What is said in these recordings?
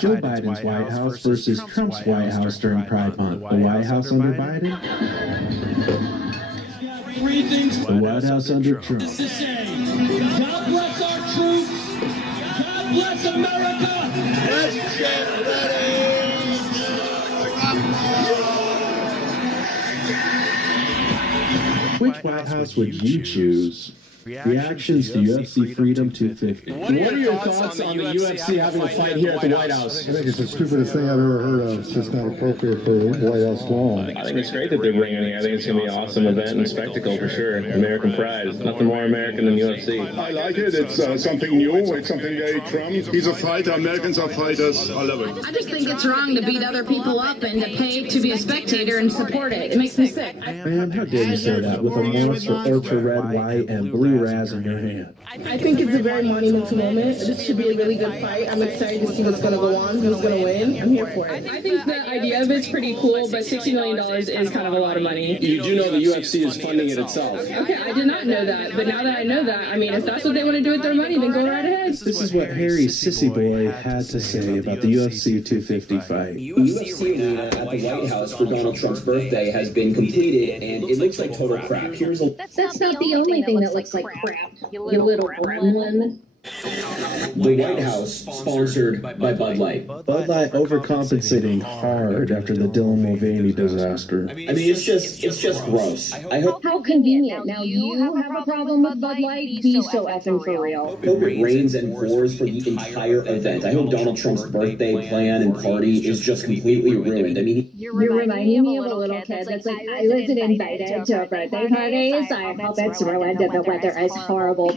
Joe Biden's White House versus Trump's White House during Pride Month. The White House under Biden? The White House under Trump. God bless our troops. God bless America. Let's get ready. Which White House would you choose? Reactions to UFC Freedom 250. What are your thoughts on the UFC having a fight here at the White House? I think it's the stupidest thing I've ever heard of. It's just not appropriate for White House law. I think it's great that they're bringing it. I think it's going to be an awesome event and spectacle for sure. American pride. There's nothing more American than UFC. I like it. It's something new. It's something very Trump. He's a fighter. Americans are fighters. I love it. I just think it's wrong to beat other people up and to pay to be a spectator and support it. It makes me sick. Man, how dare you say that with a monster ultra red, white, and blue Raz in your hand? I think it's a very monumental moment. This should be a really good fight. I'm excited to see what's going to go on, who's going to win. I'm here for it. I think the idea of it's pretty cool, but $60 million is kind of a lot of money. You do know the UFC is funding it itself. Okay, I did not know that, but now that I know that, I mean, if that's what they want to do with their money, then go right ahead. This is what Harry Sissy Boy had to say about the UFC 250 fight. The UFC arena at the White House for Donald Trump's birthday has been completed, and it looks like total crap. That's not the only thing that looks like crap, you little gremlin. The White House, sponsored by Bud Light. Bud Light overcompensating hard after the Dylan Mulvaney disaster. I mean, it's just gross. I hope How convenient. Now you have a problem with Bud Light? Be so effing for real. it rains and pours for the entire event. I hope Donald Trump's birthday plan and party is just completely ruined. I mean, You're reminding me of a little kid that's like, I wasn't invited to a birthday party, so I hope it's ruined and the weather is horrible.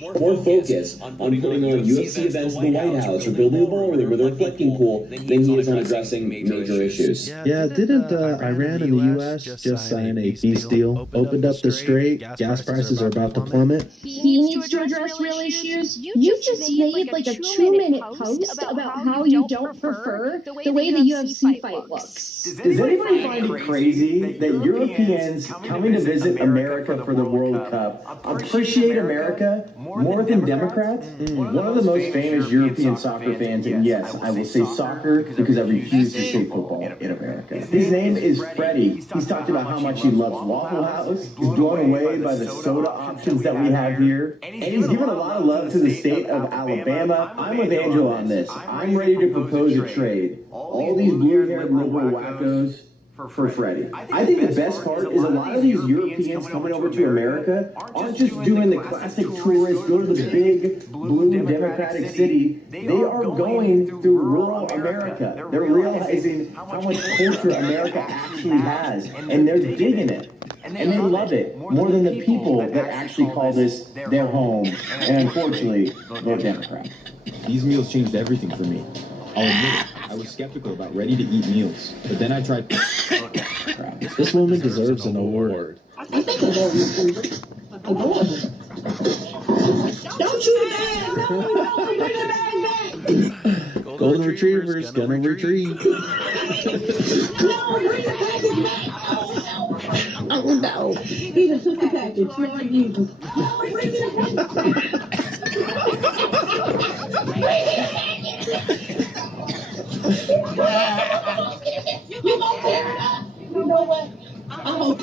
more focus on putting on UFC events in the White House or building a ballroom or the reflecting pool than he is on addressing major issues. Yeah, didn't Iran and the U.S. just sign a peace deal? Opened up the strait, gas prices are about to plummet. He needs to address real issues. You just made like a 2-minute post about how you don't prefer the way the UFC fight looks. Does anybody find it crazy that Europeans coming to visit America for the World Cup appreciate America more than Democrats? One of the most famous European soccer fans, and yes, I will say soccer because I refuse to say football in America. His name is Freddie. He's talked about how much he loves Waffle House. He's blown away by the soda options that we have here. And he's given a lot of love to the state of Alabama. I'm with Angela on this. I'm ready to propose a trade. All these blue-haired liberal wackos for Freddie. I think the best part is a lot of these Europeans coming over to America aren't just doing the classic tourist, go to the big blue democratic city. They are going through rural America. They're realizing how much culture America actually has, and they're digging it. And they love it more than the people that actually call this their home, and unfortunately, vote Democrat. These meals changed everything for me. I'll admit it, I was skeptical about ready-to-eat meals, but then I tried. This woman deserves an award. Don't shoot it back! Golden Retriever's gonna retrieve. Oh no! He just took the package. Lord Jesus. You know what? I hope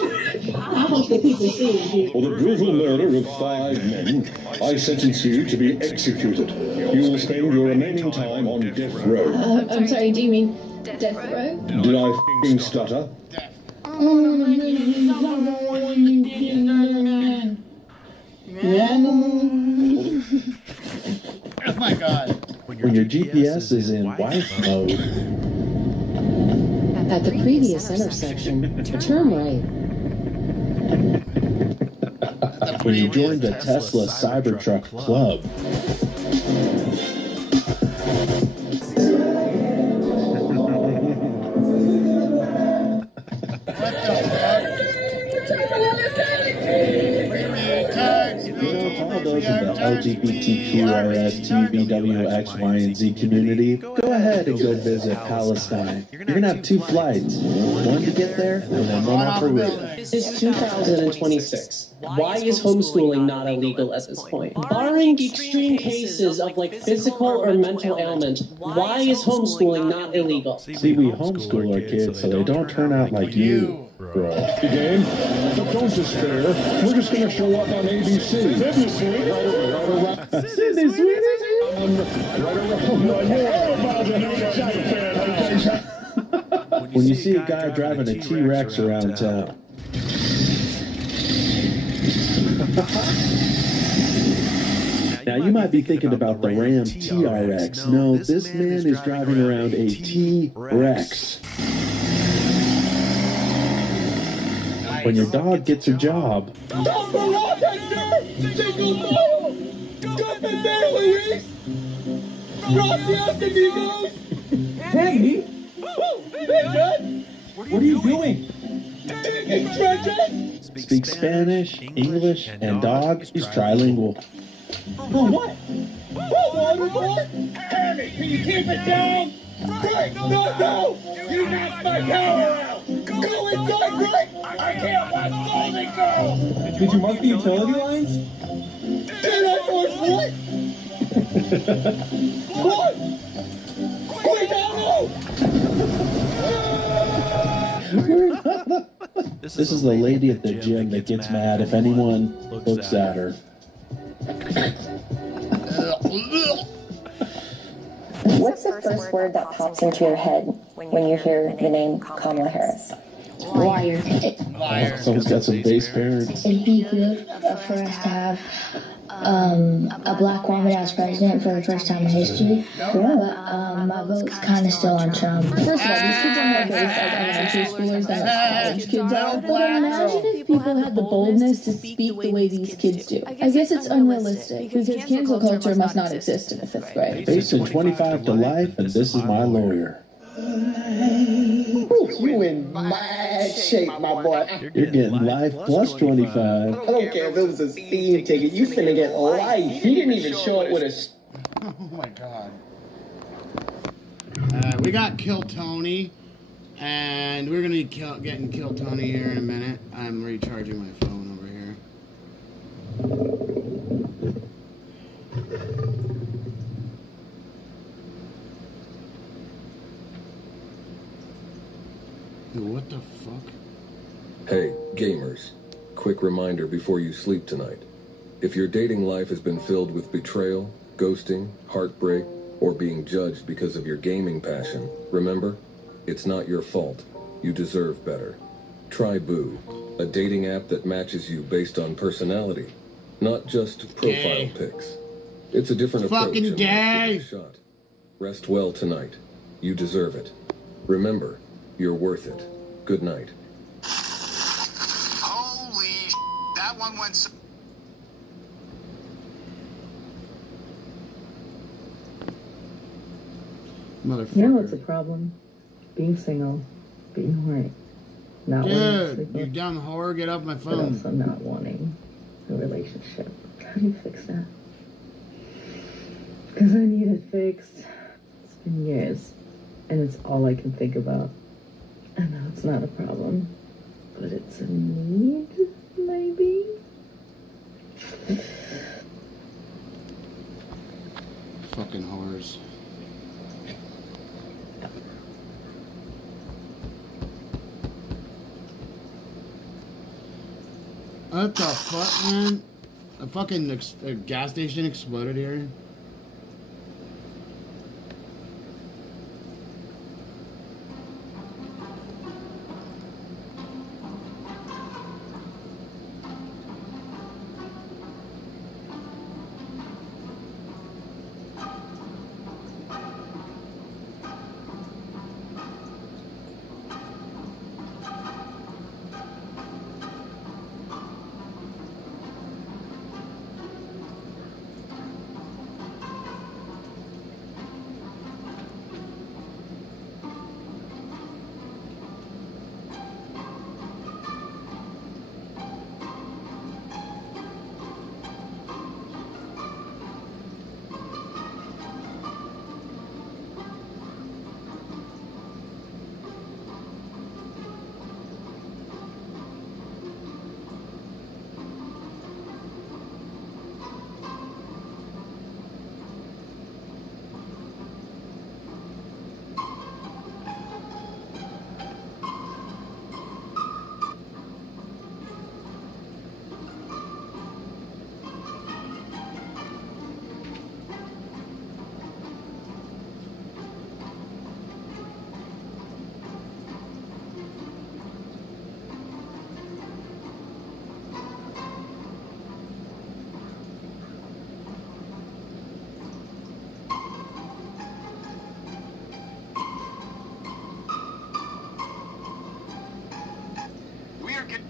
that people see it. For the brutal murder of 5 men, I sentence you to be executed. You will spend your remaining time on death row. I'm sorry, do you mean death row? Did I f***ing stutter? Oh my God. When your GPS is in wife mode. At the previous intersection, turn right. When you joined the Tesla Cybertruck Club. those in the LGBTQRSTVWXYZ community, go ahead and go visit Palestine. You're going to have 2 flights. One to get there, and then one off for real. It's 2026. Why is homeschooling not illegal at this point? Barring extreme cases of like physical or mental ailment, why is homeschooling not illegal? See, we homeschool our kids so they don't turn out like you, bro. Game, but don't despair. We're just going to show up on ABC. When you see a guy driving a T-Rex around town. Now you might be thinking about the Ram TRX. No, this man is driving around a T-Rex. When your dog gets a job. Hey! What are you doing? Speaks Spanish, English, and dog. He's trilingual. For what? Hammy, can you keep it down? Greg, no! You knocked my power out! Go inside, Greg! I can't watch Golden Girls! Did you mark the utility lines? Did I force what? What? Wait, no! This is the lady at the gym that gets mad if anyone looks at her. What's the first word that pops into your head when you hear the name Kamala Harris? Liar. Someone's got some base parents. It'd be good for us to have a black woman as president for the first time in history. But my vote's kind of still on Trump. First of all, these kids don't have votes as elementary schoolers that college kids are. But imagine if people had the boldness to speak the way these kids do. I guess it's unrealistic because cancel culture must not exist in the 5th grade. Facing 25 to life, and this is my lawyer. You in mad shape, my boy. You're getting life plus 25. I don't care if it was a speeding ticket. You finna get life. He didn't even show up with a... Oh my god. We got Kill Tony, and we're gonna be getting Kill Tony here in a minute. I'm recharging my phone over here. What the fuck? Hey, gamers. Quick reminder before you sleep tonight. If your dating life has been filled with betrayal, ghosting, heartbreak, or being judged because of your gaming passion, remember, it's not your fault. You deserve better. Try Boo, a dating app that matches you based on personality, not just profile pics. It's a different approach. Fucking gay! Shot. Rest well tonight. You deserve it. Remember, you're worth it. Good night. Holy that one went so... Motherfucker. You know what's a problem? Being single, being horny, not wanting to Dude, sleep you with, dumb whore, get off my but phone. also not wanting a relationship. How do you fix that? Because I need it fixed. It's been years, and it's all I can think about. I know it's not a problem, but it's a need, maybe? Fucking whores. What the fuck, man? A fucking a gas station exploded here.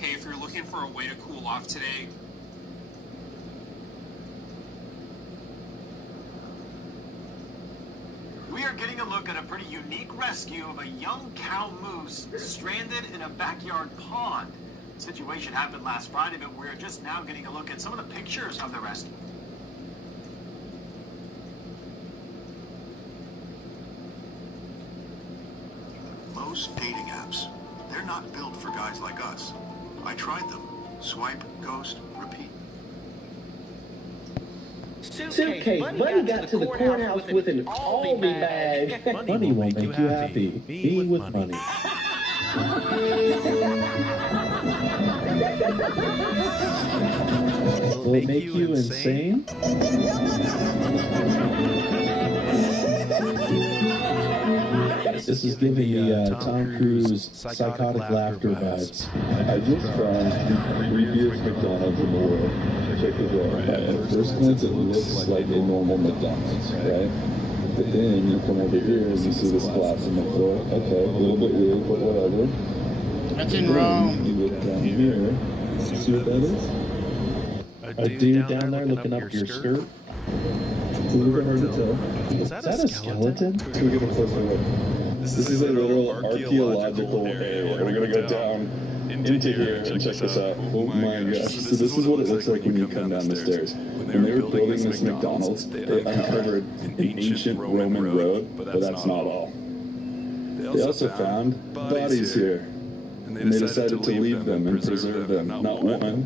Hey, if you're looking for a way to cool off today, we are getting a look at a pretty unique rescue of a young cow moose stranded in a backyard pond. The situation happened last Friday, but we're just now getting a look at some of the pictures of the rescue. Most dating apps, they're not built for guys like us. I tried them. Swipe, ghost, repeat. Suitcase. Buddy got to the courthouse with an Aldi bag. Money won't make you happy. Be with money. Will it make you insane? This is giving me Tom Cruise psychotic laughter vibes. I just found the creepiest McDonald's in the world. Check this out. At first glance, it looks like a normal McDonald's, right? But then you come over here and you see this glass in the floor. Okay, a little bit weird, but whatever. That's in Rome. You look down here. See what that is? A dude down there looking up your skirt? Super hard to tell. Is that a skeleton? Let's go get a closer look. This is a literal archaeological area. We're gonna go down into here and check this out. Oh my gosh. So this is what it looks like when you come down the stairs. When they were building this McDonald's, they uncovered an ancient Roman road, but that's not all. They also found bodies here, and they decided to leave them and preserve them. Not one,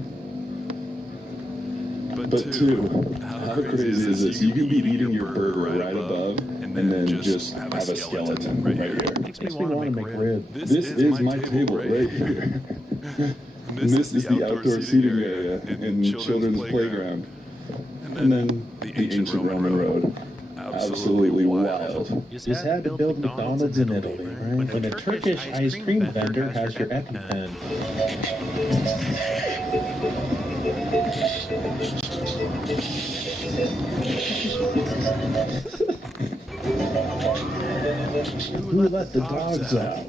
but two. How crazy is this? You can be eating your burger right above, and then just have a skeleton right here. Makes me want to make rib. This is my table right here. And this is the outdoor seating area and children's playground. And then the ancient Roman road. Absolutely wild. Just had to build McDonald's in Italy, right? When a Turkish ice cream vendor has your EpiPen. Who let the dogs out?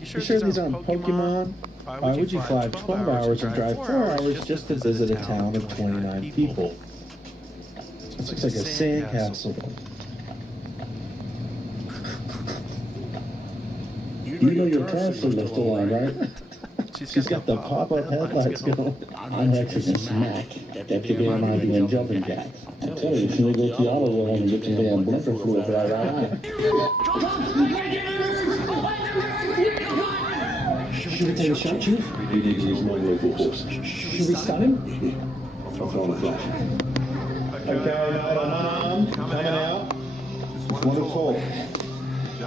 You sure these aren't Pokemon? Why would you fly 12 hours and drive 4 hours just to visit a town of 29 people? This looks like a sandcastle. You know your car still left alone, right? She's got the pop-up headlights going. I'm actually a smack that your damn idea and jumping jacks. I tell you, you go to the auto world and get your damn blinker fluid for that ride. Should we take a shot, Chief? We need to use more local force. Should we stun him? I'll throw on the flash. Okay, coming out. One to pull.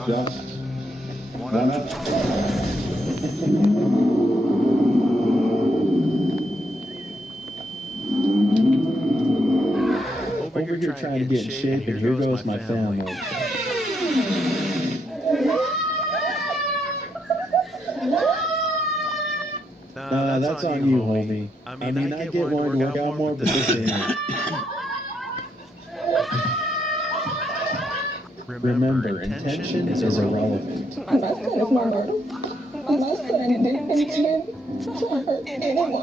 Just. One up. Over here trying to get in shape, and here goes my family. That's on you, homie. I mean, I get one to work out more, but this ain't it. Remember, intention is irrelevant.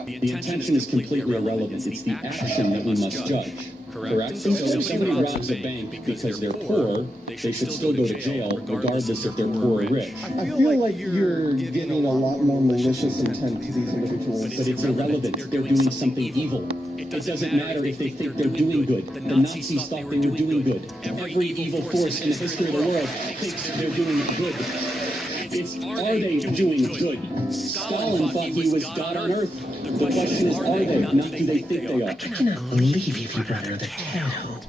The intention is completely irrelevant. It's the action that we must judge. Correct? So if somebody robs a bank because they're poor, they should still go to jail, regardless if they're poor or rich. I feel like you're getting a lot more malicious intent to these individuals. But it's irrelevant. They're doing something evil. It doesn't matter if they think they're doing good. The Nazis thought they were doing good. Every evil force in the history of the world thinks they're doing good. Are they doing good? Stalin thought he was God on earth. The question is, are they? Not do they think they are? I cannot believe you brother the hell.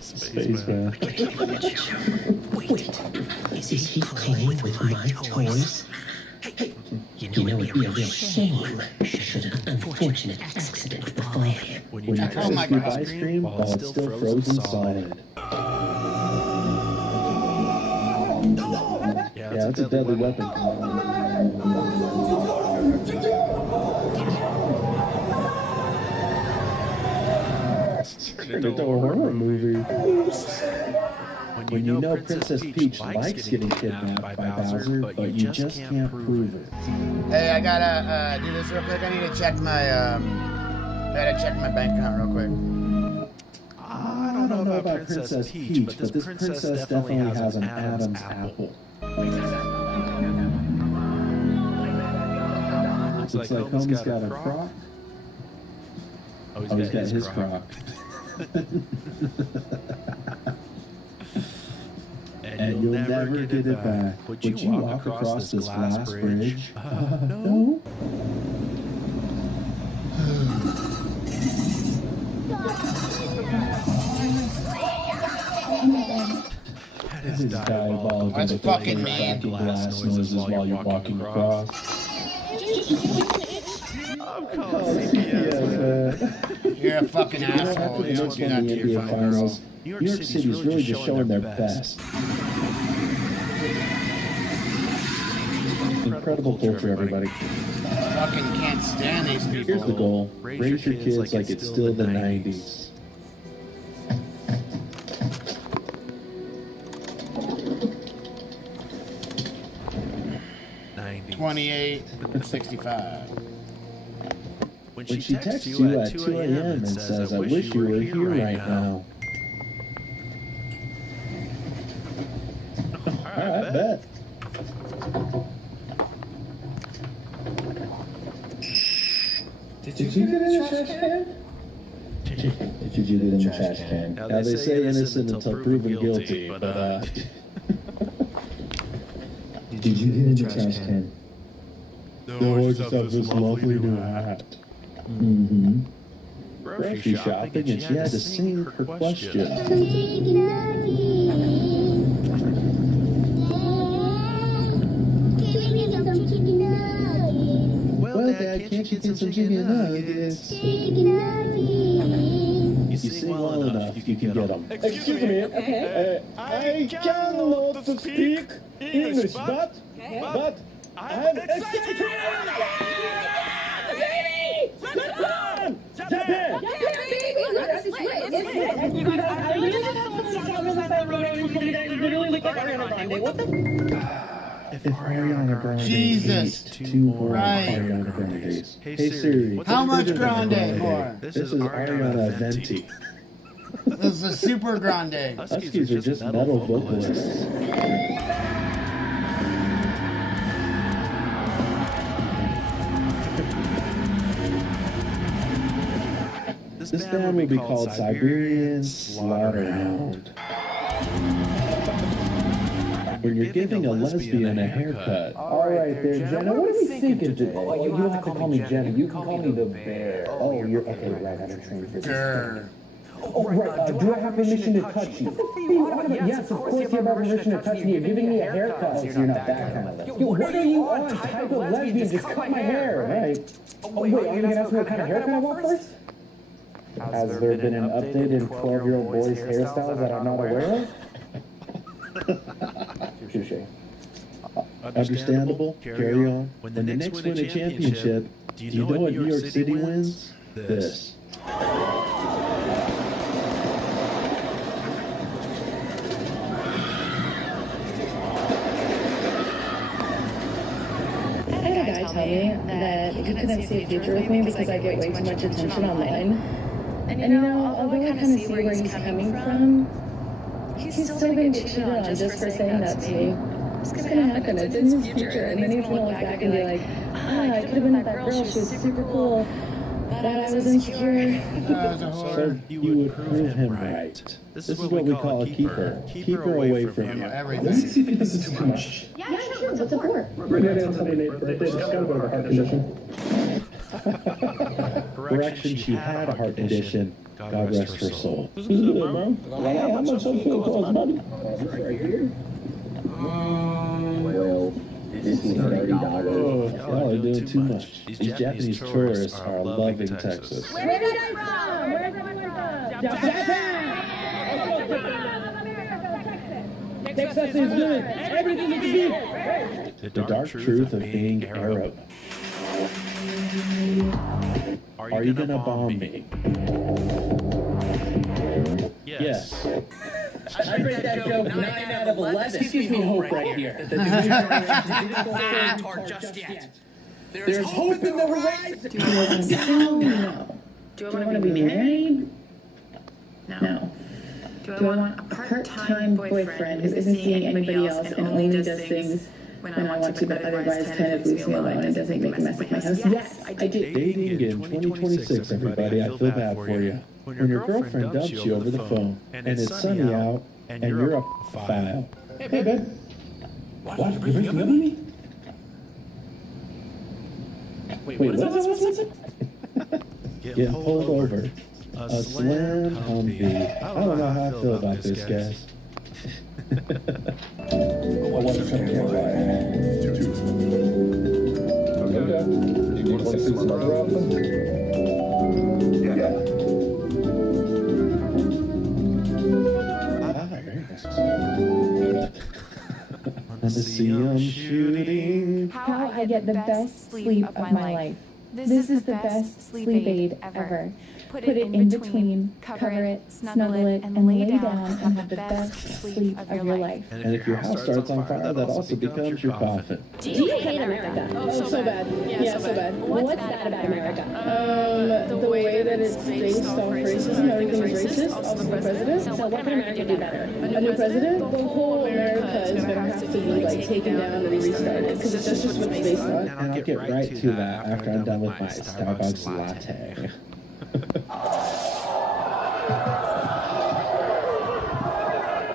Spaceman. I can't look at you. Wait, is he playing with my toys? Hey, you know it'd be a real shame should an unfortunate accident befall him. When you try to scoop ice cream while it's still frozen solid. Yeah, that's a deadly weapon. Turned into a horror movie. when you know Princess Peach likes getting kidnapped by Bowser, but you just can't prove it. Hey, I gotta do this real quick. I need to check my bank account real quick. I don't know about Princess Peach, but this princess definitely has an Adam's apple. Looks like Holmes got a croc. Oh, he's got his croc. And you'll never get it back. Would you walk across this glass bridge? No. That is diabolical. That's fucking mean. Glass noises while you're walking across. You're a fucking asshole. You don't do that to your fucking girl. New York City's really just showing their best. Incredible culture, everybody. Fucking can't stand these people. Here's the goal. Raise your kids like it's still the 90s. 2865. When she texts you at 2 a.m. and says, I wish you were here right now. Alright, bet. Did you get it in the trash can? Did you get it in the trash can? Now they say innocent until proven guilty, but did you get it in the trash can? No, I just have this lovely new hat. Mm-hmm. Grocery shopping, and she had to sing her question. Well, Dad, can't you get some chicken nuggets? You sing well enough, you can get them. Excuse me. Okay. I cannot speak English, but I'm excited. Japan! If Ariana Grande Jesus two more Ariana Grandes. Hey Siri, how much grande more? This is Ariana Venti. This is a super grande. Huskies are just metal vocalists. This band would be called Siberian Slaughterhound. When you're giving a lesbian a haircut. All right there, Jenna. What are we thinking today? Oh, you don't have to call me Jenna. You can call me the bear. Oh, you're okay. Right, I'm trained for this. Oh, right. Do I have permission to touch you? Yes, of course you have permission to touch me. You're giving me a haircut. Oh, so you're not that kind of lesbian. Yo, what are you on? Type of lesbian? Just cut my hair, right? Oh, wait. Are you gonna ask me what kind of haircut I want first? Has there been an update in 12-year-old boys' hairstyles that I'm not aware of? Touché. Understandable. Carry on. When the Knicks win a championship, do you know what New York City wins? This. I had a guy tell me that he couldn't see a future with me because I get way too much attention online. And you know, although I kind of see where he's coming from, he's still being cheated on just for saying that to me. It's gonna happen, it's in his future, and then he's gonna look back and be like, I could have been with that girl, she was super cool, but I was insecure. So you would prove him right. This is what we call a keeper. Keep her away from you. Let me see if this is too much. Yeah, sure, what's it for? Correction, she had a heart condition. God rest her soul. How much I feel close, buddy? Right here? Well, this is $30. Y'all are doing too much. These Japanese tourists are loving Texas. Where are you guys from? Where is everyone from? Japan! Texas is good. Everything is good. The dark truth of being Arab. Are you gonna bomb me? Yes. I rate that joke 9 out of 11. This gives me hope right here. The new generation didn't go far just yet. There's hope in the horizon. Do I want to be single? No. Do I want to be married? No. Do I want a part-time boyfriend who isn't seeing anybody else and only does things when I want to, but otherwise kind of leaves me alone and doesn't make a mess of my house? Yes, I do. Dating in 2026, everybody. I feel bad for you. When your girlfriend dumps you over the phone, and it's sunny out, and you're a file. Hey, babe. What? You're breaking up with me? Wait, what's it? Getting pulled over. A slam Humvee. I don't know how I feel about this, guys. What's up, okay. You want to see some other options? Yeah. And to see them shooting. How I get the best sleep of my life. This is the best sleep aid ever. Put it in between, cover it, snuggle it, and lay down and have the best sleep of your life. And if your house starts on fire, that also becomes your coffin. Do you hate America? Oh, so bad. Yeah, so bad. What's that about America? The way that it's based off racism, everything is racist, also the president. So what can America do better? A new president? The whole America is going to have to be like taken down and restarted because that's just what it's based on. And I'll get right to that after I'm done with my Starbucks latte.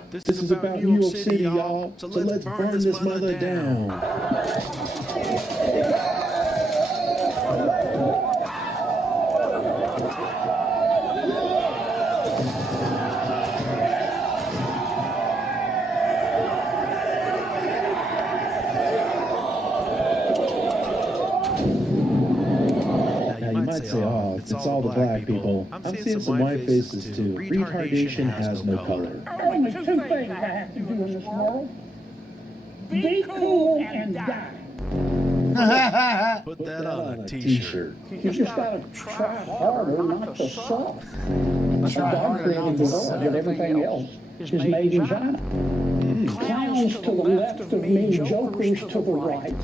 This is about New York City, y'all. So let's burn this mother down. I'd say, oh, it's all the black people. I'm seeing some white faces too. Retardation has no color. Only two things I have to do in this world. Be cool and die. Put that on a t-shirt. You just gotta try harder not to suck. God created the world, but everything else is made in China. Clowns to the left of me, jokers to the right.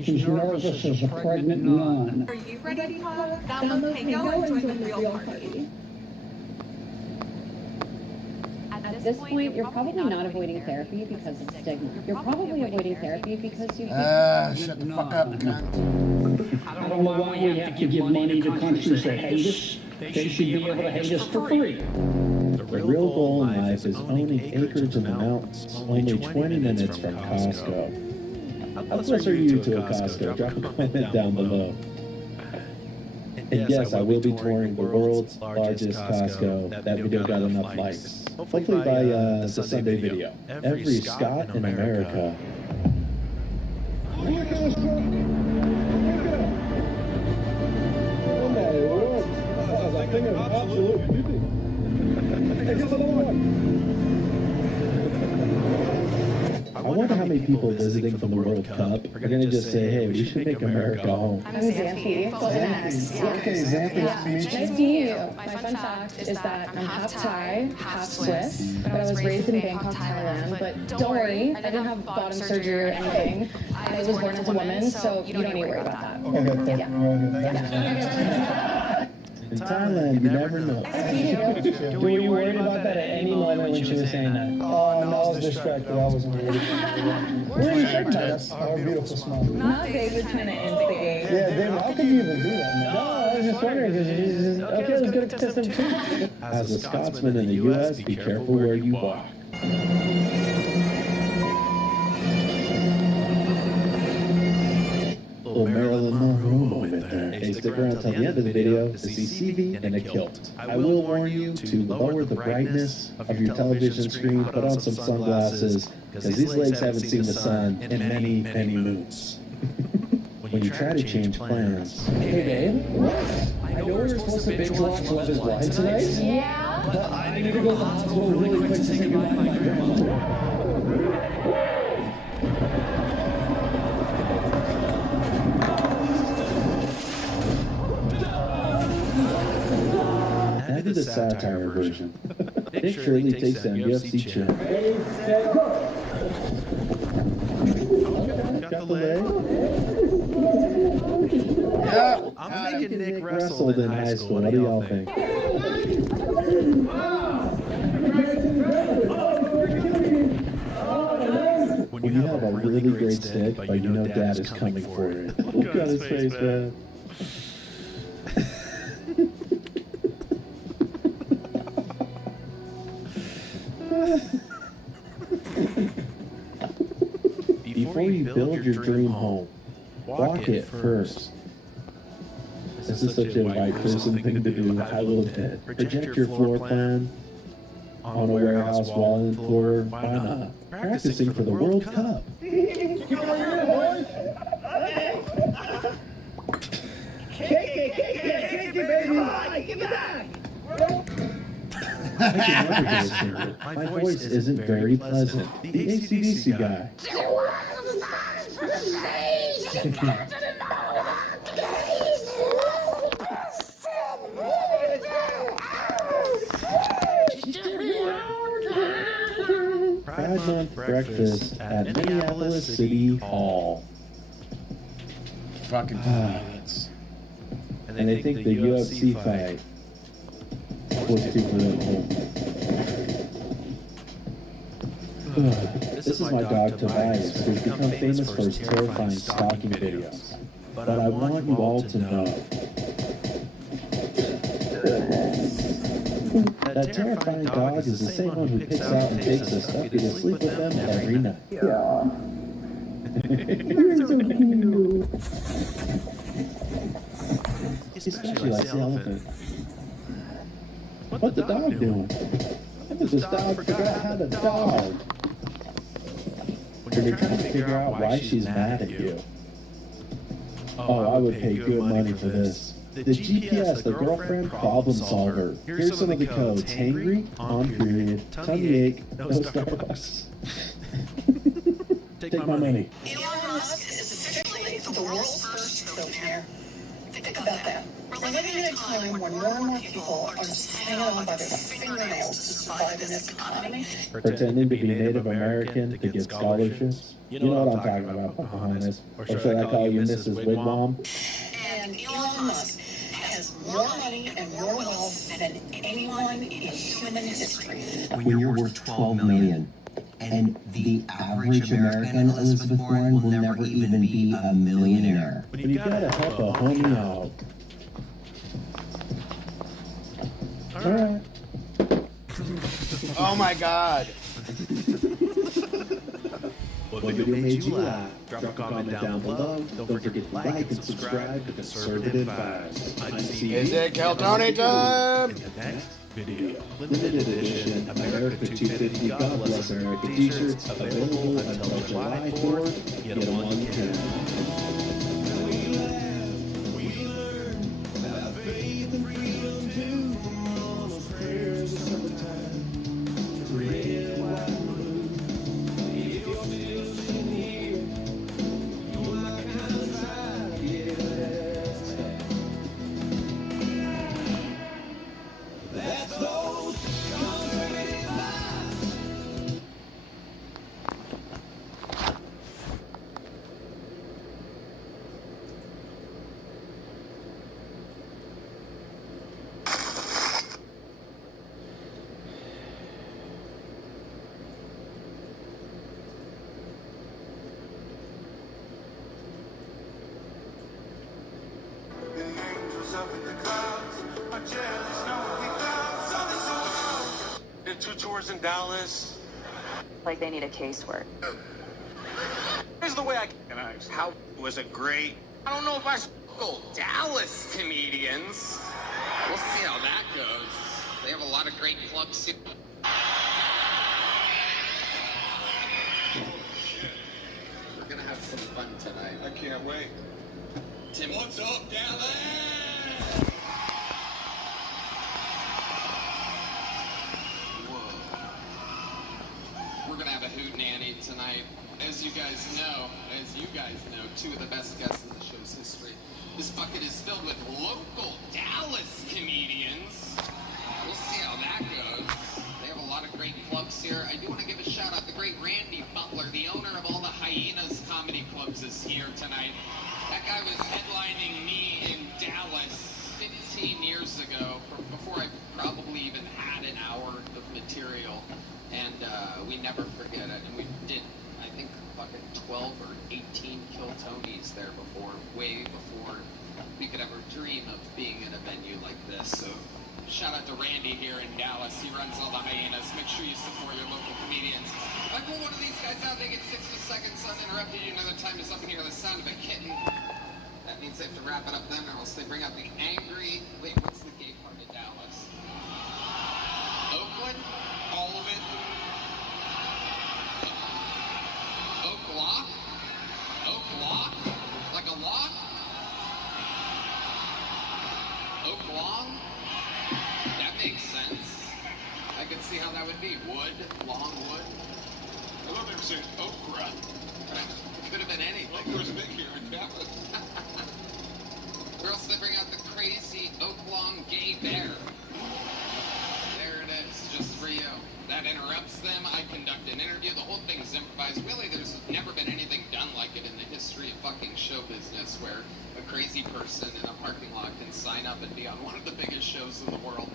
He's nervous as a pregnant nun. Are you ready to talk? Download Pango and join the real party. At this point, you're probably not avoiding therapy because of stigma. You're probably avoiding therapy because you... Shut the fuck up, cunt. I don't know why we have to give money to countries that hate us. They should be able to hate us for free. The real goal in life is owning acreage in the mountains, only 20 minutes from Costco. How close are you to a Costco? Drop a comment down below. And yes, I will be touring the world's largest Costco. That video got enough likes. Hopefully by the Sunday video. Every Scot in America. I wonder how many people visiting from the World Cup are going to just say, hey, we should make America home. I'm Xanthi. Okay, Xanthi, nice to meet you. Nice to meet you. My fun fact is that I'm half Thai, half Swiss, but I was raised in Bangkok, Thailand. But don't worry, I didn't have bottom surgery or anything. I was born as a woman, so you don't need to worry about that. In Thailand, you never know. Were you worried about that at any moment when she was saying that? Oh, no, I was distracted. I wasn't worried. What are you talking about? Our beautiful smile. Not David trying to instigate. Yeah, David, how could you even do that? No, I was just wondering because you just, okay, let's go to him too. As a Scotsman in the U.S., be careful where you walk. Little Marilyn Monroe moment there. Hey, stick around till the end of the video to see CV in a kilt. I will warn you to lower the brightness of your television screen, put on some sunglasses, because these legs haven't seen the sun in many, many moons. When you try to change plans. Hey, babe. I know we're supposed to binge watch Love is Blind tonight. Yeah? But I need to go to the hospital really quick to say goodbye to my grandmother. I did the satire version. Nick Shirley takes down UFC champ. Got the leg. Yeah, I'm thinking Nick wrestled in high school. What do y'all think? When you have a really great stick, but you know Dad is coming for it. Look at his face, man. Before you build your dream home, walk it first. This is such a white person thing to do. I will admit. Project your floor plan on a warehouse wall and floor. Why not? Practicing for the World Cup. My voice isn't very pleasant. The AC/DC guy. Pride Month breakfast at Minneapolis City Hall. Fucking pilots. And they think the UFC fight was too political. This is my dog Tobias, who's become famous for his terrifying stalking videos. But I want you all to know that terrifying dog is the same one who picks out and takes the stuffy to sleep with them every night. Yeah. You're so cute. Especially like the elephant. What's the dog doing? This dog forgot how to dog. When you're trying to figure out why she's mad at you. Oh, I would pay good money for this. The GPS, the girlfriend problem solver. Here's some of the codes. Hangry, on period, tummy ache, no Starbucks. Take my money. Elon Musk is officially the world's first billionaire. Think about that. We're living in a time when more and more people are just hanging on by their fingernails to survive in this economy. Pretending to be Native American to get scholarships. You know what I'm talking about, Pocahontas. Or should I call you Mrs. Wigwam? And Elon Musk has more money and more wealth than anyone in human history. When you're worth 12 million, and the average American, Elizabeth Warren, will never even be a millionaire. But you gotta help a homie out. Alright. Oh my god. What video made you laugh? Drop a comment down below. Don't forget to like and subscribe to Conservative Vibes. Is it Keltoni time? In the next video. Limited edition America 250 God Bless America t-shirts available until July 4th. Get them on camera. Did 2 tours in Dallas. Like they need a casework. Here's the way I can ask. How was it great? I don't know if I should go Dallas comedians. We'll see how that goes. They have a lot of great clubs here. We're gonna have some fun tonight. I can't wait. Tim, what's up, Dallas? We're gonna have a hootenanny tonight. As you guys know, 2 of the best guests in the show's history. This bucket is filled with local Dallas comedians. We'll see how that goes. They Jones is here tonight. That guy was headlining me in Dallas 15 years ago, before I probably even had an hour of material, and we never forget it. And we did, I think, fucking 12 or 18 Kill Tonys there before, way before we could ever dream of being in a venue like this. So shout out to Randy here in Dallas. He runs all the Hyenas. Make sure you support your local comedians. If I pull one of these guys out, they get 60 seconds uninterrupted. Another time is up in here, the sound of a kitten. That means they have to wrap it up then, or else they bring out the angry... Wait, what's the gay part of Dallas? Oakland? All of it? Oak Lock? Oak Lock? Like a lock? Oak Long? That makes sense. I can see how that would be. Wood? Long wood? I love them saying okra. Could have been anything. Okra's big here in Dallas. Or else they bring out the crazy Oaklawn gay bear. There it is, just for you. That interrupts them. I conduct an interview. The whole thing's improvised. Really, there's never been anything done like it in the history of fucking show business, where a crazy person in a parking lot can sign up and be on one of the biggest shows in the world.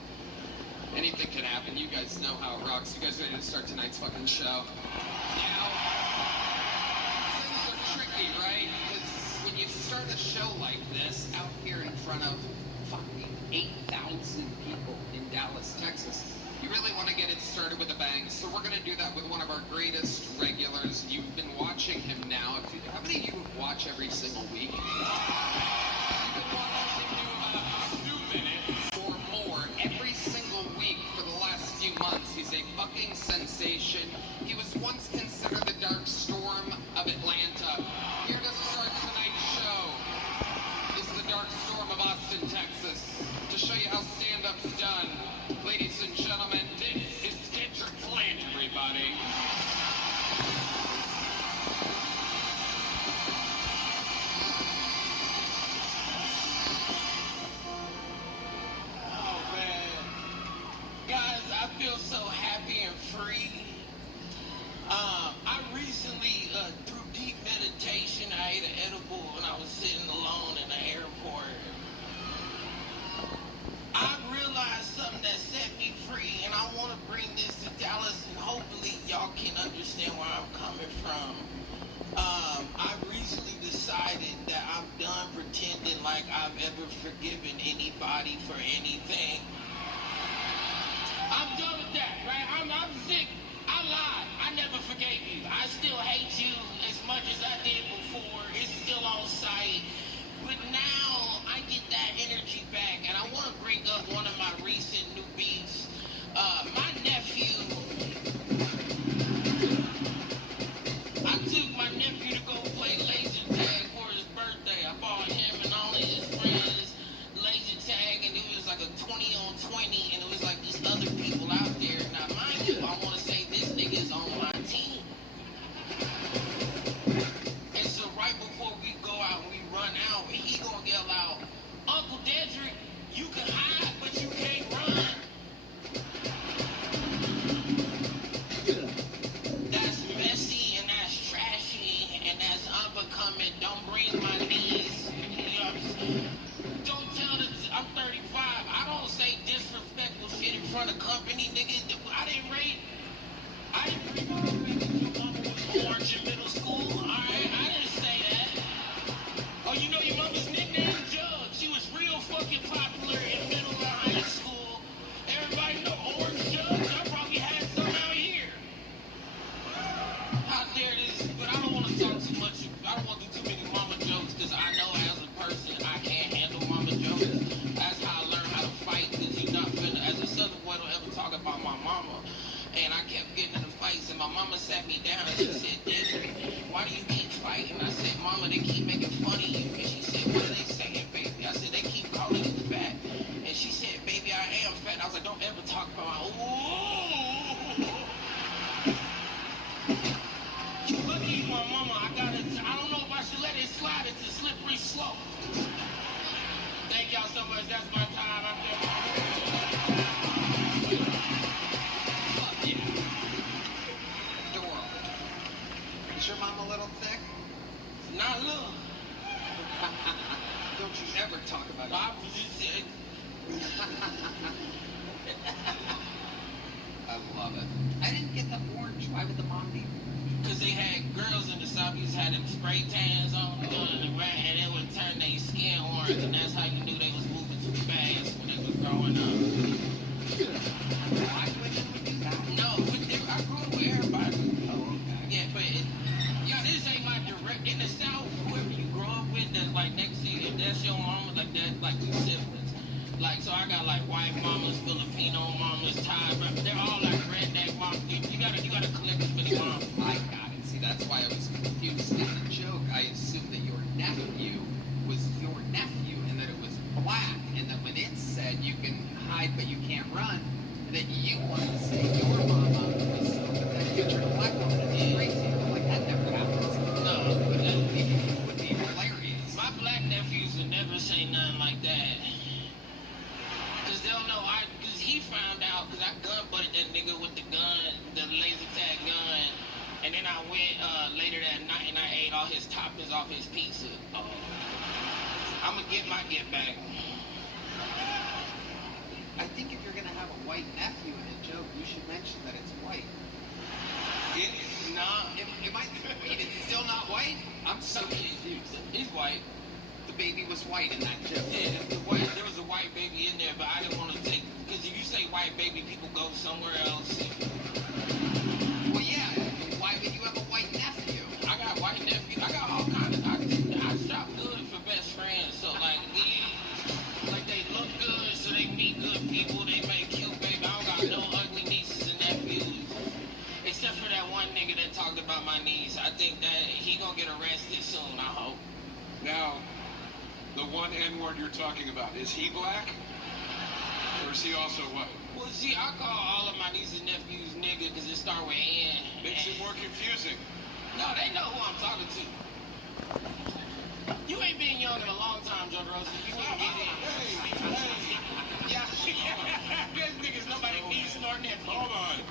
Anything can happen. You guys know how it rocks. You guys ready to start tonight's fucking show? Now, things are tricky, right? Because when you start a show like this out here in front of fucking 8,000 people in Dallas, Texas, you really want to get it started with a bang. So we're going to do that with one of our greatest regulars. You've been watching him now. How many of you watch every single week? You've been watching him 2 minutes or more every single week for the last few months. He's a fucking sensation. He was once considered the Dark Storm of Atlanta. Here to start tonight's show is the Dark Storm of Austin, Texas. To show you how stand-up's done, ladies and gentlemen, this is Kendrick Flint, everybody. Oh, man. Guys, I feel so happy and free. I recently, through deep meditation, I ate an edible when I was sitting alone in the airport. I realized something that set me free, and I want to bring this to Dallas, and hopefully y'all can understand where I'm coming from. I recently decided that I'm done pretending like I've ever forgiven anybody for anything. I'm done with that, right? I'm sick. I lied. I never forgave you. I still hate you as much as I did before. It's still on sight. But now I get that energy back, and I want to bring up one of my recent new beats. My nephew, I took my nephew to go play laser tag for his birthday. I bought him and all of his friends laser tag, and it was like a 20-on-20, and it was like these other people out there. Now, mind you, I want to say this nigga's on my team. And so right before we go out and we run out, he gonna yell out, "Uncle Dedrick, you can hide, but you can't run." That's messy, and that's trashy, and that's unbecoming. Don't breathe my knees. You know what I'm saying? Don't tell the... I'm 35. I don't say disrespectful shit in front of company, nigga. I didn't rate your mama was orange in middle school. Alright, I didn't say that. Oh, you know your mama's nickname? Jug. She was real fucking popular in middle and high school. Everybody know Orange Jug? I probably had some out here. How dare this? But I don't want to talk too much. I don't want to do too many mama jokes, because I know as a person I can't handle mama jokes. That's how I learned how to fight, because you're not finna, as a Southern boy, don't ever talk about my mama. And I kept getting into fights, and my mama sat me down and she said, "Dedrick, why do you keep fighting?" I said, "Mama, they keep making fun of you." And she said, "What are they saying, baby?" I said, "They keep calling you fat." And she said, "Baby, I am fat." I was like, "Don't ever talk about my..." Ooh. You lucky you my mama. I don't know if I should let it slide. It's a slippery slope. Thank y'all so much. That's my time. I'm there. Fuck yeah. The world. Is your mom a little thick? Not Why would the mom be? Because they had girls in the Southeast had them spray tans on and it would turn their skin orange, and that's how you knew they was moving too fast when they was growing up. Why women would do that? No, I grew up with everybody. Oh, okay. Yeah, but this ain't my direct. In the South, whoever you grow up with that's like next to you, if that's your mama, like that, like two siblings. Like, so I got like white mamas, Filipino mamas, Thai, but they're all like redneck mamas. You gotta collect as many mamas. I got it. See, that's why I was confused. In the joke, I assumed that your nephew was your nephew and that it was black, and that when it said you can hide but you can't run, that you wanted to say your mama was that picture of a black woman and it's crazy. I'm like, that never happens. No, but that would be hilarious. My black nephews would never say nothing like that. Cause they'll know cause he found out, cause I gun butted that nigga with the gun, the laser tag gun, and then I went later that night and I ate all his toppings off his pizza. I'm gonna get my get back. I think if you're gonna have a white nephew in a joke, you should mention that it's white. It's not. Wait, it's still not white? I'm so confused. He's white. The baby was white in that joke. Yeah, there was a white baby in there, but I didn't want to take, because if you say white baby, people go somewhere else. Well, yeah, why would you have a white nephew? I got white nephew. I got all kinds of, I shop good for best friends, so like they look good, so they meet good people, they make cute baby. I don't got no ugly nieces and nephews. Except for that one nigga that talked about my niece. I think that he gonna get arrested soon, I hope. Now, the one N-word you're talking about, is he black? Or is he also white? Well, see, I call all of my nieces and nephews nigga because it start with N. Makes it more confusing. No, they know who I'm talking to. You ain't been young in a long time, Joe Rosa. You wouldn't get in. Yeah. This nigga's nobody niece nor nephew. Hold on.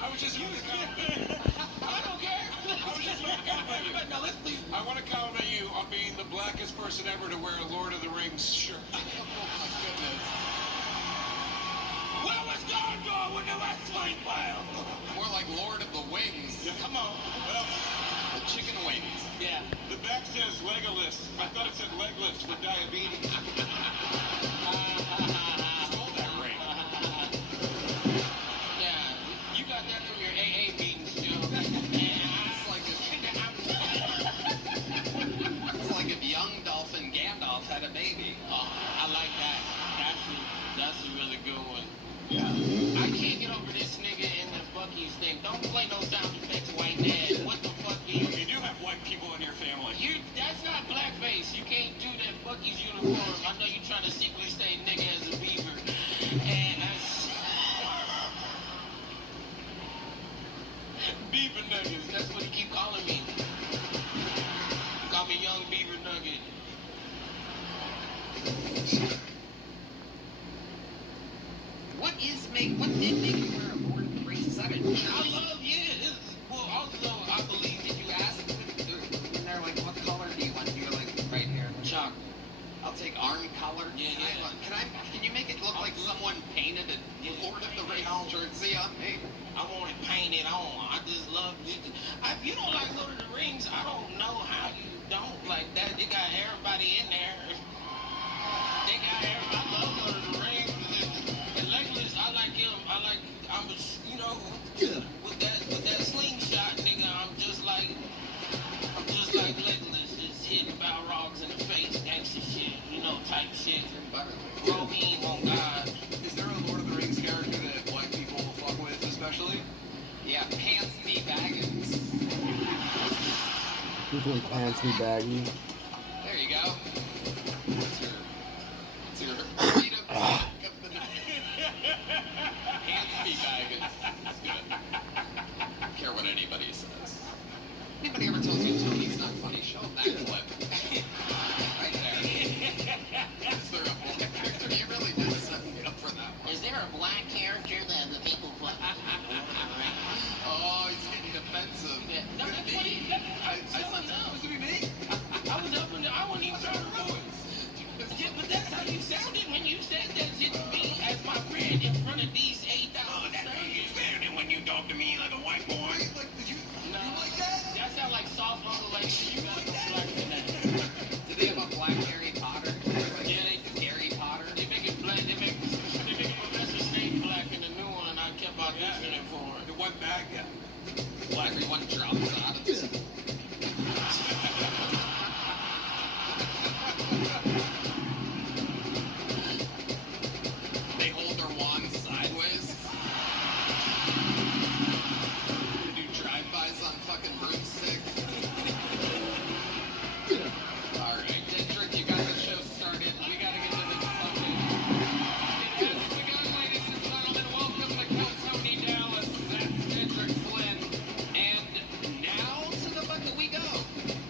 I was just making a comment. I don't care. I was just making a comment. No, let's leave. I want to compliment you on being the blackest person ever to wear a Lord of the Rings shirt. Oh my goodness. Where was Gondor when the wrestling fell? More like Lord of the Wings. Yeah, come on. Well, the chicken wings. Yeah. The back says Legolas. I thought it said leg lifts for diabetes. Spelled that right. Yeah, you got that from your AA meetings, Joe. It's like if young Dolphin Gandalf had a baby. Oh, I like that. That's a really good one. Yeah. I can't get over this nigga in the Buc-ee's thing. Don't play no sound effects, white dad. What the fuck do you? You do have white people in your family. That's not blackface. You can't do that Buc-ee's uniform. I know you're trying to secretly say nigga as a beaver. And Beaver Nuggets. That's what he keep calling me. Call me Young Beaver Nugget. What did make you wear a Lord of the Rings? Is that a joke? I love, yeah. Well, also, I believe that you asked them, and they're like, what color do you want? You're like, right here, chocolate. I'll take arm color. Yeah. Can you make it look like someone painted a Lord of the Rings jersey on me? I want it painted on. I just love it. If you don't like Lord of the Rings, I don't know how you don't like that. They got everybody in there. They got everybody. I love Lord of the Rings. And Legolas, I like him. With that slingshot, nigga, I'm just like Legolas, just hitting Balrogs in the face, gangsta shit, type shit. Rohim on God. Is there a Lord of the Rings character that white people will fuck with, especially? Yeah, Pants Me Baggins. People Pants Me Baggy. There you go. It's your Pants Me Baggins. That's good. I don't care what anybody says. Anybody ever tells you Tony's not funny, show them that clip. Right there. Is there a black character? You really did set me up for that one. Is there a black character that the people put? Oh, he's getting defensive. Yeah. No, that's what he... I thought that was supposed to be me. I was up in the... I wasn't even trying to ruin. Yeah, but that's how you sounded when you said that shit to me as my friend in front of these 8,000 strangers. When you talk to me like a white boy. auditioning for? The one bad guy. Well, everyone drops out of it. They hold their wands sideways. They do drive-bys on fucking broomsticks. All right, Dendrick, you got the show started. We gotta get to the fucking. Yes, we go, ladies and gentlemen. Welcome to Kill Tony Dallas. That's Dendrick Flynn. And now to the bucket we go.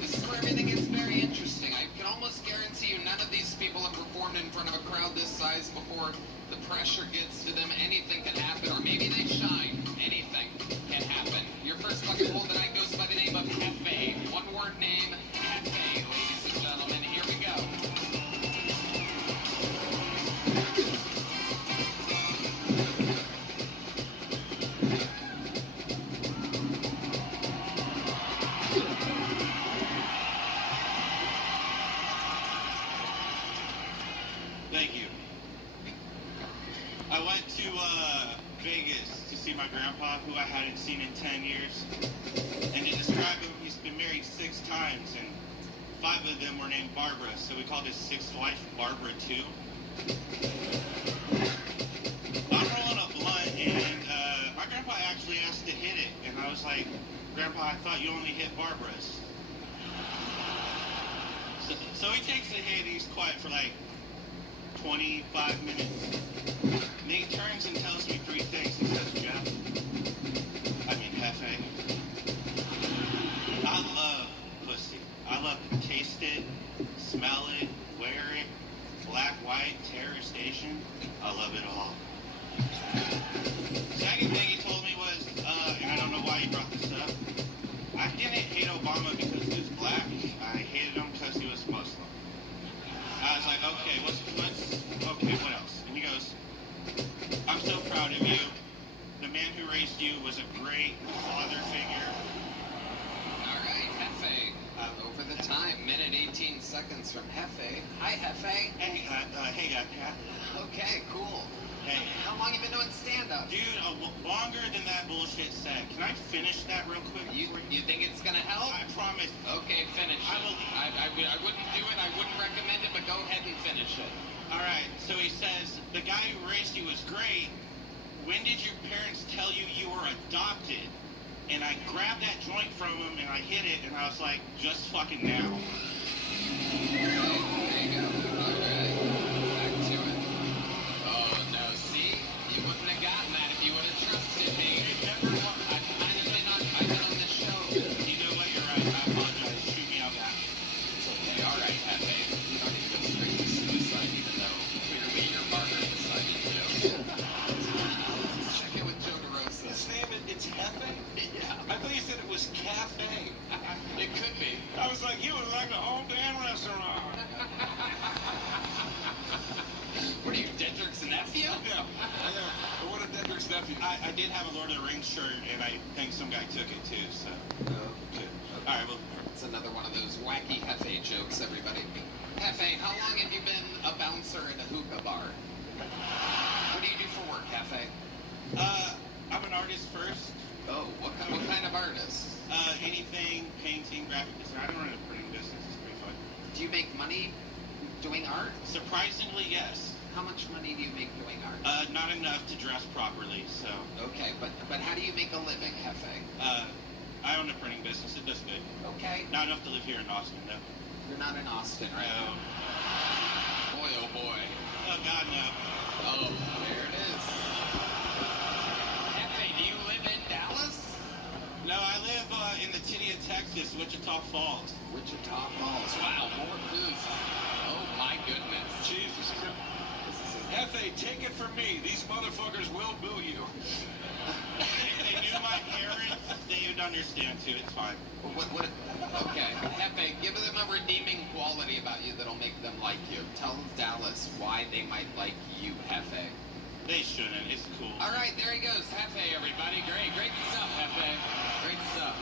This is where everything gets very interesting. I can almost guarantee you none of these people have performed in front of a crowd this size before. The pressure gets to them. Anything can happen, or maybe they shine. Anything can happen. Your first bucket pool tonight goes by the name of Hefe. One-word name, Hefe, ladies and gentlemen. Here we go. Thank you. I went to Vegas to see my grandpa, who I hadn't seen in 10 years. And to describe him, he's been married 6 times, and 5 of them were named Barbara, so we called his 6th wife Barbara too. I'm rolling a blunt, and my grandpa actually asked to hit it, and I was like, Grandpa, I thought you only hit Barbaras. So he takes a hit, he's quiet for like 25 minutes. And then he turns and tells me 3 things. He says, Jeff, I mean, Hefe, I love pussy. I love to taste it, smell it, wear it, black, white, terrorist, Asian. I love it all. Second thing he told me was, and I don't know why he brought this up, I didn't hate Obama because he was black. I hated him because he was Muslim. I was like, okay, okay, what else? And he goes, I'm so proud of you. The man who raised you was a great father figure. All right, Hefe. Over the time, minute 18 seconds from Hefe. Hi, Hefe. Hey, Cat. Okay, cool. Hey. How long have you been doing stand-up? Dude, longer than that bullshit set. Can I finish that real quick? You think it's gonna help? I promise. Okay, finish it. I wouldn't do it. I wouldn't recommend it, but go ahead and finish it. All right. So he says, the guy who raised you was great. When did your parents tell you you were adopted? And I grabbed that joint from him and I hit it, and I was like, just fucking now. There you go. All right. Back to it. Oh, no. See? You wouldn't have gotten that if you would have trusted me. I've been on this show. You know what? You're right. I apologize. Shoot me out. It's okay. All right, Hefe. You don't need to go straight to suicide, even though clearly your partner decided to. Check in with Joe DeRosa. His name, it's Hefe? Yeah. I thought you said it was Cafe. It could be. I was like, you was like a whole damn restaurant. What are you, Dendrick's nephew? Yeah. What a Dendrick's nephew. I did have a Lord of the Rings shirt, and I think some guy took it too, so. Okay. All right, well. It's another one of those wacky Hefe jokes, everybody. Hefe, how long have you been a bouncer in a hookah bar? What do you do for work, Hefe? I'm an artist first. Oh, what kind of artist? Anything, painting, graphic design. I don't run a printing business. It's pretty fun. Do you make money doing art? Surprisingly, yes. How much money do you make doing art? Not enough to dress properly, so. Okay, but how do you make a living, Hefe? I own a printing business. It does good. Okay. Not enough to live here in Austin, though. You're not in Austin, right? No. Boy, oh boy. Oh, God, no. Oh, there it is. Hefe, do you live in Dallas? No, I live in the city of Texas, Wichita Falls. Wichita Falls. Wow, more booze. Oh, my goodness. Jesus. Hefe, take it from me. These motherfuckers will boo you. If they knew my parents, they would understand, too. It's fine. Okay. Hefe, give them a redeeming quality about you that'll make them like you. Tell Dallas why they might like you, Hefe. They shouldn't. It's cool. All right, there he goes. Hefe, everybody. Great stuff, Hefe. Great stuff.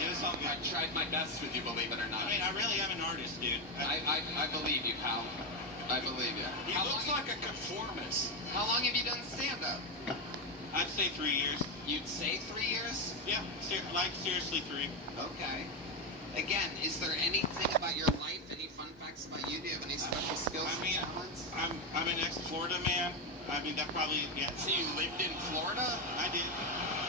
Yeah, it's all good. I tried my best with you, believe it or not. I mean, I really am an artist, dude. I believe you, pal. I believe you. He looks like a conformist. How long have you done stand-up? I'd say 3 years. You'd say 3 years? Yeah, seriously 3. Okay. Again, is there anything about your life, any fun facts about you? Do you have any special skills and talents? I'm an ex-Florida man. I mean, that probably, yeah. So you lived in Florida? I did.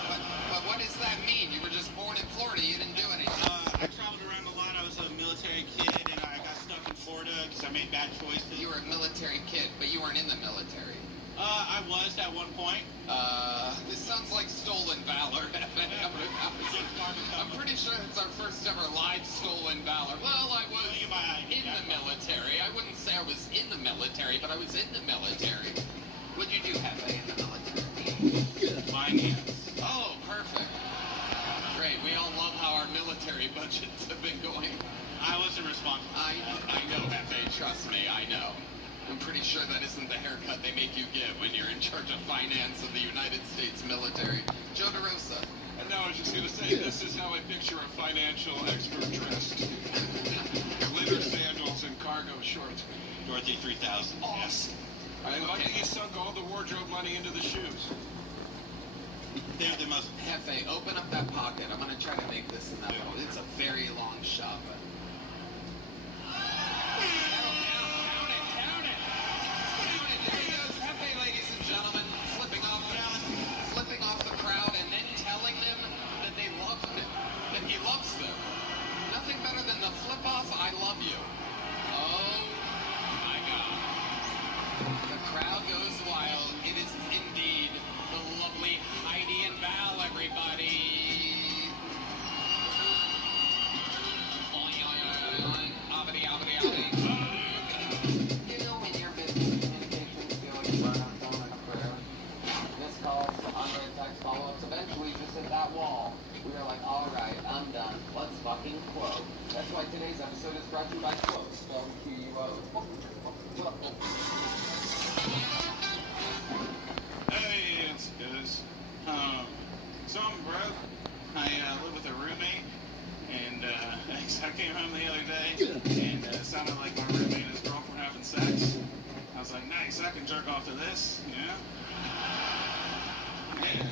But what does that mean? You were just born in Florida. You didn't do anything. I traveled around a lot. I was a military kid, and I got stuck in Florida because I made bad choices. You were a military kid, but you weren't in the military. I was at one point. This sounds like stolen valor. I'm pretty sure it's our first ever live stolen valor. Well, I was in the military. I wouldn't say I was in the military, but I was in the military. What'd you do, Hefe, in the military? Finance. Oh, perfect. Great. We all love how our military budgets have been going. I wasn't responsible. I know, Hefe. Trust me, I know. I'm pretty sure that isn't the haircut they make you get when you're in charge of finance of the United States military. Joe DeRosa. And now I was just going to say, this is how I picture a financial expert dressed. Glitter sandals and cargo shorts. Dorothy 3000. Yes. I'm lucky you sunk all the wardrobe money into the shoes. They're the most... Hefe, open up that pocket. I'm going to try to make this inevitable. It's a very long shot, but... The flip off, I love you. Oh my God. The crowd goes wild. It is indeed the lovely Heidi and Val, everybody. Obbity, obbity, obbity. You know when you're busy communications, feel like you run out of time in a prayer. This calls, unread text follow-ups. Eventually, you just hit that wall. We are like, all right, I'm done. Let's fucking quote. That's why today's episode is brought to you by Quote, spelled Q-U-O. Hey, it's Goose. So I'm broke. I live with a roommate, and I came home the other day, and it sounded like my roommate and his girlfriend were having sex. I was like, nice, I can jerk off to this, you know? And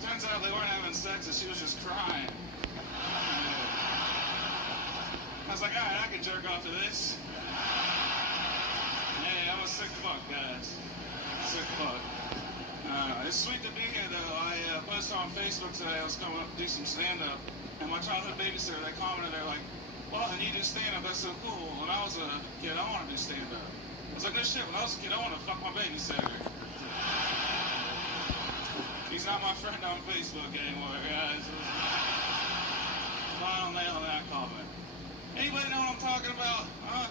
turns out they weren't having sex, and she was just crying. I was like, alright, I can jerk off to this. Hey, I'm a sick fuck, guys. Sick fuck. It's sweet to be here, though. I posted on Facebook today I was coming up to do some stand-up, and my childhood babysitter, they commented, they're like, well, and you do stand-up, that's so cool. When I was a kid, I wanted to do stand-up. I was like, no shit, when I was a kid, I wanted to fuck my babysitter. He's not my friend on Facebook anymore, guys. Final nail on that comment. Anybody know what I'm talking about? Huh?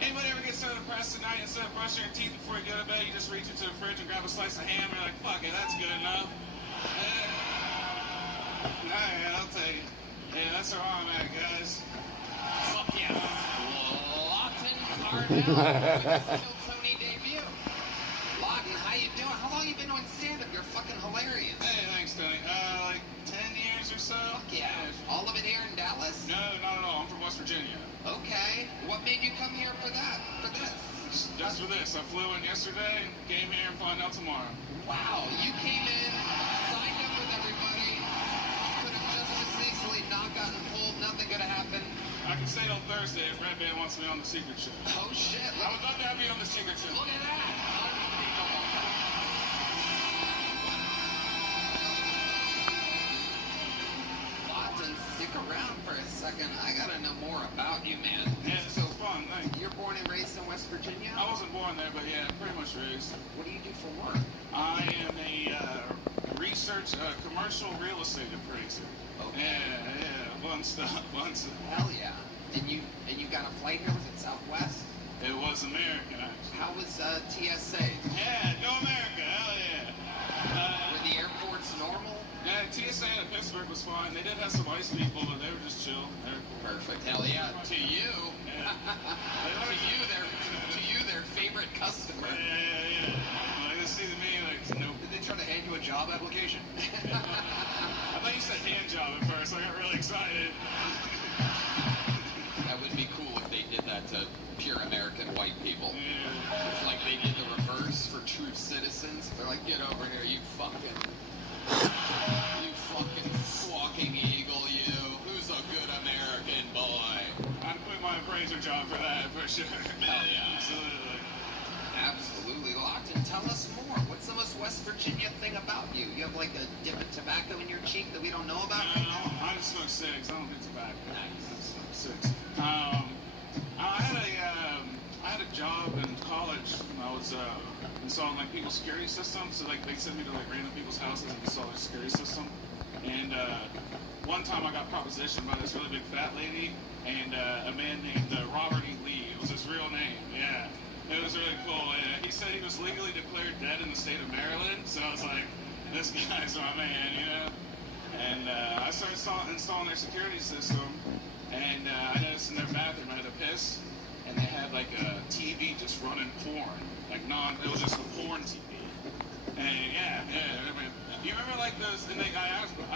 Anybody ever get so depressed tonight, instead of brushing your teeth before you go to bed, you just reach into the fridge and grab a slice of ham and you're like, fuck it, that's good enough. Alright, I'll tell you. Yeah, that's where I'm at, guys. Fuck yeah. Lawton Cardell. Tony debut. Lawton, how you doing? How long you been doing stand-up? You're fucking hilarious. Hey, thanks, Tony. Like 10 years or so. Fuck yeah. All of it here in Dallas? No, not at all. I'm from West Virginia. Okay. What made you come here for that? For this? Just for this. I flew in yesterday and came here and flying out tomorrow. Wow. You came in, signed up with everybody. Could have just as easily not gotten pulled. Nothing could have happened. I can stay till Thursday if Red Band wants me on the Secret Show. Oh, shit. I would love to have you on the Secret Show. Look at that. Stick around for a second. I gotta know more about you, man. Yeah, it's so fun, thanks. You're born and raised in West Virginia? I wasn't born there, but yeah, pretty much raised. What do you do for work? I am a commercial real estate appraiser. Okay. Yeah, fun stuff. Hell yeah. And you got a flight here? Was it Southwest? It was American, actually. How was TSA? Yeah, go America, hell yeah. Were the airports normal? Yeah, TSA at Pittsburgh was fine. They did have some ice people, but they were just chill. Perfect. Hell yeah. To you. Yeah. to you, their favorite customer. Yeah. Like, they see me like, nope. Did they try to hand you a job application? I thought you said hand job at first. I got really excited. That would be cool if they did that to pure American white people. Yeah. It's like they did the reverse for true citizens. They're like, get over here, you fuck. fucking squawking eagle, you. Who's a good American boy? I'd put my appraiser job for that, for sure. Hell yeah. Absolutely. Absolutely. Lockton, tell us more. What's the most West Virginia thing about you? You have like a dip of tobacco in your cheek that we don't know about? No, I just smoke cigs. I don't do tobacco. Nice. I smoke cigs. I had a job in college. I was installing like people's security systems. So like they sent me to like random people's houses and install their security system. And one time I got propositioned by this really big fat lady and a man named Robert E. Lee. It was his real name. Yeah. It was really cool. He said he was legally declared dead in the state of Maryland. So I was like, this guy's my man, you know? And I started installing their security system. And I noticed in their bathroom I had a piss. And they had like a TV just running porn. Like it was just a porn TV. And yeah. I mean, you remember like those, and I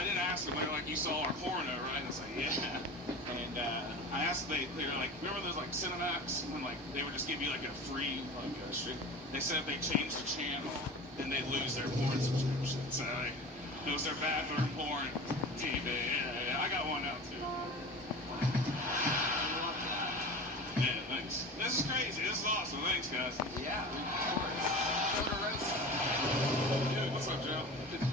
didn't ask them, they were like, you saw our porno, right? And I was like, yeah. And I asked them, they were like, remember those like Cinemax? And like, they would just give you like a free, like stream. They said if they changed the channel, then they'd lose their porn subscription. So like, it was their bathroom porn TV. Yeah, I got one out too. Yeah, thanks. This is crazy. This is awesome. Thanks, guys. Yeah, of course. Dude, what's up, Joe?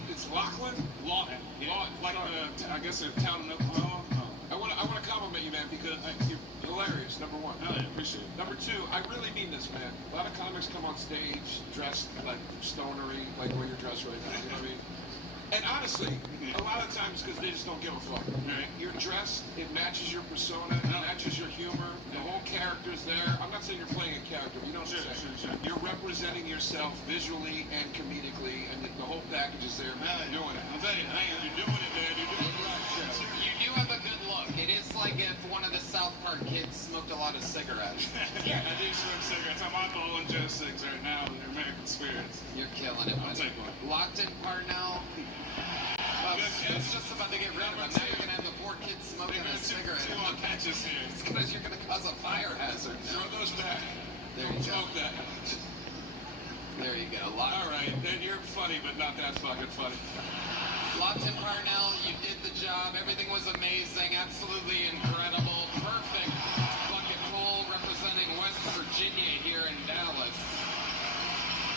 It's Lachlan? Lawton. Yeah. Like I guess a town in Oklahoma. I want to compliment you, man, because you're hilarious, number one. Oh, yeah, appreciate it. Number two, I really mean this, man. A lot of comics come on stage dressed like stonery, like the way you're dressed right now, you know what I mean? And honestly, a lot of times because they just don't give a fuck. Right. You're dressed, it matches your persona, it matches your humor, the whole character's there. I'm not saying you're playing a character, but you know what I'm saying? Sure. You're representing yourself visually and comedically, and the whole package is there, man. You're doing it. I'll tell you, you're doing it, man. You're doing it right, Joe. You do have a good look. It is like if one of the South Park kids smoked a lot of cigarettes. Yeah, I do smoke cigarettes. I'm eyeballing Joe cigs right now with their American spirits. You're killing it, I'll take one. Lockton Parnell. I was just about to get rid of him. Now you're going to have the poor kid smoking a cigarette. Two on catches here. It's because you're going to cause a fire hazard. Throw those back. There you go. Smoke that. There you go. All right, then you're funny, but not that fucking funny. Lockton Parnell, you did the job. Everything was amazing. Absolutely incredible. Perfect bucket hole representing West Virginia here in Dallas.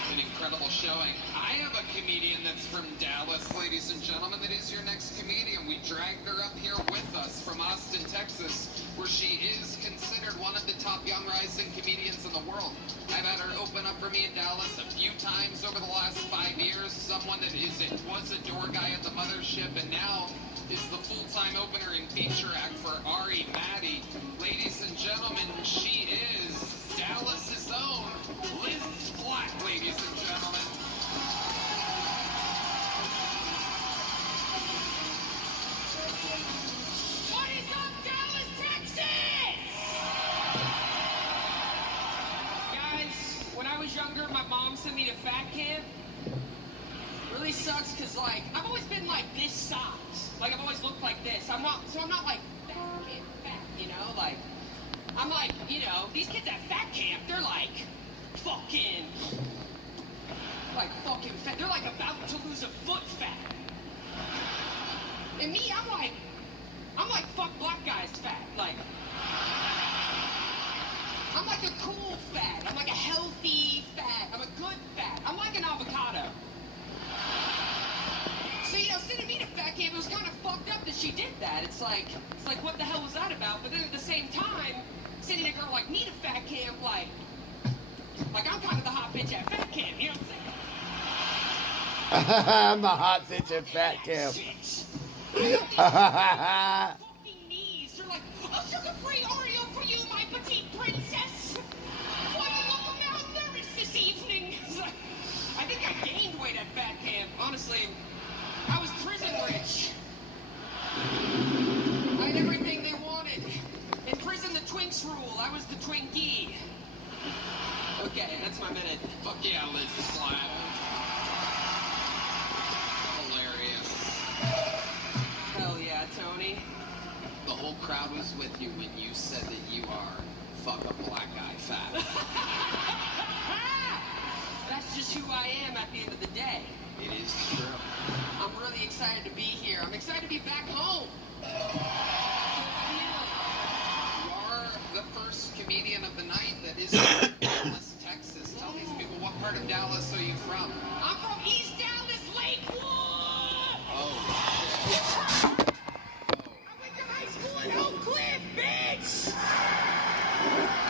An incredible showing. I have a comedian that's from Dallas, ladies and gentlemen, that is your next comedian. We dragged her up here with us from Austin, Texas, where she is considered one of the top young rising comedians in the world. I've had her open up for me in Dallas a few times over the last 5 years. Someone that was a door guy at the Mothership and now is the full-time opener and feature act for Ari Maddie. Ladies and gentlemen, she is Dallas's own Liz Black, ladies and gentlemen. What is up, Dallas, Texas? Guys, when I was younger, my mom sent me to fat camp. Really sucks because, like, I've always been like this size. Like, I've always looked like this. I'm not like fat kid fat, you know? Like, I'm like, you know, these kids at fat camp, they're like fucking fat. They're like about to lose a foot fat. And me, I'm like fuck black guys fat. Like, I'm like a cool fat. I'm like a healthy fat. I'm a good fat. I'm like an avocado. So, you know, sending me to fat camp, it was kind of fucked up that she did that. It's like, what the hell was that about? But then at the same time, sending a girl like me to fat camp, like I'm kind of the hot bitch at fat camp, you know what I'm saying? I'm the hot bitch at fat camp. Fucking knees. They're like, a sugar-free Oreo for you, my petite princess. Why you look malnourished this evening? I think I gained weight at fat camp. Honestly, I was prison rich. I had everything they wanted. In prison, the Twinks rule. I was the Twinkie. Okay, that's my minute. Fuck yeah, Liz Black. Hilarious. Hell yeah, Tony. The whole crowd was with you when you said that you are fuck a black guy fat. That's just who I am at the end of the day. It is true. excited to be here. I'm excited to be back home. You are the first comedian of the night that is from Dallas, Texas. Tell these people, what part of Dallas are you from? I'm from East Dallas, Lakewood! Oh, shit. I went to high school in Oak Cliff, bitch!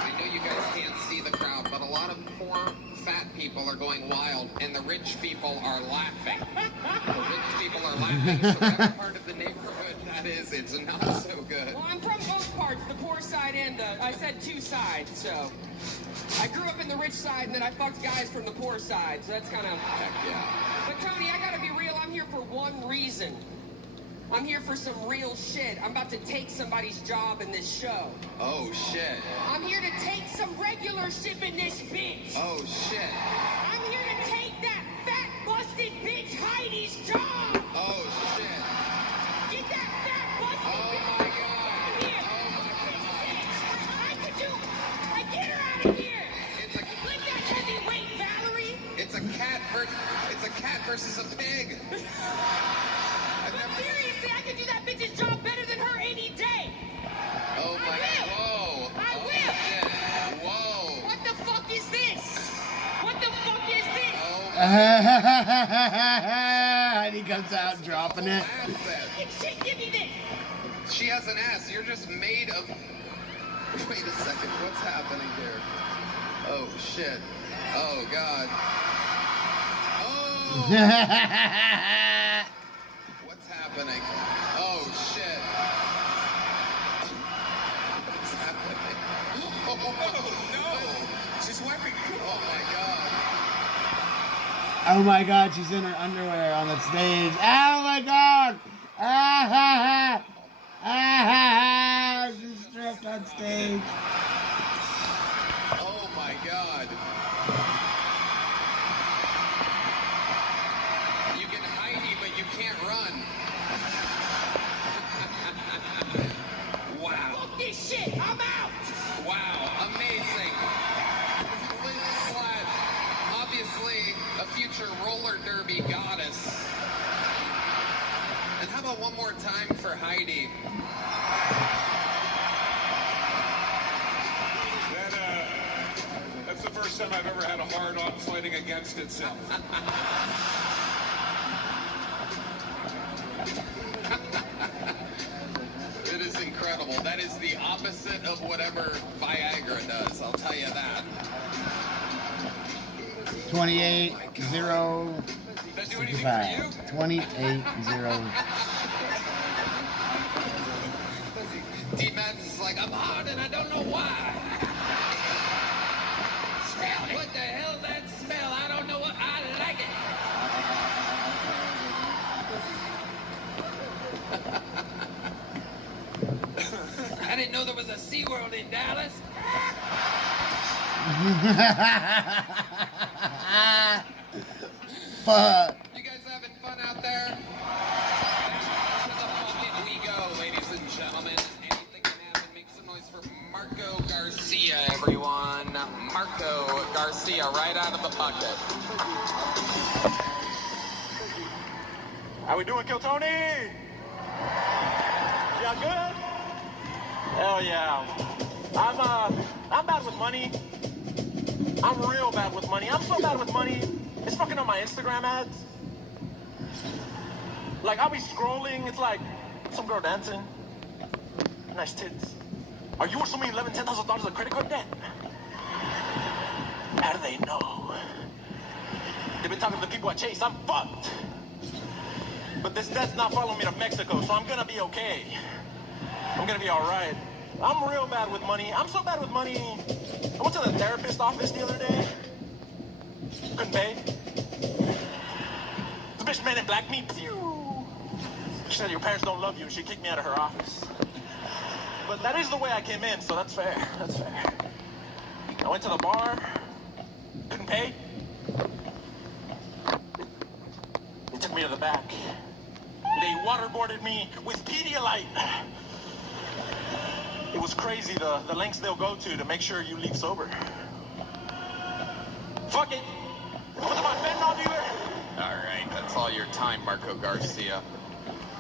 I know you guys can't see the crowd, but a lot of poor fat people are going wild, and the rich people are laughing. The rich people are laughing, so whatever part of the neighborhood that is, it's not so good. Well, I'm from both parts, the poor side and I said two sides, so. I grew up in the rich side, and then I fucked guys from the poor side, so that's kind of... Heck yeah. But Tony, I gotta be real, I'm here for one reason. I'm here for some real shit. I'm about to take somebody's job in this show. Oh, shit. I'm here to take some regular shit in this bitch. Oh, shit. I'm here to take that fat, busted bitch Heidi's job. Oh, shit. Get that fat, busted bitch my God. out of here. I could do... I get her out of here. Click that heavyweight Valerie. It's a cat versus a pig. Seriously, I could do that bitch's job better than her any day. Oh my God. Whoa. I will. Shit. Whoa. What the fuck is this? What the fuck is this? And he comes out dropping it. Shit, give me this. She has an ass. You're just made of... Wait a second. What's happening here? Oh, shit. Oh, God. Oh. What's happening? Oh, shit. What's happening? Oh, no. She's wearing... Oh, my God. Oh my God, she's in her underwear on the stage. Oh my God! Ah ha ha! Ah ha ha! She's stripped on stage. Oh my God. You can hide, but you can't run. Wow. Fuck this shit, I'm out! Wow, amazing. Liz Slat, obviously a future roller derby goddess. And how about one more time for Heidi? That's the first time I've ever had a hard-on fighting against itself. It is incredible. That is the opposite of whatever Viagra does, I'll tell you that. 28-0. 28-0. D-Mats is like, I'm hard and I don't know why. Smell it. What the hell's that smell? I don't know what. I like it. I didn't know there was a SeaWorld in Dallas. Fuck. You guys having fun out there? To the bucket we go, ladies and gentlemen. Anything can happen. Make some noise for Marco Garcia, everyone. Marco Garcia, right out of the bucket. How we doing, Kill Tony? Y'all good? Hell yeah. I'm bad with money. I'm real bad with money. I'm so bad with money. It's fucking on my Instagram ads. Like, I'll be scrolling. It's like some girl dancing. Nice tits. Are you assuming $11,000, $10,000 of credit card debt? How do they know? They've been talking to the people at Chase. I'm fucked. But this debt's not following me to Mexico, so I'm gonna be okay. I'm gonna be all right. I'm real bad with money. I'm so bad with money. I went to the therapist office the other day. Couldn't pay. The bitch man in black me. Pew. She said your parents don't love you. She kicked me out of her office. But that is the way I came in, so that's fair. That's fair. I went to the bar. Couldn't pay. They took me to the back. They waterboarded me with Pedialyte. It was crazy, the lengths they'll go to make sure you leave sober. Fuck it. I went to my fentanyl dealer. All right, that's all your time, Marco Garcia.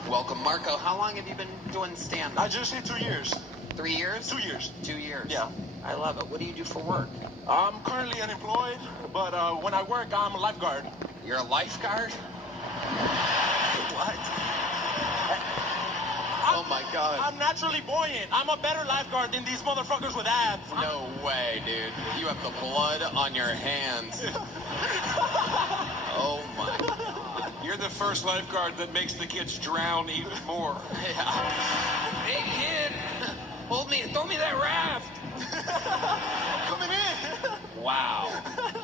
Welcome, Marco. How long have you been doing stand-up? I just hit 2 years. 3 years? 2 years. 2 years. Yeah. I love it. What do you do for work? I'm currently unemployed, but when I work, I'm a lifeguard. You're a lifeguard? What? Oh my God. I'm naturally buoyant. I'm a better lifeguard than these motherfuckers with abs. No way, dude. You have the blood on your hands. Oh my God. You're the first lifeguard that makes the kids drown even more. Yeah. Hey, kid. Hold me. Throw me that raft. Coming in. Wow.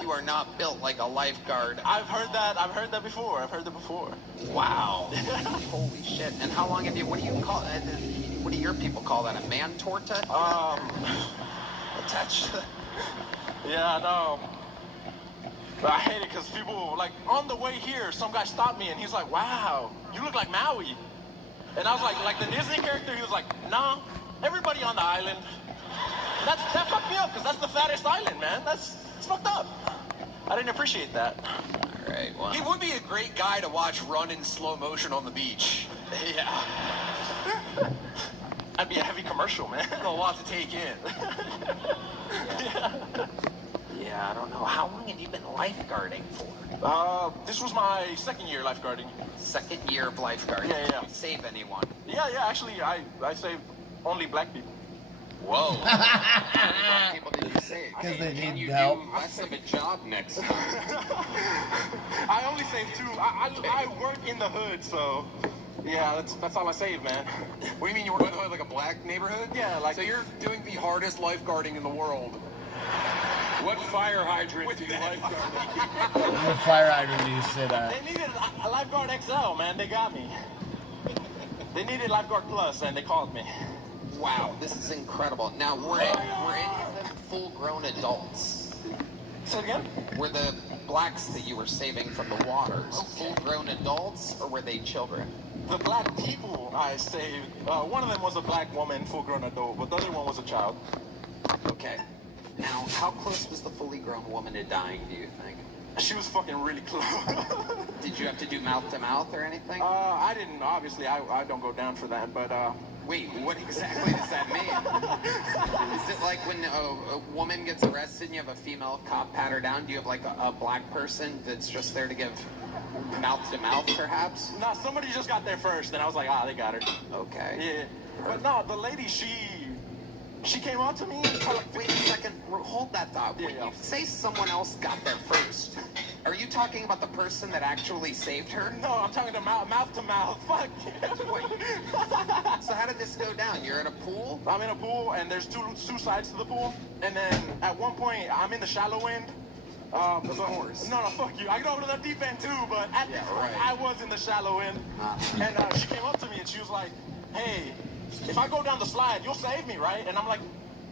You are not built like a lifeguard. I've heard that before. Wow. Holy shit. And how long have you, what do you call it? What do your people call that? A man torta? Attached. Yeah, no. But I hate it because people, like, on the way here, some guy stopped me and he's like, wow, you look like Maui. And I was like the Disney character, he was like, nah, everybody on the island. That fucked me up because that's the fattest island, man. It's fucked up. I didn't appreciate that. All right, well. He would be a great guy to watch run in slow motion on the beach. Yeah. That'd be a heavy commercial, man. A lot to take in. Yeah, I don't know. How long have you been lifeguarding for? This was my second year lifeguarding. Second year of lifeguarding? Yeah. Did you save anyone? Yeah, actually, I saved only black people. Whoa. How many black people did you save? Because they Can need you help. do less of a job next time? I only saved 2. I work in the hood, so yeah, that's all I save, man. What do you mean you work in the hood, like a black neighborhood? Yeah, like. So you're doing the hardest lifeguarding in the world. What fire hydrant do you lifeguard? What fire hydrant do you sit at? They needed a lifeguard XL, man. They got me. They needed lifeguard plus, and they called me. Wow, this is incredible. Now, were any of them full-grown adults? Say it again? Were the blacks that you were saving from the waters full-grown adults, or were they children? The black people I saved, one of them was a black woman, full-grown adult, but the other one was a child. Okay. Now, how close was the fully grown woman to dying, do you think? She was fucking really close. Did you have to do mouth-to-mouth or anything? I didn't, obviously. I don't go down for that, but, Wait, what exactly does that mean? Is it like when a woman gets arrested and you have a female cop pat her down? Do you have like a black person that's just there to give mouth-to-mouth, perhaps? No, somebody just got there first, and I was like, they got her. Okay. Yeah. But no, the lady, she came on to me. Wait a second. Hold that thought. When you say someone else got there first, are you talking about the person that actually saved her? No, I'm talking about mouth to mouth. Fuck. Wait. So how did this go down? You're in a pool? I'm in a pool, and there's two sides to the pool. And then at one point, I'm in the shallow end. Of course. No, fuck you. I go over to the deep end too, but at this point, I was in the shallow end. And she came up to me, and she was like, hey, if I go down the slide, you'll save me, right? And I'm like,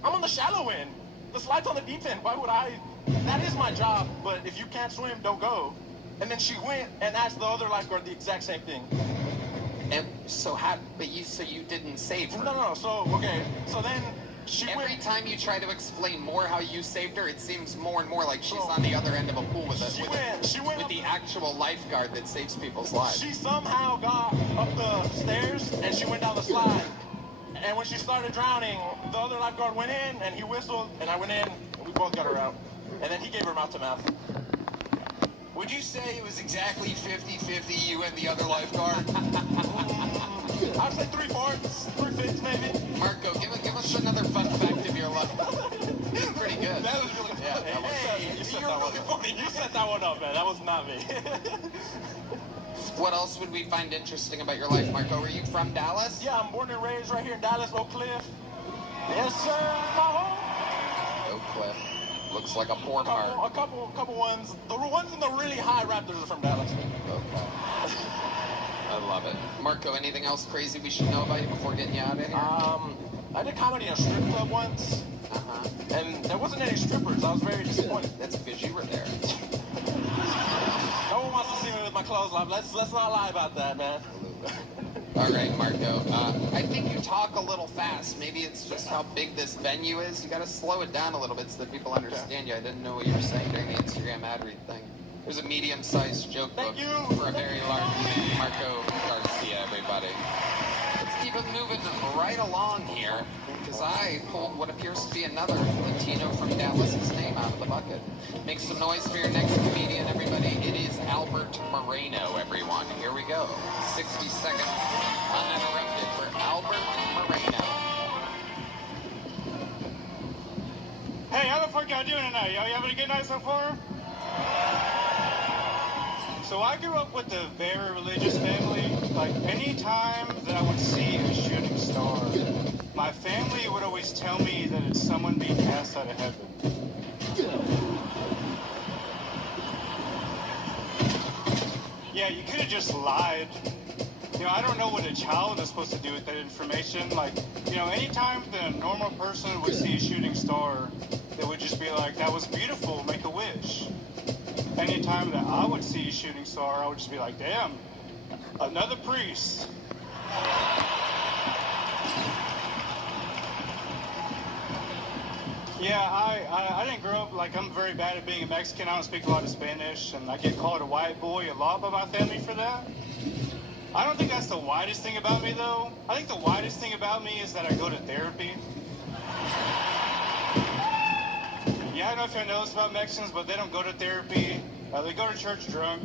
I'm on the shallow end. The slide's on the deep end. Why would I? That is my job, but if you can't swim, don't go. And then she went and asked the other lifeguard the exact same thing. And so you didn't save her? No. So then she Every time you try to explain more how you saved her, it seems more and more like she's on the other end of a pool with the actual lifeguard that saves people's lives. She somehow got up the stairs and she went down the slide. And when she started drowning, the other lifeguard went in and he whistled and I went in and we both got her out. And then he gave her mouth to mouth. Would you say it was exactly 50-50 you and the other lifeguard? I'd say 3/4, maybe. Marco, give us another fun fact of your life. It's pretty good. That was really funny. Yeah, you set that one up, man. That was not me. What else would we find interesting about your life, Marco? Were you from Dallas? Yeah, I'm born and raised right here in Dallas, Oak Cliff. Yes, sir. It's my home. Oak Cliff. Looks like a poor part. A couple ones. The ones in the really high Raptors are from Dallas. Okay. I love it. Marco, anything else crazy we should know about you before getting you out of here? I did comedy in a strip club once. And there wasn't any strippers. I was very disappointed. That's because you were there. No one wants to see me with my clothes off. Let's not lie about that, man. All right, Marco. I think you talk a little fast. Maybe it's just how big this venue is. You got to slow it down a little bit so that people understand you. I didn't know what you were saying during the Instagram ad read thing. There's a medium-sized joke book for a very large man, Marco Garcia, everybody. Let's keep it moving right along here, because I pulled what appears to be another Latino from Dallas's name out of the bucket. Make some noise for your next comedian, everybody. It is Albert Moreno, everyone. Here we go. 60 seconds uninterrupted for Albert Moreno. Hey, how the fuck y'all doing tonight? Y'all having a good night so far? So I grew up with a very religious family. Like, any time that I would see a shooting star, my family would always tell me that it's someone being cast out of heaven. Yeah, you could have just lied. You know, I don't know what a child is supposed to do with that information. Like, you know, anytime that a normal person would see a shooting star, they would just be like, that was beautiful, make a wish. Anytime that I would see a shooting star, I would just be like, damn, another priest. Yeah, I didn't grow up, like, I'm very bad at being a Mexican. I don't speak a lot of Spanish, and I get called a white boy a lot by my family for that. I don't think that's the widest thing about me, though. I think the widest thing about me is that I go to therapy. Yeah, I don't know if y'all know this about Mexicans, but they don't go to therapy. They go to church drunk.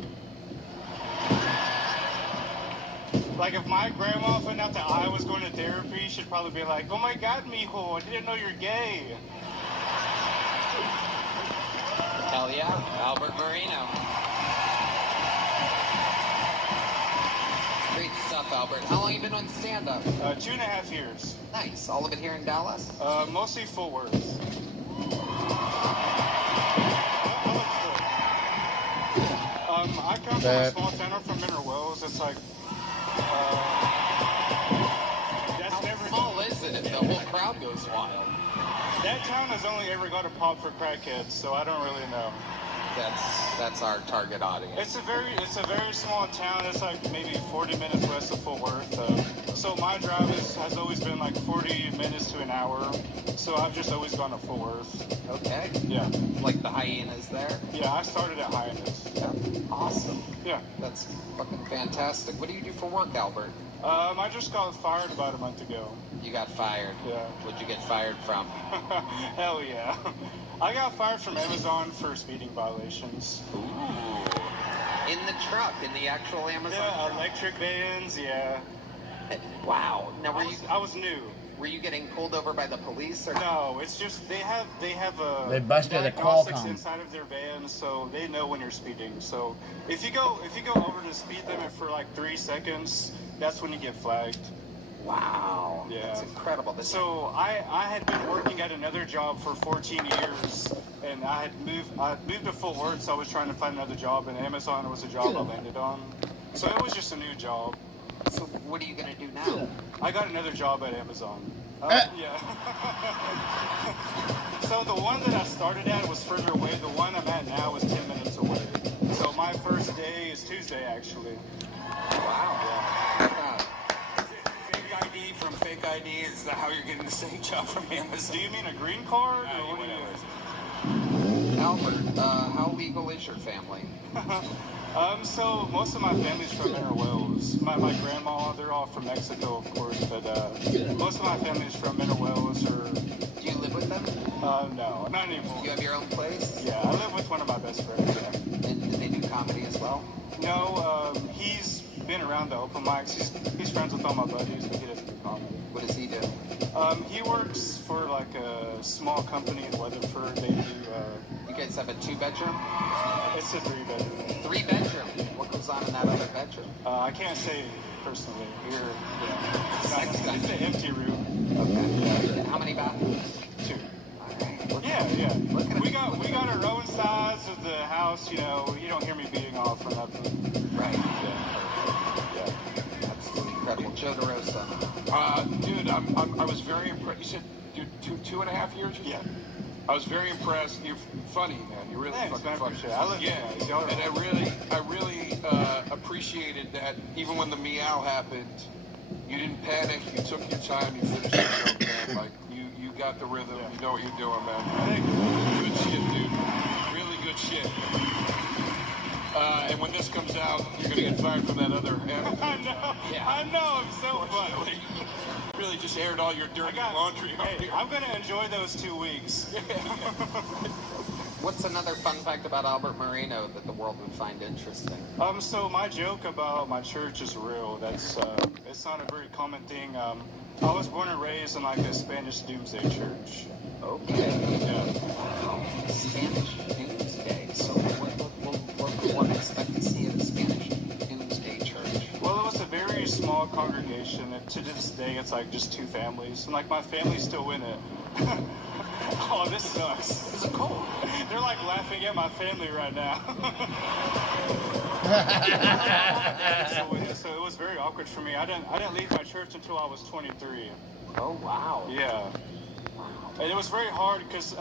Like, if my grandma found out that I was going to therapy, she'd probably be like, oh my God, mijo, I didn't know you're gay. Hell yeah, Albert Moreno. Great stuff, Albert. How long have you been on stand-up? 2.5 years. Nice. All of it here in Dallas? Mostly Fort Worth. I come from a small town. I'm from Mineral Wells. It's like, How small is it if the whole crowd goes wild? That town has only ever got a pop for crackheads, so I don't really know. That's our target audience. It's a very small town. It's like maybe 40 minutes west of Fort Worth. So my drive has always been like 40 minutes to an hour. So I've just always gone to Fort Worth. Okay. Yeah. Like the Hyenas there? Yeah, I started at Hyenas. Yeah. Awesome. Yeah. That's fucking fantastic. What do you do for work, Albert? I just got fired about a month ago. You got fired? Yeah. What'd you get fired from? Hell yeah. I got fired from Amazon for speeding violations. Ooh. In the truck, in the actual Amazon truck? Electric vans, yeah. Wow. Now, I was new. Were you getting pulled over by the police? Or no, it's just they have a They busted the diagnostics Qualcomm inside of their vans, so they know when you're speeding. So if you go over the speed limit for like 3 seconds, that's when you get flagged. Wow. Yeah. That's incredible. So I had been working at another job for 14 years, and I moved to Fort Worth, so I was trying to find another job, and Amazon was a job I landed on. So it was just a new job. So what are you going to do now? I got another job at Amazon. Yeah. So the one that I started at was further away. The one I'm at now is 10 minutes away. So my first day is Tuesday, actually. Wow. Yeah. Fake ID from fake ID is how you're getting the same job from Amazon. Do you mean a green card? Or what Albert, how legal is your family? So most of my family's from Mineral Wells. My grandma, they're all from Mexico, of course, but most of my family's from Mineral Wells. Or do you live with them? No, not anymore. You have your own place? Yeah, I live with one of my best friends. Yeah. And do they do comedy as well? No, he's been around the open mics. He's friends with all my buddies, but he doesn't do comedy. What does he do? He works for like a small company in Weatherford. They do. You guys have a 2-bedroom? It's a 3-bedroom. 3-bedroom. What goes on in that other bedroom? I can't say personally. Here, yeah. It's an empty room. Okay. Yeah. How many bathrooms? 2. All right. Yeah. We got our own size of the house. You know, you don't hear me beating off or nothing. Right. Yeah. Absolutely incredible. Joe DeRosa. Dude, I was very impressed. You said, dude, 2.5 years? Yeah. I was very impressed. You're funny, man. You're really fucking funny. And I really appreciated that even when the meow happened, you didn't panic. You took your time. You finished the joke, man. Like, you got the rhythm. Yeah. You know what you're doing, man. Good shit, dude. Really good shit. And when this comes out, you're gonna get fired from that other animal. I know. Yeah. I know. I'm so funny. Really just aired all your dirty laundry. Hey, I'm gonna enjoy those 2 weeks. What's another fun fact about Albert Moreno that the world would find interesting? So my joke about my church is real. That's it's not a very common thing. I was born and raised in like a Spanish Doomsday church. Okay. Yeah. Wow. Spanish Doomsday. So what would one expect to see at a Spanish Doomsday church? Well, it was a very small congregation. And to this day, it's like just 2 families, and like my family's still in it. Oh, this sucks. Is it cold? They're like laughing at my family right now. So it was very awkward for me. I didn't leave my church until I was 23. Oh wow. Yeah. And it was very hard because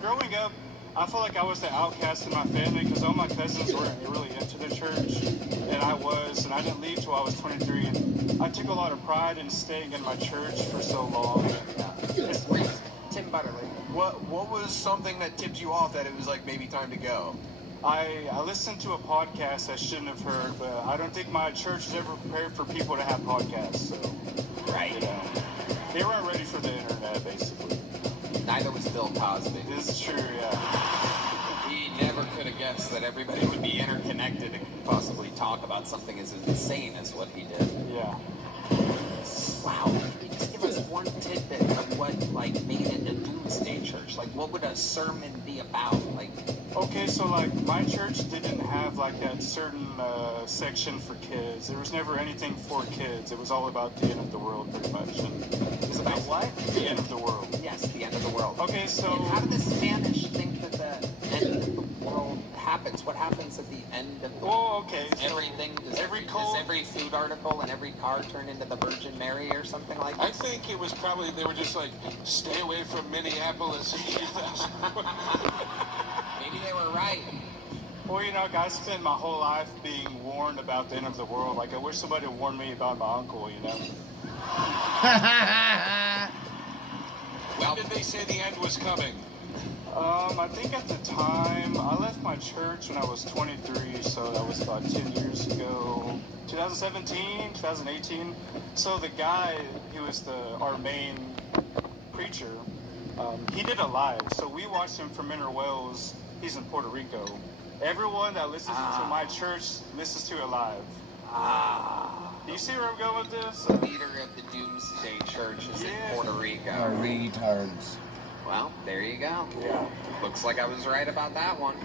growing up, I felt like I was the outcast in my family because all my cousins weren't really into the church, and I was, and I didn't leave till I was 23. And I took a lot of pride in staying in my church for so long. Tim Butterly. What was something that tipped you off that it was like maybe time to go? I listened to a podcast I shouldn't have heard, but I don't think my church is ever prepared for people to have podcasts. So, right. You know, they weren't ready for the internet, basically. Neither was Bill Cosby. This is true, yeah. He never could have guessed that everybody would be interconnected and could possibly talk about something as insane as what he did. Yeah. Wow. Can you just give us one tidbit of what, like, made it a Doomsday church? Like, what would a sermon be about? Like, okay, so, like, my church didn't have, like, that certain section for kids. There was never anything for kids. It was all about the end of the world, pretty much. And it was about what? The end of the world. Yes, the end of the world. Okay, so... And how do the Spanish think that the end of the world happens? What happens at the end of the world? Oh, okay. So everything, does every food article and every car turn into the Virgin Mary or something like that? I think it was probably, they were just like, stay away from Minneapolis. Maybe they were right. Well, you know, I spent my whole life being warned about the end of the world. Like, I wish somebody would warn me about my uncle, you know? When did they say the end was coming? I think at the time, I left my church when I was 23, so that was about 10 years ago. 2017, 2018. So the guy, he was our main preacher, he did a live. So we watched him from Inner Wells. He's in Puerto Rico. Everyone that listens to my church listens to it live. Do you see where I'm going with this? The leader of the Doomsday Church is in Puerto Rico. Retards. Well, there you go. Yeah. Looks like I was right about that one.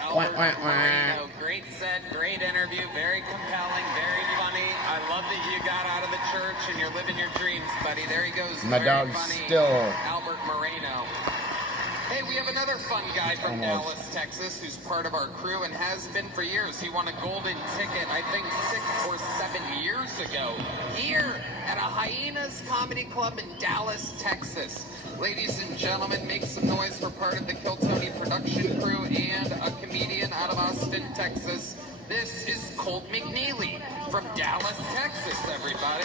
Albert Moreno, great set, great interview, very compelling, very funny. I love that you got out of the church and you're living your dreams, buddy. There he goes. My very dog's funny, still... Albert Moreno. Hey, we have another fun guy from Dallas, Texas, who's part of our crew and has been for years. He won a golden ticket, I think 6 or 7 years ago, here at a Hyenas Comedy Club in Dallas, Texas. Ladies and gentlemen, make some noise for part of the Kill Tony production crew and a comedian out of Austin, Texas. This is Colt McNeely from Dallas, Texas, everybody.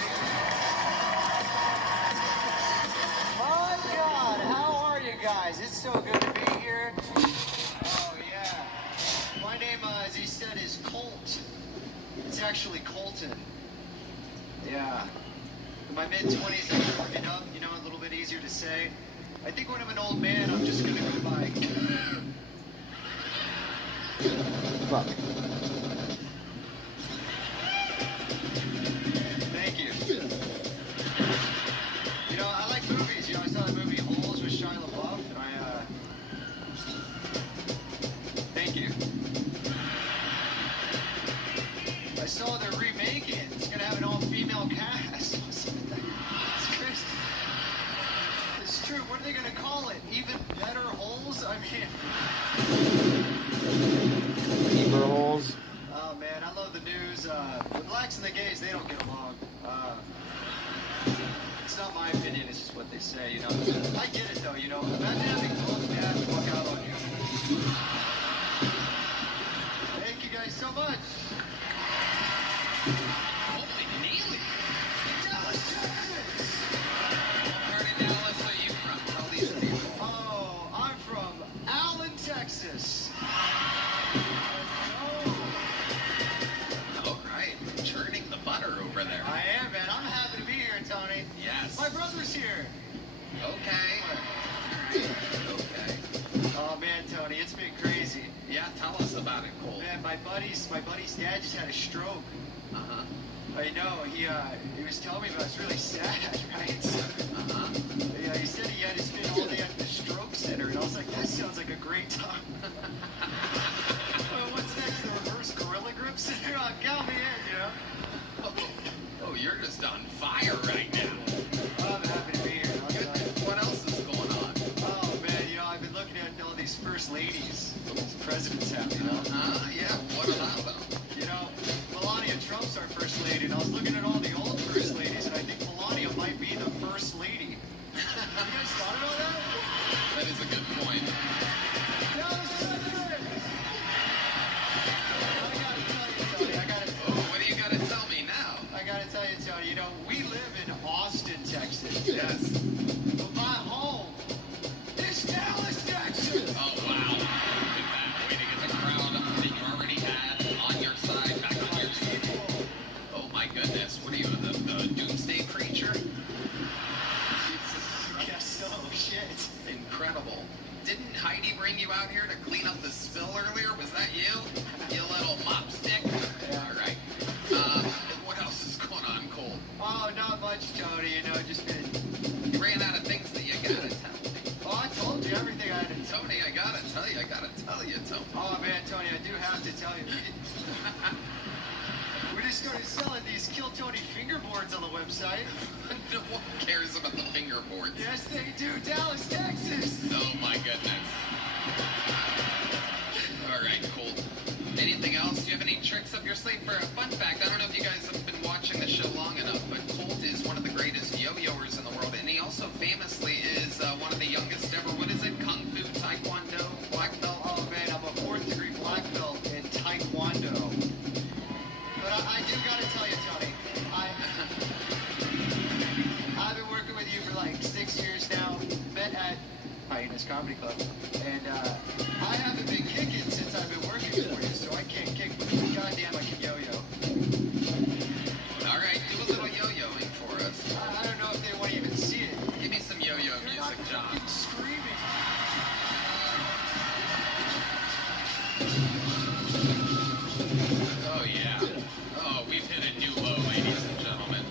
My God, how are you guys? It's so good to be here. Oh, yeah. My name, as he said, is Colt. It's actually Colton. Yeah. In my mid-20s, I'm working up, you know, a little bit easier to say. I think when I'm an old man, I'm just going to go by... Fuck. Thank you. You know, I like movies. You know, I saw the movie Holes with Shia LaBeouf, and thank you. I saw they're remaking it. It's gonna have an all-female cast. It's crazy. It's true. What are they gonna call it? Even Better Holes? I mean... Deeper Holes? Oh, man, I love the news. The blacks and the gays, they don't get along. It's not my opinion, it's just what they say, you know. I get it, though, you know. Imagine having both dads walk out on you. Thank you guys so much. Holy Neely! Dallas, Texas! What part of Dallas are you from? Tell these people. Oh, I'm from Allen, Texas. over there. I am, man. I'm happy to be here, Tony. Yes. My brother's here. Okay. Okay. Oh man, Tony, it's been crazy. Yeah, tell us about it, Cole. Man, my buddy's dad just had a stroke. Uh-huh. I know, he was telling me about it. It's really sad, right? Uh-huh. Yeah, he said he had to spend all day at the stroke center, and I was like, that sounds like a great time. What's next, the reverse gorilla grip center? Count me in, you know? Oh, you're just on fire right now. I'm happy to be here. What else is going on? Oh man, you know, I've been looking at all these first ladies these presidents have, you know? Yeah, what about them? You know, Melania Trump's our first lady, and I was looking at all the old first ladies, and I think Melania might be the first lady. Have you guys thought about that? That is a good point. What do you gotta tell me now? I gotta tell you, Tony, you know, we live in Austin, Texas. Yes. But my home is Dallas, Texas. Oh, wow. Look at that. Way to get the crowd that you already had on your side, back on your side. Oh, my goodness. What are you, the doomsday preacher? I guess so. Shit. Incredible. Didn't Heidi bring you out here to clean up the spill earlier? Was that you? You little mopstick? Yeah. All right. What else is going on, Cole? Oh, not much, Tony. You know, just been... You ran out of things that you gotta tell me. Oh, I told you everything I had to tell. Tony, I gotta tell you, Tony. Oh, man, Tony, I do have to tell you. We just started selling these Kill Tony fingerboards on the website. No one cares about the fingerboards. Yes, they do. Dallas, Texas. Oh, my goodness. All right, cool. Anything else? Do you have any tricks up your sleeve for a fun fact? I don't know if you guys have been watching the show long enough, but Colt is one of the greatest yo-yoers in the world, and he also famously is one of the youngest ever, what is it, Kung Fu Taekwondo black belt? Oh, man, I'm a 4th degree black belt in Taekwondo. But I do gotta tell you, Tony, I've been working with you for like 6 years now, met at Hyenas Comedy Club, and I haven't been kicking since I've been working for you, so I can't kick, but goddamn, I can yo-yo. All right, do a little yo-yoing for us. I don't know if they want to even see it. Give me some yo-yo music, John. Screaming. Oh, yeah. Oh, we've hit a new low, ladies and gentlemen.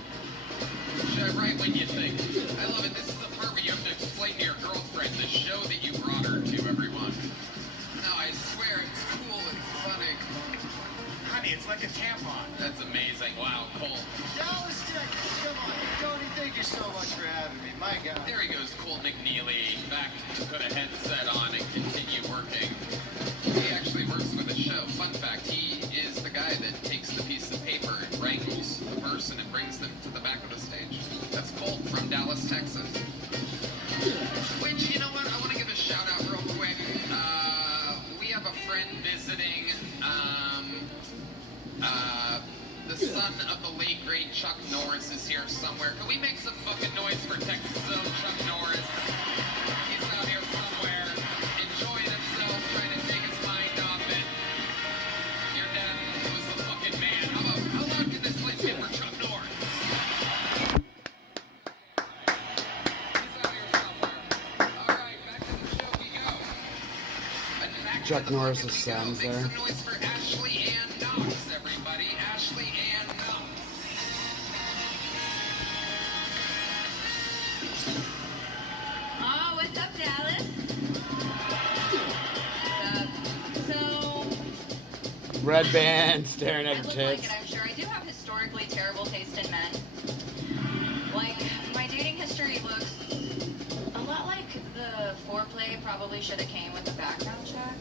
Right when you think. I love it. This is the part where you have to explain to your girlfriend the show that you brought her to, everyone. No, I swear, it's cool, it's funny. Honey, it's like a tampon. That's amazing. Wow, Cole. Dallas, Texas, come on. Tony, thank you so much for having me. My God. There he goes, Colt McNeely, back to put a headset on and continue working. He actually works with the show. Fun fact, he is the guy that takes the piece of paper and wrangles the person and brings them to the back of the stage. That's Colt from Dallas, Texas. Which, you know what, I want to give a shout out real quick. We have a friend visiting, the son of the late, great Chuck Norris is here somewhere. Can we make some fucking noise for Texas Chuck Norris? He's out here somewhere, enjoying himself, trying to take his mind off it. Your dad was the fucking man. How loud can this place get for Chuck Norris? He's out here somewhere. All right, back to the show we go. And back Chuck to the Norris's fucking son's we go. there. Make some noise for Ashley Ann Knox, everybody. Ashley Ann Knox. Oh, what's up, Dallas? So, Red band staring at I her look like tits. it, I'm sure. I do have historically terrible taste in men. Like, my dating history looks a lot like the foreplay probably should have came with a background check.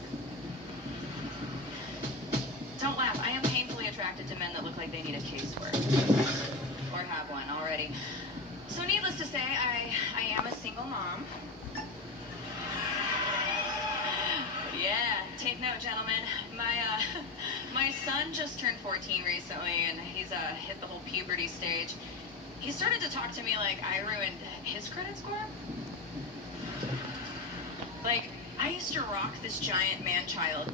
Don't laugh. I am painfully attracted to men that look like they need a casework. Or have one already. So needless to say, I am a single mom. Yeah, take note, gentlemen. My son just turned 14 recently, and he's hit the whole puberty stage. He started to talk to me like I ruined his credit score. Like, I used to rock this giant man-child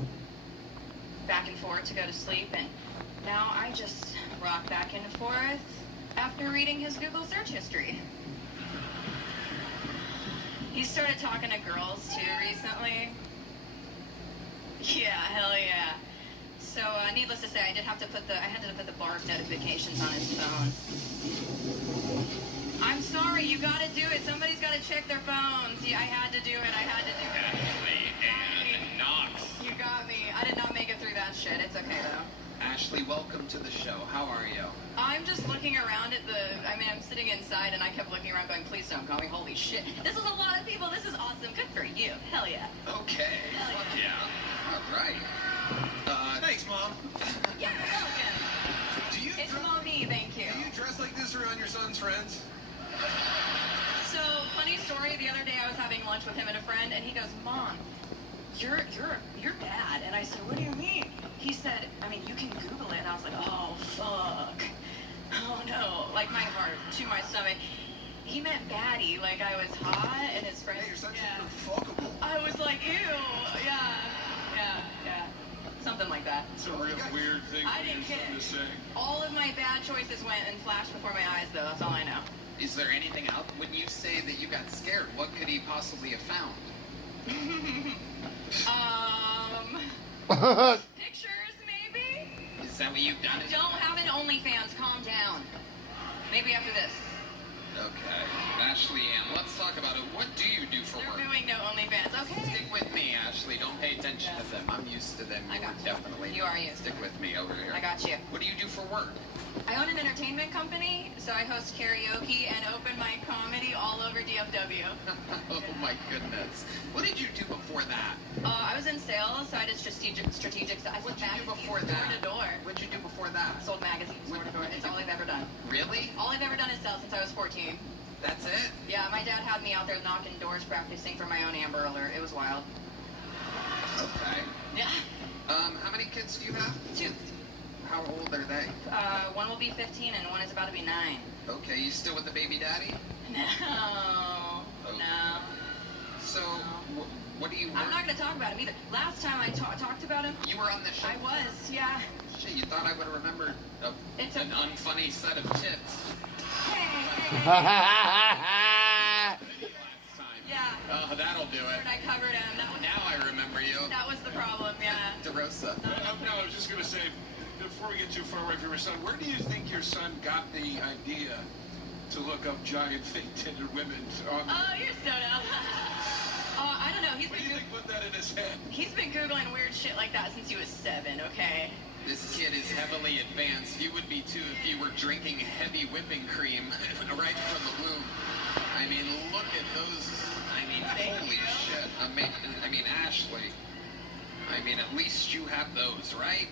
back and forth to go to sleep, and now I just rock back and forth after reading his Google search history. He started talking to girls too recently. Yeah, hell yeah. So, needless to say, I had to put the bark notifications on his phone. I'm sorry, you gotta do it. Somebody's gotta check their phones. Yeah, I had to do it. Ashley Ann Knox. You got me. I did not make it through that shit. It's okay, though. Ashley, welcome to the show. How are you? I'm just looking around at I'm sitting inside, and I kept looking around going, please don't call me. Holy shit. This is a lot of people. This is awesome. Good for you. Hell yeah. Okay. Fuck yeah. All right. Thanks, Mom. Yeah, welcome. It's Mommy, thank you. Do you dress like this around your son's friends? So, funny story, the other day I was having lunch with him and a friend, and he goes, Mom, you're bad. And I said, what do you mean? He said, I mean, you can Google it. And I was like, oh, fuck. Oh, no. Like, my heart to my stomach. He meant baddie, like I was hot, and his friends... Hey, you're such a fuckable. I was like, ew. Yeah. Something like that. It's a real weird thing I for your didn't get son it. to say. All of my bad choices went and flashed before my eyes, though. That's all I know. Is there anything else? When you say that you got scared, what could he possibly have found? Pictures, maybe? Is that what you've done? Don't have an OnlyFans. Calm down. Maybe after this. Okay. Ashley Ann, let's talk about it. What do you do for work? They're doing no OnlyFans. Okay. Stick with me, Ashley. Don't pay attention to them. I'm used to them. I got you. Definitely. You are used. Stick with me over here. I got you. What do you do for work? I own an entertainment company, so I host karaoke and open mic comedy all over DFW. Oh my goodness. What did you do before that? I was in sales, so I did strategic. I What'd sold you do magazines before door that? to door. What'd you do before that? Sold magazines door to door. It's all I've ever done. Really? All I've ever done is sell since I was 14. That's it? Yeah, my dad had me out there knocking doors, practicing for my own Amber Alert. It was wild. Okay. Yeah. How many kids do you have? 2. How old are they? One will be 15 and one is about to be 9. Okay, you still with the baby daddy? No. Oh. No. So, what do you work? I'm not going to talk about him either. Last time I talked about him... You were on the show? I was, yeah. Shit, you thought I would have remembered an unfunny set of tits. Yeah. Oh, that'll do it. I covered him. Now I remember you. That was the problem, yeah. DeRosa. No, I was just going to say, before we get too far away from your son, where do you think your son got the idea to look up giant fake-titted women? Oh, you're so dumb. I don't know. What do you think put that in his head? He's been Googling weird shit like that since he was 7, okay? This kid is heavily advanced. You would be too if you were drinking heavy whipping cream right from the womb. I mean, look at those. I mean, holy shit. I mean, Ashley. I mean, at least you have those, right?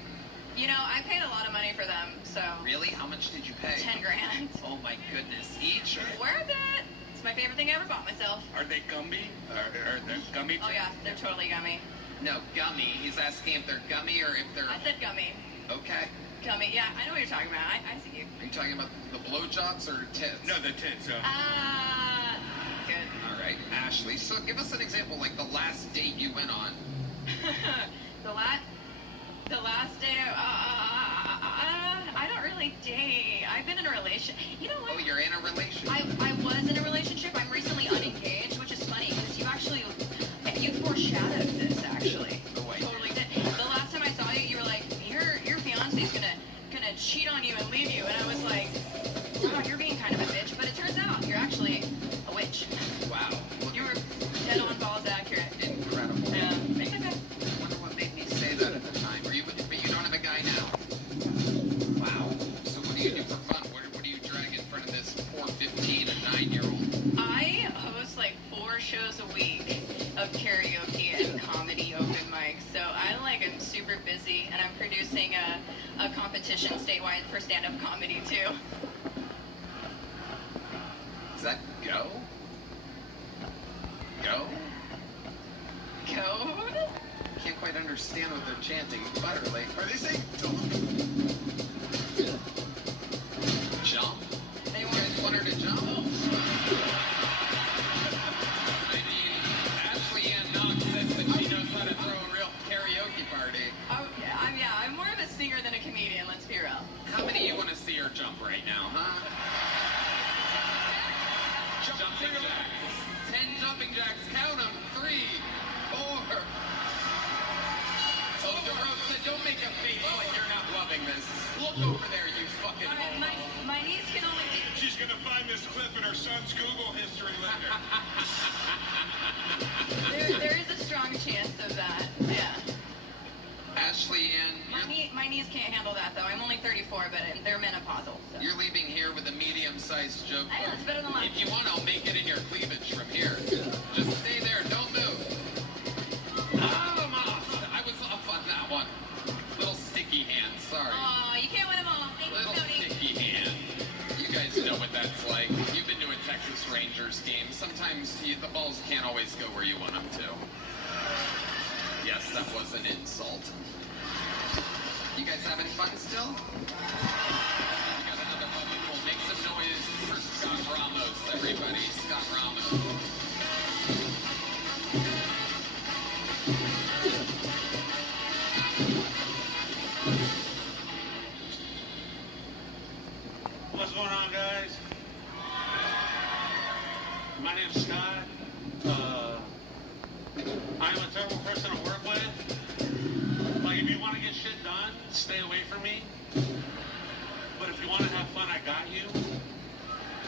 You know, I paid a lot of money for them, so... Really? How much did you pay? 10 grand. Oh my goodness. Each? Worth it. It's my favorite thing I ever bought myself. Are they gummy? Are they gummy? Oh yeah, they're totally gummy. No, gummy. He's asking if they're gummy or if they're... I said gummy. Okay. Gummy, yeah, I know what you're talking about. I see you. Are you talking about the blowjobs or tits? No, the tits. Good. All right, Ashley. So give us an example, like the last date you went on. The last date, I don't really date. I've been in a relationship. You know what? Oh, you're in a relationship. I was in a relationship. I'm recently unengaged, which is funny because you foreshadowed this actually. Totally did. The last time I saw you, you were like, your fiance's gonna cheat on you and leave you, and I was like, wow, you're being kind of a bitch. But it turns out you're actually a witch. Wow. You were dead on balls accurate. Incredible. Yeah. It's okay. I wonder what made me say that at the time. But you don't have a guy now. Wow. So what do you do for fun? What do you drag in front of this poor 15 and 9-year-old? I host like 4 shows a week of karaoke and comedy open mics. So I'm super busy, and I'm producing a competition statewide for stand-up comedy too. Is that go? Go? Go? Can't quite understand what they're chanting. Butterly. Are they saying jump? They want her to jump? I mean, Ashley Ann Knox says that she knows how to throw a real karaoke party. Oh, yeah, I'm more of a singer than a comedian, let's be real. How many you want to see her jump right now, huh? jumping jacks. Count them. 3, 4. Oh, DeRosa, don't make a face like you're not loving this. Look over there, you fucking homo. My niece can only do... She's gonna find this clip in her son's Google history later. There is a strong chance of that, yeah. Ashley Ann, My knees can't handle that, though. I'm only 34, but they're menopausal. So. you're leaving here with a medium-sized joke. Hey, that's better than last. If you want, I'll make it in your cleavage from here. Just stay there, don't move. Ah, I'm off. I was off on that one. Little sticky hand, sorry. Aw, you can't win them all. Thank Little you, Cody. sticky hand. You guys know what that's like. You've been to a Texas Rangers game. Sometimes the balls can't always go where you want them to. Yes, that was an insult. You guys having fun still? We got another public pool. Make some noise for Scott Ramos, everybody. Scott Ramos. What's going on, guys? My name's Scott. I'm a terrible person to work with. Like, if you want to get shit done, stay away from me. But if you want to have fun, I got you.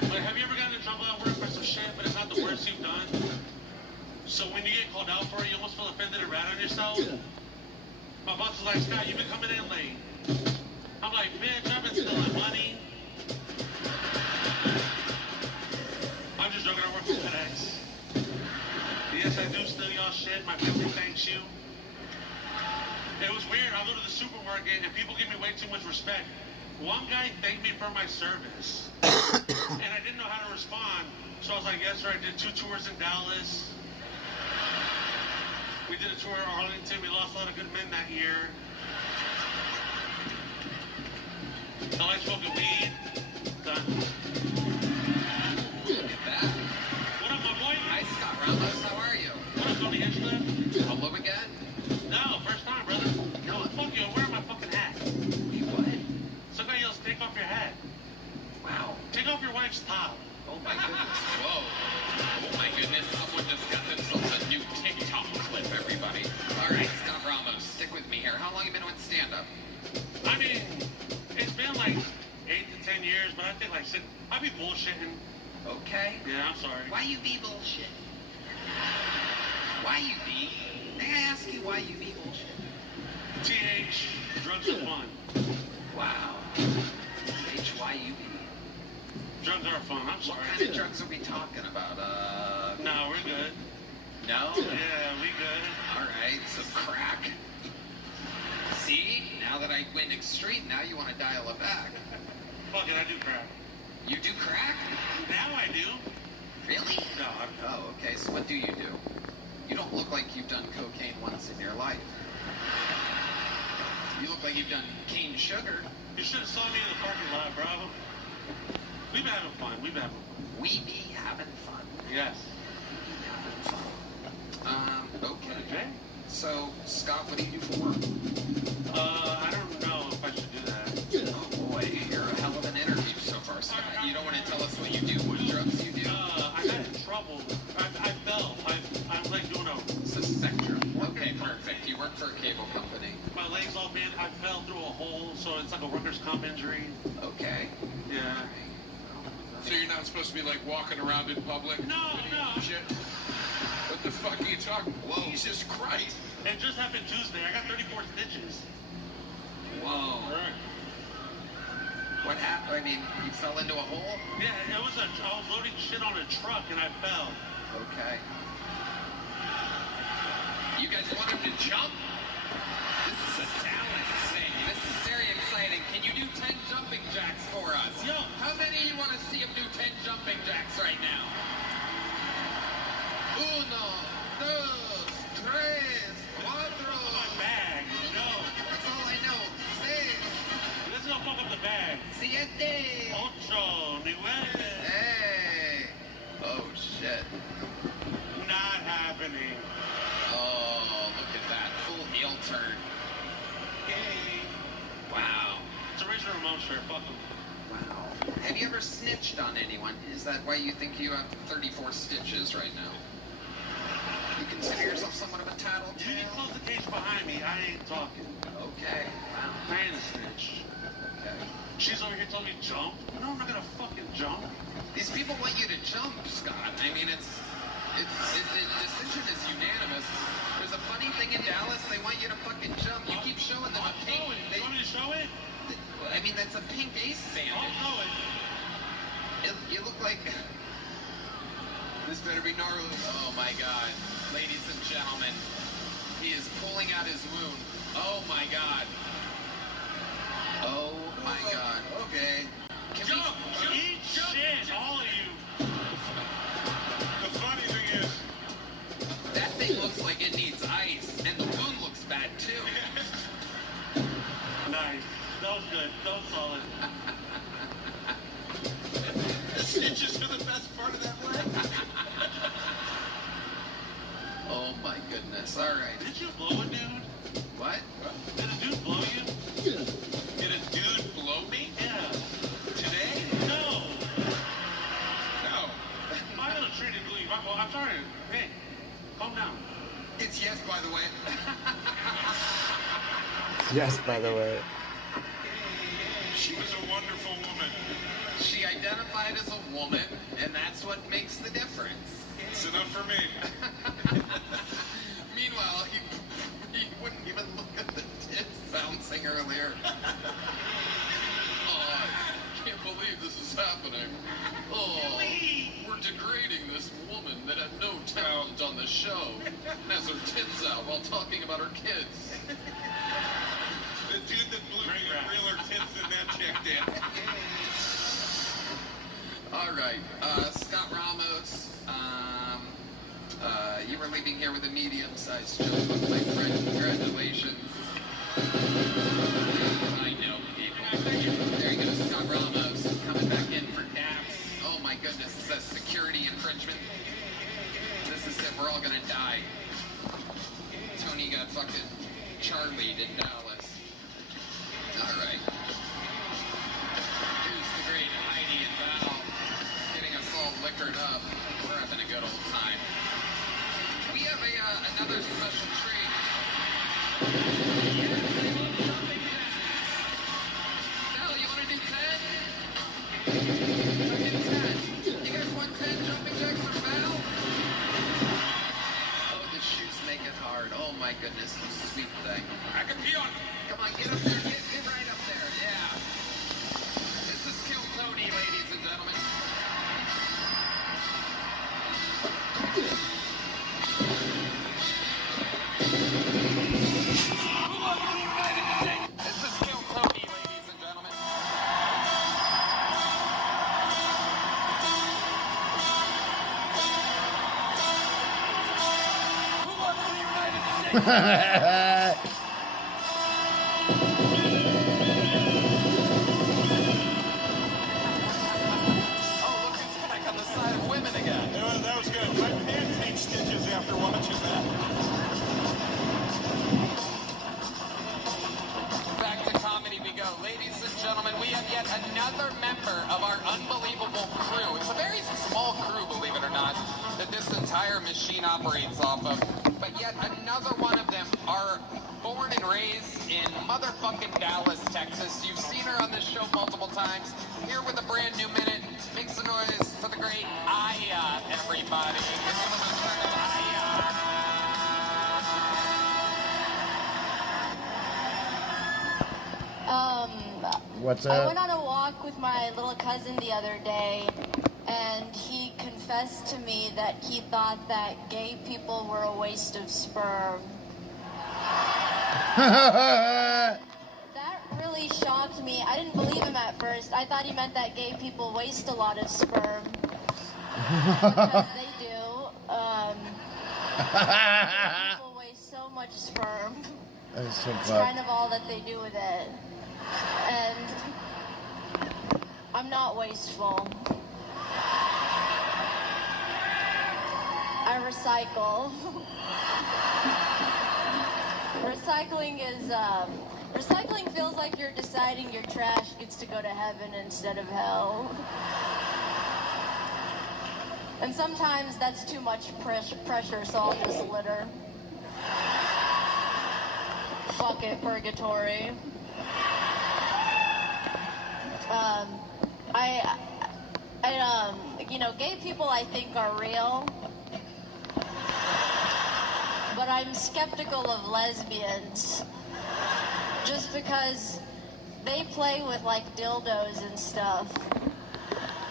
Like, have you ever gotten in trouble at work for some shit, but it's not the worst you've done? So when you get called out for it, you almost feel offended and rat on yourself? My boss is like, Scott, you've been coming in late. I'm like, bitch, I've been stealing money. I'm just joking, I work for FedEx. Yes, I do steal y'all shit. My family thanks you. It was weird. I go to the supermarket and people give me way too much respect. One guy thanked me for my service. And I didn't know how to respond. So I was like, yes, sir, I did 2 tours in Dallas. We did a tour in Arlington. We lost a lot of good men that year. I like smoking weed. Done. Look at that. What up, my boy? Hi, Scott Ramos. How are you? What up, Tony Hinchcliffe? Hello again? No, first time, brother. No, fuck you. I'm wearing my fucking hat. You what? Some guy yells, take off your hat. Wow. Take off your wife's top. Oh my goodness. Whoa. Oh my goodness. Someone just got themselves a new TikTok clip, everybody. All right, Scott Ramos, stick with me here. How long have you been doing stand-up? I mean, it's been like 8 to 10 years, but I think like I'd be bullshitting. Okay. Yeah, I'm sorry. Why you be bullshit? Why you be? May I ask you why you be bullshit? TH, drugs are fun. Wow. H-Y-U-B. Drugs are fun, I'm sorry. What kind of drugs are we talking about? No, we're good. No? Yeah, we good. Alright, so crack. See? Now that I went extreme, now you want to dial it back. Fuck it, I do crack. You do crack? Now I do. Really? No, Oh, okay, so what do you do? You don't look like you've done cocaine once in your life. You look like you've done cane sugar. You should have saw me in the parking lot, bro. We been having fun. We been having fun. We be having fun. Yes. Okay. So, Scott, what do you do for work? I don't know if I should do that. Oh boy, you're a hell of an interview so far, Scott. You don't want to tell us what you do, what drugs you do? I got in trouble. I fell. I'm like doing a... It's a spectrum. Okay, perfect. You work for a cable company. My leg's all bent. I fell through a hole, so it's like a workers' comp injury. Okay. Yeah. So you're not supposed to be like walking around in public? No. Shit. What the fuck are you talking? Whoa. Jesus Christ. It just happened Tuesday. I got 34 stitches. Whoa. Right. What happened? I mean, you fell into a hole? Yeah, I was loading shit on a truck and I fell. Okay. You guys want him to jump? This is a talent thing. This is very exciting. Can you do 10 jumping jacks for us? Yo. How many of you want to see him do 10 jumping jacks right now? 1, 2, 3, 4. My bag. No. That's all I know. 6. Let's go fuck up the bag. 7. 8. 9. Hey. Oh, shit. Not happening. Oh, look at that. Full heel turn. Yay. Wow. It's a Razor Ramon shirt. Fuck him. Wow. Have you ever snitched on anyone? Is that why you think you have 34 stitches right now? consider yourself somewhat of a tattletale? You can close the cage behind me. I ain't talking. Okay. Wow. I ain't a snitch. Okay. She's over here telling me jump. No, I'm not gonna fucking jump. These people want you to jump, Scott. I mean, the decision is unanimous. There's a funny thing in Dallas. They want you to fucking jump. You keep showing them a pink. You want me to show it? I mean, that's a pink ace bandage. I'll show it. You look like... This better be gnarly. Oh my God. Ladies and gentlemen, he is pulling out his wound. Oh my God. Oh my God. Okay. Jump! Eat shit, all of you. The funny thing is... That thing looks like it needs ice, and the wound looks bad too. Nice. That was good. That was solid. The stitches are the best part of that leg. Oh my goodness. All right. Did you blow a dude? What? Did a dude blow you? Did a dude blow me? Yeah. Today? No. No. I'm gonna treat it leave. I'm sorry. Hey, calm down. It's yes, by the way. Yes, by the way. She was a wonderful woman. She identified as a woman, and that's what makes the difference. It's enough for me. Meanwhile, he wouldn't even look at the tits bouncing earlier. Oh, I can't believe this is happening. Oh, we're degrading this woman that had no talent on the show. Has her tits out while talking about her kids. The dude that blew me realer tits than that chick did. All right, Scott Ramos, you were leaving here with a medium-sized joke, my friend. Congratulations. I know people. There you go, Scott Ramos coming back in for caps. Oh my goodness, is that security infringement? This is it. We're all gonna die. Tony got fucking Charlied in Dallas. All right. Here's the great Heidi and Val getting us all liquored up. We're having a good old time. We have another special treat. Val, you want to do 10? You guys want 10 jumping jacks for Val? Oh, the shoes make it hard. Oh my goodness, you sweet thing. I can pee on. Come on, get up there. Get right up there. Yeah. This is Kill Tony, ladies and gentlemen. This is Kill Tony, ladies and gentlemen. Who wants the United States? That was good. My pants ain't stitches after watching that. Back to comedy we go. Ladies and gentlemen, we have yet another member of our unbelievable crew. It's a very small crew, believe it or not, that this entire machine operates off of. But yet another one of them are born and raised in motherfucking Dallas, Texas. You've seen her on this show multiple times. Here with a brand new minute. Make some noise for the great Aya, everybody. It's the return of Aya. What's I up? went on a walk with my little cousin the other day, and he confessed to me that he thought that gay people were a waste of sperm. That really shocked me. I didn't believe him at first. I thought he meant that gay people waste a lot of sperm. Because they do. People waste so much sperm. That's so It's fun. kind of all that they do with it. And I'm not wasteful. I recycle. Recycling feels like you're deciding your trash gets to go to heaven instead of hell. And sometimes that's too much pressure, so I'll just litter. Fuck it, purgatory. You know, gay people I think are real, but I'm skeptical of lesbians, just because they play with like dildos and stuff.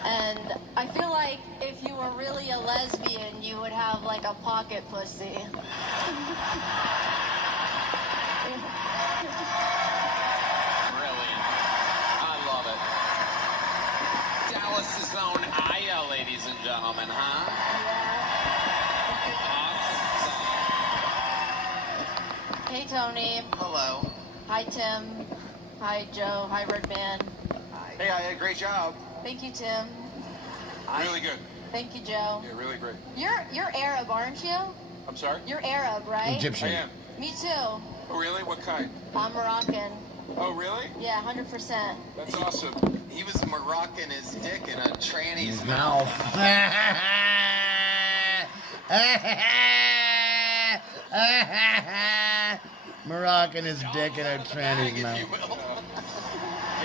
And I feel like if you were really a lesbian, you would have like a pocket pussy. Brilliant. I love it. Dallas's own Aya, ladies and gentlemen, huh? Awesome. Hey, Tony. Hello. Hi, Tim. Hi, Joe. Hi, Redman. Hey, Aya, great job. Thank you, Tim. Really good. Thank you, Joe. Yeah, really great. You're Arab, aren't you? I'm sorry? You're Arab, right? Egyptian. I am. Me too. Oh, really? What kind? I'm Moroccan. Oh, really? Yeah, 100%. That's awesome. He was Moroccan his dick in a tranny's mouth. Moroccan his dick in a tranny's mouth.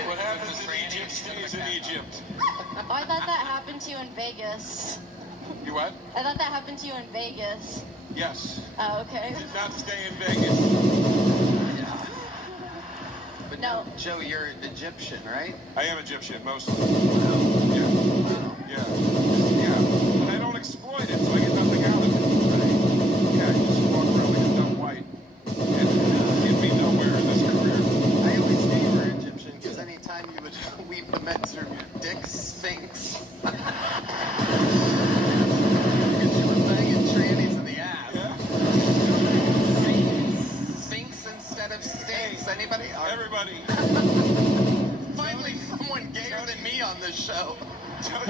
What happens in Egypt stays in Egypt. Oh, I thought that happened to you in Vegas. You what? I thought that happened to you in Vegas. Yes. Oh, okay. Did not stay in Vegas. Yeah. But no, Joe, you're Egyptian, right? I am Egyptian, mostly. Yeah. Yeah. Yeah. But I don't exploit it, so I get nothing out of it. Right? Yeah, I just walk around like a dumb white. And get me nowhere in this career. I always knew you were Egyptian because anytime you would weave the men's room, your dick stinks. Because you were banging trannies in the ass. Yeah. Sphinx instead of stinks. Anybody? Everybody. Finally, someone gayer than me on this show. Kind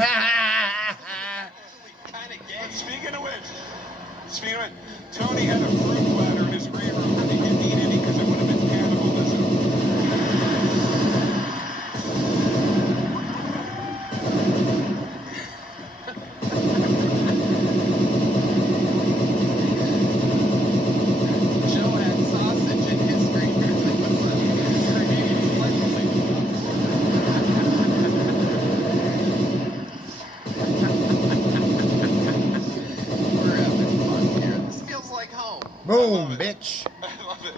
of gay. But speaking of which, Tony had a fruit platter in his green room and he didn't eat any because it would have been cannibalism. Joe had sausage in his green room. We're having fun here. This feels like home. Boom, bitch. I love it.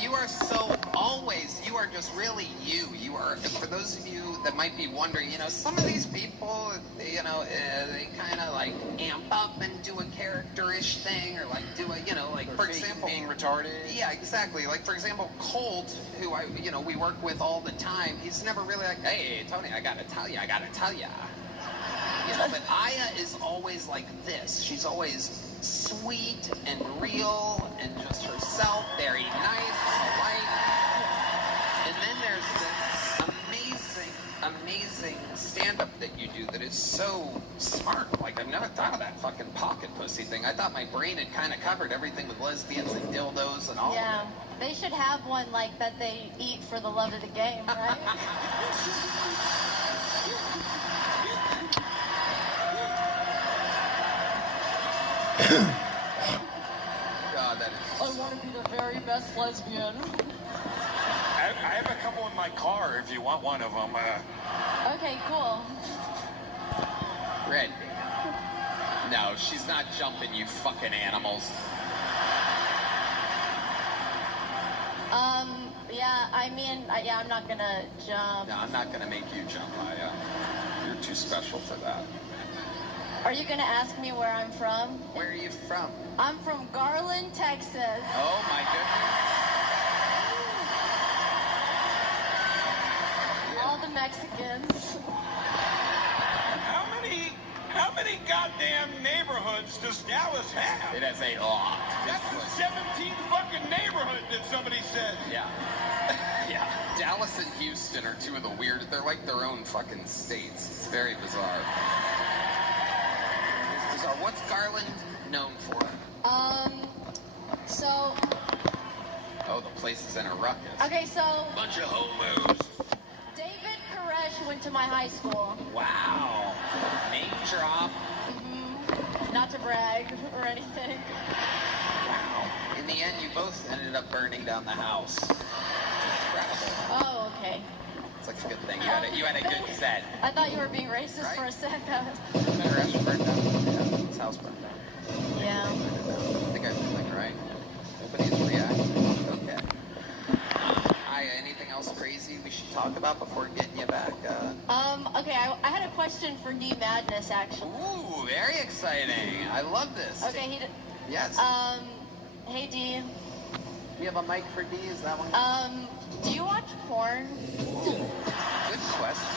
You are you are just really you. You are, for those of you that might be wondering, you know, some of these people, you know, they kind of like amp up and do a character-ish thing, or like do a, you know, like, for example, being retarded. Yeah, exactly. Like, for example, Colt, who we work with all the time, he's never really like, hey, Tony, I gotta tell ya. You know, but Aya is always like this. She's always sweet and real and just herself, very nice, polite. And then there's this amazing stand-up that you do that is so smart. Like, I've never thought of that fucking pocket pussy thing. I thought my brain had kind of covered everything with lesbians and dildos and all. Yeah, they should have one like that they eat for the love of the game, right? God, that is... I want to be the very best lesbian. I have a couple in my car if you want one of them. Okay, cool. Red. No, she's not jumping, you fucking animals. Yeah, I mean, yeah, I'm not gonna jump. No, I'm not gonna make you jump, Aya. You're too special for that. Are you gonna ask me where I'm from? Where are you from? I'm from Garland, Texas. Oh my goodness. All the Mexicans. How many goddamn neighborhoods does Dallas have? It has a lot. That's the 17th fucking neighborhood that somebody said. Yeah. Yeah. Dallas and Houston are two of the weird. They're like their own fucking states. It's very bizarre. It's bizarre. What's Garland known for? So. Oh, the place is in a ruckus. Okay, so. Bunch of homos. David Koresh went to my high school. Wow. Name drop. Not to brag or anything. Wow. In the end, you both ended up burning down the house. Incredible. Oh, okay. It's like a good thing. You had a good set. I thought you were being racist for a second. The rest burned down. Yeah, his house burned down. Yeah. I think I'm feeling right. Nobody's reacting. Okay. Anything else crazy we should talk about before getting you back? Okay, I had a question for D Madness, actually. Ooh, very exciting. I love this. Okay, Yes. Hey D. You have a mic for D? Is that one? Do you watch porn? Ooh, good question.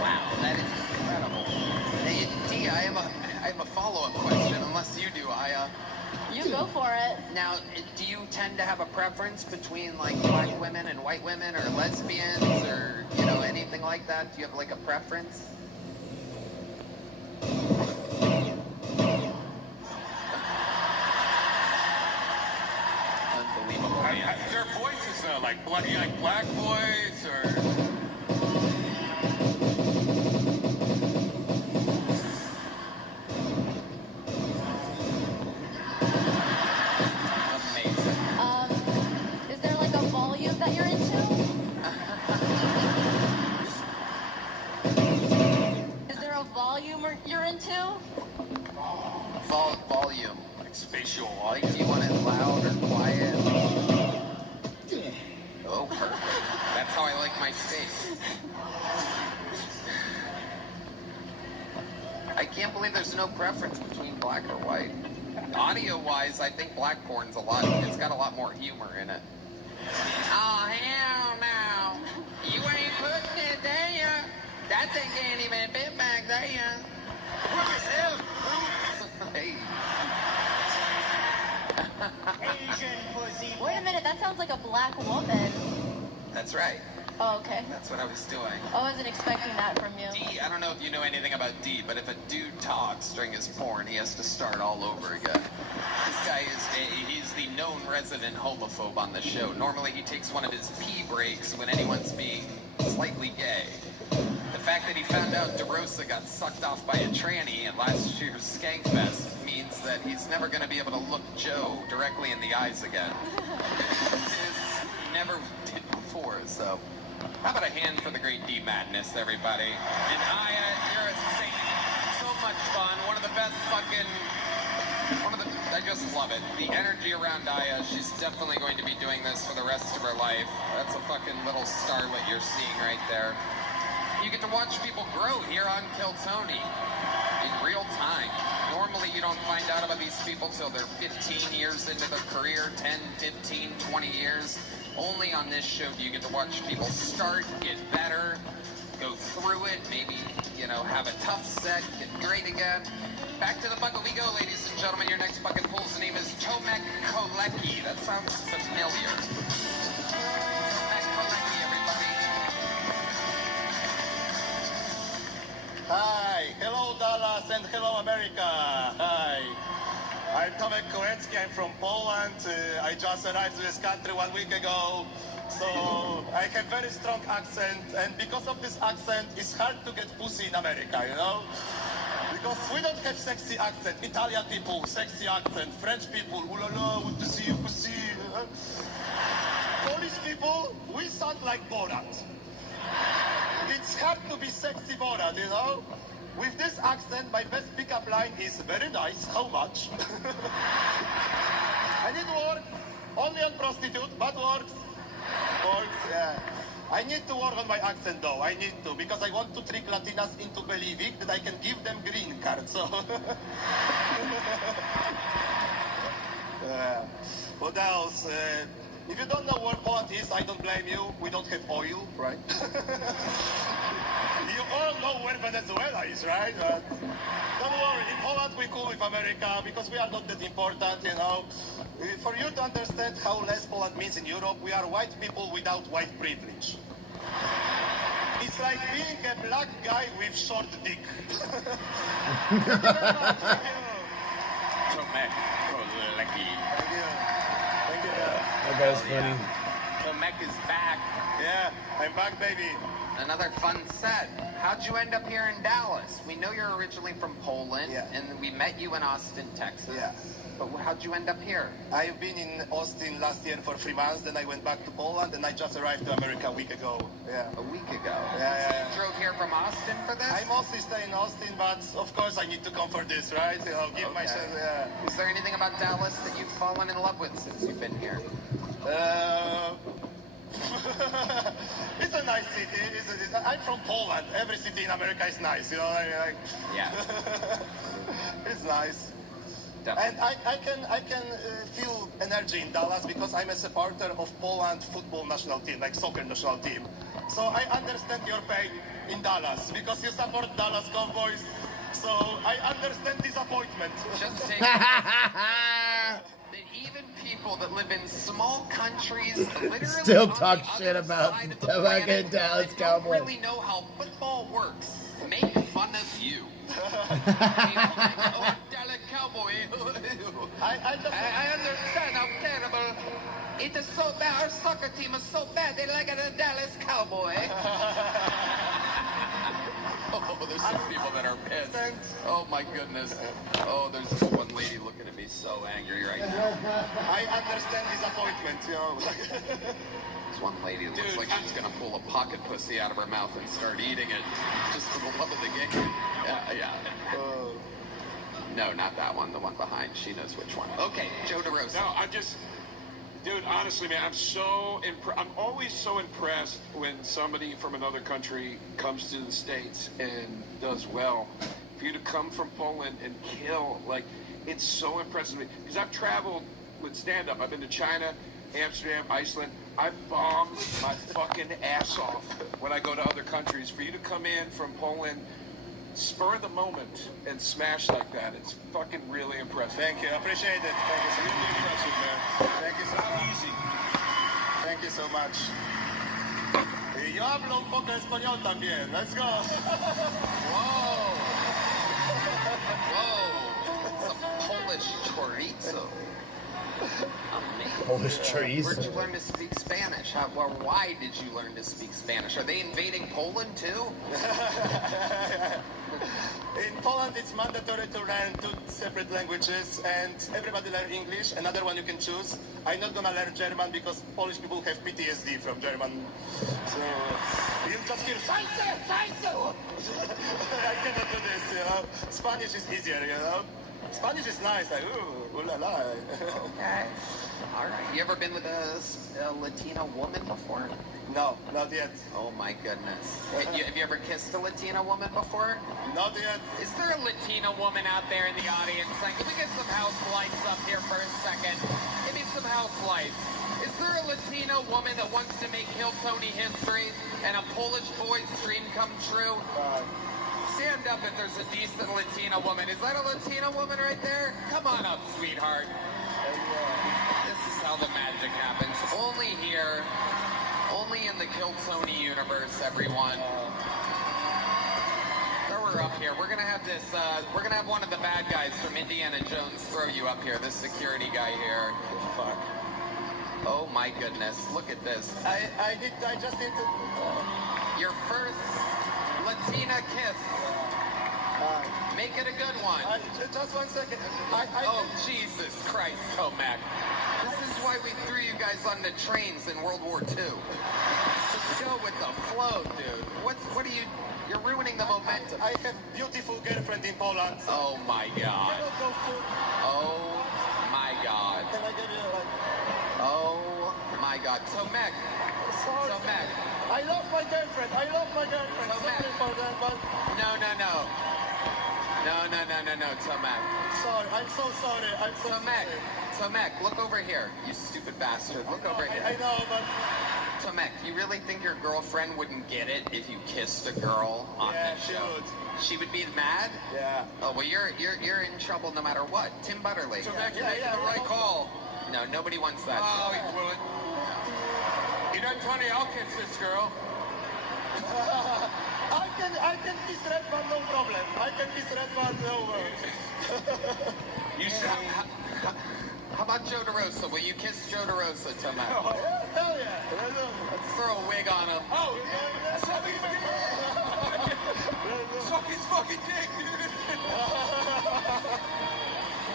Wow, that is incredible. Hey, D, I have a follow-up question, unless you do. You go for it. Now, do you tend to have a preference between, like, black women and white women, or lesbians, or, you know, anything like that? Do you have, like, a preference? Unbelievable. Their voices, though, like black boys, or... Is there like a volume that you're into? Is there a volume you're into? Volume. Like spatial. Like, do you want it loud or quiet? Oh, perfect. That's how I like my space. I can't believe there's no preference between black or white. Audio-wise, I think black porn's it's got a lot more humor in it. Oh, hell no. You ain't putting it there. That thing can't even fit back there. Hey. Asian pussy. Wait a minute, that sounds like a black woman. That's right. Oh, okay. That's what I was doing. I wasn't expecting that from you. D, I don't know if you know anything about D, but if a dude talks during his porn, he has to start all over again. This guy he's the known resident homophobe on the show. Normally he takes one of his pee breaks when anyone's being slightly gay. The fact that he found out DeRosa got sucked off by a tranny at last year's Skankfest means that he's never going to be able to look Joe directly in the eyes again. He never did before, so... How about a hand for the great D Madness, everybody? And Aya, you're a saint. So much fun. One of the best I just love it. The energy around Aya, she's definitely going to be doing this for the rest of her life. That's a fucking little starlet you're seeing right there. You get to watch people grow here on Kill Tony in real time. Normally you don't find out about these people till they're 15 years into their career, 10, 15, 20 years. Only on this show do you get to watch people start, get better, go through it, maybe, you know, have a tough set, get great again. Back to the bucket we go, ladies and gentlemen. Your next bucket pool's name is Tomek Kolecki. That sounds familiar. Tomek Kolecki, everybody. Hi, hello Dallas and hello America. Hi. I'm Tomek Kolecki, I'm from Poland. I just arrived to this country 1 week ago. So I have very strong accent, and because of this accent, it's hard to get pussy in America, you know? Because we don't have sexy accent. Italian people, sexy accent. French people, ooh la la, want to see you pussy. Polish people, we sound like Borat. It's hard to be sexy Borat, you know? With this accent, my best pickup line is very nice. How much? And it works. Only on prostitute, but works. Works, yeah. I need to work on my accent though. I need to, because I want to trick Latinas into believing that I can give them green cards. So. What else? If you don't know where Poland is, I don't blame you. We don't have oil, right? You all know where Venezuela is, right? Don't worry, in Poland we cool with America because we are not that important, you know. For you to understand how less Poland means in Europe, we are white people without white privilege. It's like being a black guy with short dick. Mac Kolecki. Thank you. Thank you. That guy's funny. So Mac is back. Yeah, I'm back, baby. Another fun set. How'd you end up here in Dallas? We know you're originally from Poland, and we met you in Austin, Texas. Yeah. But how'd you end up here? I've been in Austin last year for 3 months, then I went back to Poland, and I just arrived to America a week ago. Yeah. A week ago? Yeah. You drove here from Austin for this? I mostly stay in Austin, but of course I need to come for this, right? You know, give myself, yeah. Is there anything about Dallas that you've fallen in love with since you've been here? It's a nice city, isn't it? I'm from Poland. Every city in America is nice, you know what I mean? Like, yeah. It's nice. Definitely. And I can feel energy in Dallas because I'm a supporter of Poland football national team, like soccer national team. So I understand your pain in Dallas because you support Dallas Cowboys. So I understand disappointment. Just take that even people that live in small countries literally Still talk shit about the fucking Dallas Cowboys. Don't really know how football works. Make fun of you. Dallas Cowboy. I understand how terrible. It is so bad. Our soccer team is so bad. They like a Dallas Cowboy. Oh, there's some people that are pissed. Oh my goodness. Oh, there's this one lady looking at me so angry right now. I understand disappointment, you know. There's one lady that looks like she's gonna pull a pocket pussy out of her mouth and start eating it just for the love of the game. Yeah. No, not that one. The one behind. She knows which one. Okay, Joe DeRosa. No, I'm just, dude. Honestly, man, I'm always so impressed when somebody from another country comes to the States and does well. For you to come from Poland and kill, like, it's so impressive to me. Because I've traveled with stand-up. I've been to China, Amsterdam, Iceland. I bombed my fucking ass off when I go to other countries. For you to come in from Poland, spur of the moment, and smash like that, it's fucking really impressive. Thank you, I appreciate it. Thank you so much. Really impressive, man. Thank you so much. Easy. Thank you so much. Y yo hablo un poco español también. Let's go. Whoa. It's a Polish chorizo. Amazing. Polish chorizo. Where'd you learn to speak Spanish? Why did you learn to speak Spanish? Are they invading Poland too? In Poland, it's mandatory to learn 2 separate languages, and everybody learn English. Another one you can choose. I'm not gonna learn German because Polish people have PTSD from German. So you just hear Scheiße, Scheiße. I cannot do this, you know. Spanish is easier, you know. Spanish is nice, like ooh la la. Okay. All right. You ever been with a Latina woman before? No, not yet. Oh my goodness. Have you ever kissed a Latina woman before? Not yet. Is there a Latina woman out there in the audience? Like, can we get some house lights up here for a second? Give me some house lights. Is there a Latina woman that wants to make Kill Tony history and a Polish boy's dream come true? Stand up if there's a decent Latina woman. Is that a Latina woman right there? Come on up, sweetheart. This is how the magic happens. Only here. Only in the Kill Tony universe, everyone. Throw her up here. We're gonna have this, we're gonna have one of the bad guys from Indiana Jones throw you up here. This security guy here. Fuck. Oh my goodness, look at this. I just did your first Latina kiss. Make it a good one. Just 1 second. Oh, Jesus Christ, Tomac. This is why we threw you guys on the trains in World War II. Just go with the flow, dude. What are you... You're ruining the momentum. I have beautiful girlfriend in Poland. Oh, my God. Oh, my God. Can I give you like... Oh, my God. Tomac. Tomac. I love my girlfriend. Sorry for that, but... No, Tomac. Sorry, I'm so sorry. Tomac, Tomac, look over here, you stupid bastard. Look over here. I know, but... Tomac, you really think your girlfriend wouldn't get it if you kissed a girl on that show? She would be mad? Yeah. Oh, well, you're in trouble no matter what. Tim Butterly. Tomac, you're making the right call. No, nobody wants that. Oh, he blew it. You know, Tony, I'll kiss this girl. I can kiss Red One, no problem. I can kiss Red One, no problem. You how about Joe DeRosa? Will you kiss Joe DeRosa, Tomac? Oh, hell yeah. Let's throw a wig on him. Oh, suck his dick. Suck his fucking dick, dude.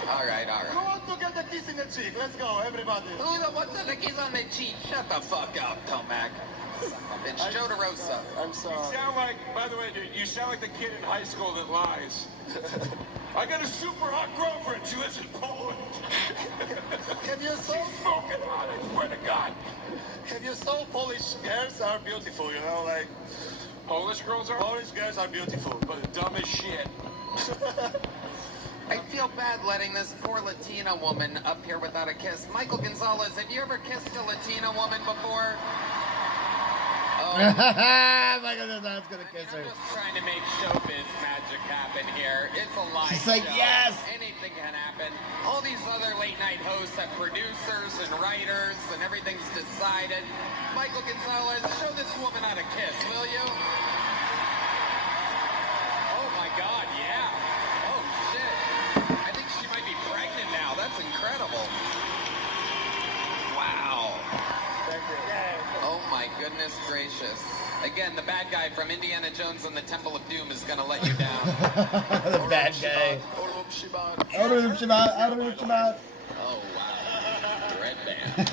All right. Who wants to get the kiss in the cheek? Let's go, everybody. Who wants the kiss on the cheek? Shut the fuck up, Tomac. Bitch, Joe DeRosa. I'm sorry. You sound like, by the way, dude, you sound like the kid in high school that lies. I got a super hot girlfriend. She lives in Poland. Have you so smoking hot? I swear to God. Have you so Polish girls are beautiful? You know, like Polish girls are. Polish girls are beautiful, but Dumb as shit. I feel bad letting this poor Latina woman up here without a kiss. Michael Gonzalez, have you ever kissed a Latina woman before? Michael Gonzalez gonna kiss her. I'm just trying to make showbiz magic happen here. It's a live She's like, show. yes! Anything can happen. All these other late night hosts have producers and writers and everything's decided. Michael Gonzalez, show this woman how to kiss, will you? Oh my God, yeah. Oh shit. I think she might be pregnant now. That's incredible. Wow. Oh my goodness gracious. Again, the bad guy from Indiana Jones and the Temple of Doom is gonna let you down. The bad guy. Oh wow. Red band.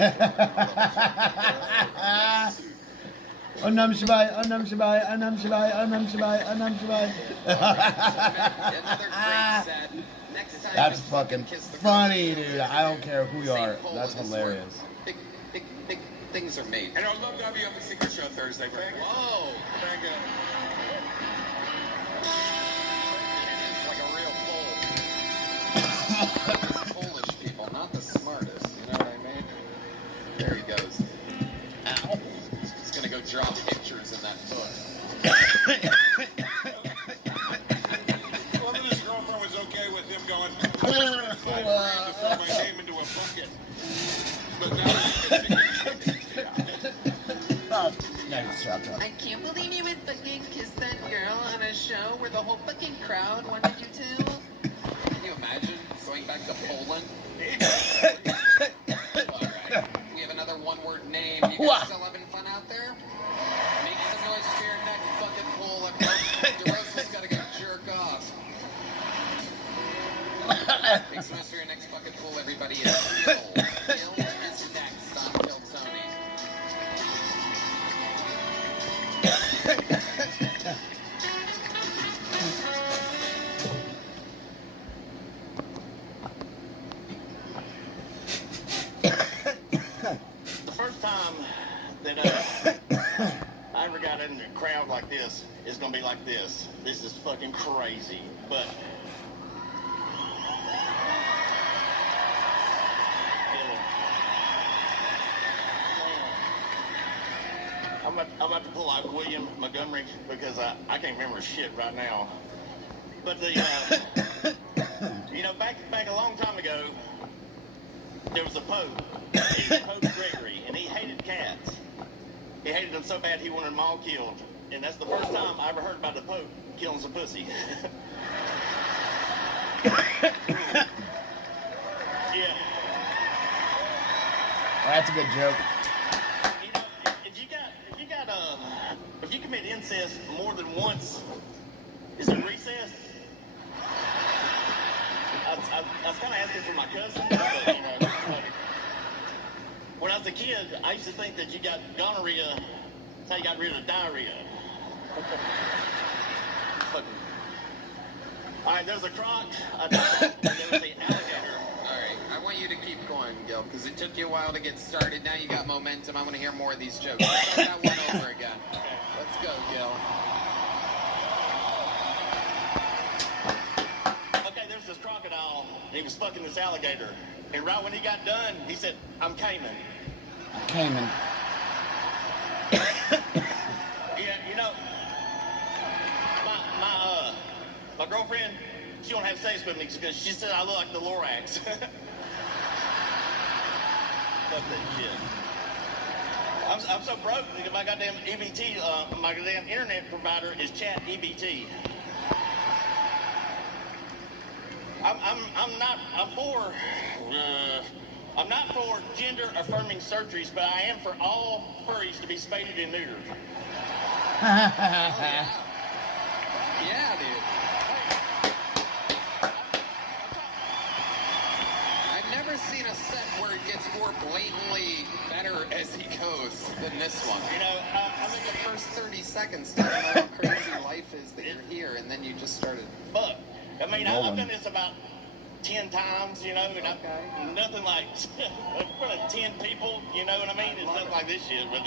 Oh Nam Shivai, oh Nam Shivai, oh Nam Shivai, oh Nam Shivai, oh Nam Shivai. Another great set. Next time That's you fucking kiss the funny, dude. I don't care who you are. That's hilarious. Big things are made. And I'd love to have you on the Secret Show Thursday. Whoa. Thank you. It's like a real pole. Polish people, not the smartest. You know what I mean? There he goes. Ow. He's gonna go draw pictures in that book. Well, then his girlfriend was okay with him going, I just spent $5,000 to throw my name into a bucket. But now I can't believe you would fucking kiss that girl on a show where the whole fucking crowd wanted you to. Can you imagine going back to Poland? Alright, we have another one-word name. You guys still having fun out there? Make some noise for your next fucking pool. DeRosa's gotta go jerk off. Make some noise for your next fucking pool, everybody. It's Gil. Gil is next on Kill Tony. The first time that I ever got in a crowd like this is gonna be like this. This is fucking crazy, but I'm about to pull out William Montgomery because I can't remember shit right now. But the you know, back a long time ago, there was a Pope. He was Pope Gregory, and he hated cats. He hated them so bad he wanted them all killed. And that's the first time I ever heard about the Pope killing some pussy. Yeah. That's a good joke. You know, if you commit incest more than once, is it recess? I was kind of asking for my cousin, but, you know, when I was a kid, I used to think that you got gonorrhea, that's how you got rid of diarrhea. All right, there's a croc, a dog, and there was the alligator. All right, I want you to keep going, Gil, because it took you a while to get started. Now you got momentum. I want to hear more of these jokes. Let's start that one over again. Let's go, Gil. Okay, there's this crocodile, and he was fucking this alligator. And right when he got done, he said, I'm Cayman. Cayman. Yeah, you know, my girlfriend, she don't have sex with me because she said I look like the Lorax. Fuck that shit. I'm so broke that my goddamn EBT, my goddamn internet provider is Chat EBT. I I'm not for gender affirming surgeries, but I am for all furries to be spaded and neutered. Yeah, dude. I've never seen a set where it gets more blatantly better as he goes than this one. You know, I think the first 30 seconds telling how crazy life is that you're here, and then you just started. Fuck. I mean, I've done this about 10 times, you know, and I'm nothing like in front of 10 people, you know what I mean? It's nothing like this shit, but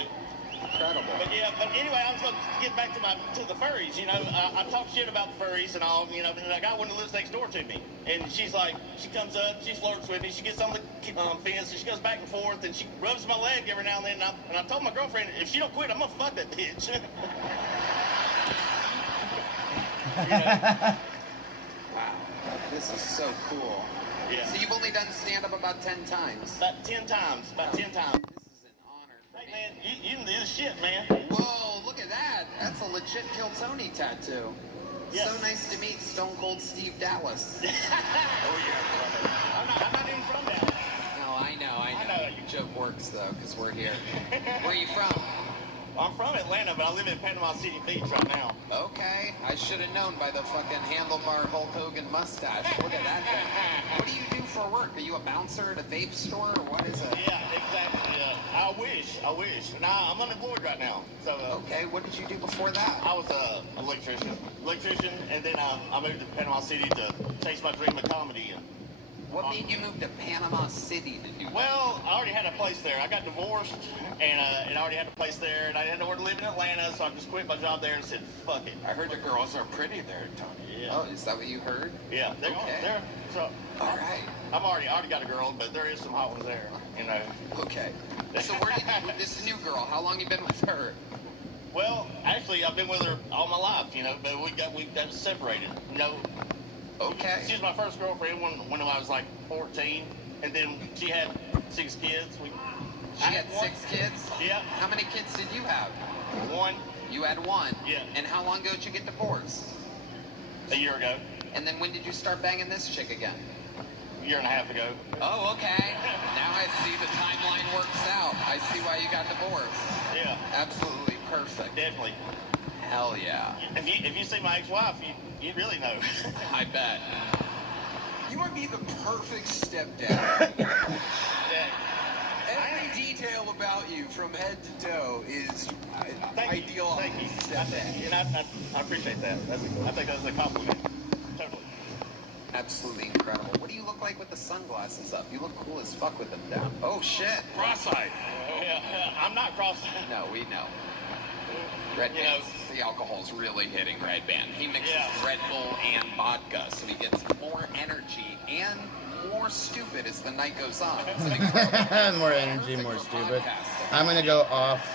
incredible. But yeah, but anyway, I was going to get back to the furries, you know. I talk shit about the furries and all, you know, and I got one that lives next door to me. And she's like, she comes up, she flirts with me, she gets on the fence, and she goes back and forth, and she rubs my leg every now and then. And I told my girlfriend, if she don't quit, I'm going to fuck that bitch. Wow, this is so cool. Yeah. So you've only done stand-up about 10 times? About 10 times. This is an honor for me. Man, you can do this shit, man. Whoa, look at that. That's a legit Kill Tony tattoo. Yes. So nice to meet Stone Cold Steve Dallas. Oh, yeah, brother. I'm not even from Dallas. No, I know. Your joke works, though, because we're here. Where are you from? I'm from Atlanta, but I live in Panama City Beach right now. Okay. I should have known by the fucking handlebar Hulk Hogan mustache. Look at that thing. What do you do for work? Are you a bouncer at a vape store, or what is it? Yeah, exactly. Yeah. I wish. Nah, I'm unemployed right now. So. Okay. What did you do before that? I was an electrician, and then I moved to Panama City to chase my dream of comedy. What made you move to Panama City to do that? Well, I already had a place there. I got divorced, and I already had a place there, and I had nowhere to live in Atlanta, so I just quit my job there and said, fuck it. I heard the girls are pretty there, Tony. Yeah. Oh, is that what you heard? Yeah, they're okay. They're, so, all right. I already got a girl, but there is some hot ones there, you know. Okay. So where did you, this new girl, how long you been with her? Well, actually, I've been with her all my life, you know, but we got separated, you know. Okay. She was my first girlfriend when I was like 14, and then she had 6 kids. She had 6 kids? Yeah. How many kids did you have? 1. You had 1? Yeah. And how long ago did you get divorced? A year ago. And then when did you start banging this chick again? A year and a half ago. Oh, okay. Now I see the timeline works out. I see why you got divorced. Yeah. Absolutely perfect. Definitely. Hell yeah. If you see my ex-wife, you really know. I bet. You would be the perfect stepdad. Every detail about you, from head to toe, is ideal. Thank you. And I appreciate that. I think that's a compliment. Totally. Absolutely incredible. What do you look like with the sunglasses up? You look cool as fuck with them down. Oh shit. Cross-eyed. Yeah, I'm not cross-eyed. No, we know. Red Band, the alcohol's really hitting Red Band. He mixes Red Bull and vodka, so he gets more energy and more stupid as the night goes on. More energy, more stupid. I'm gonna go off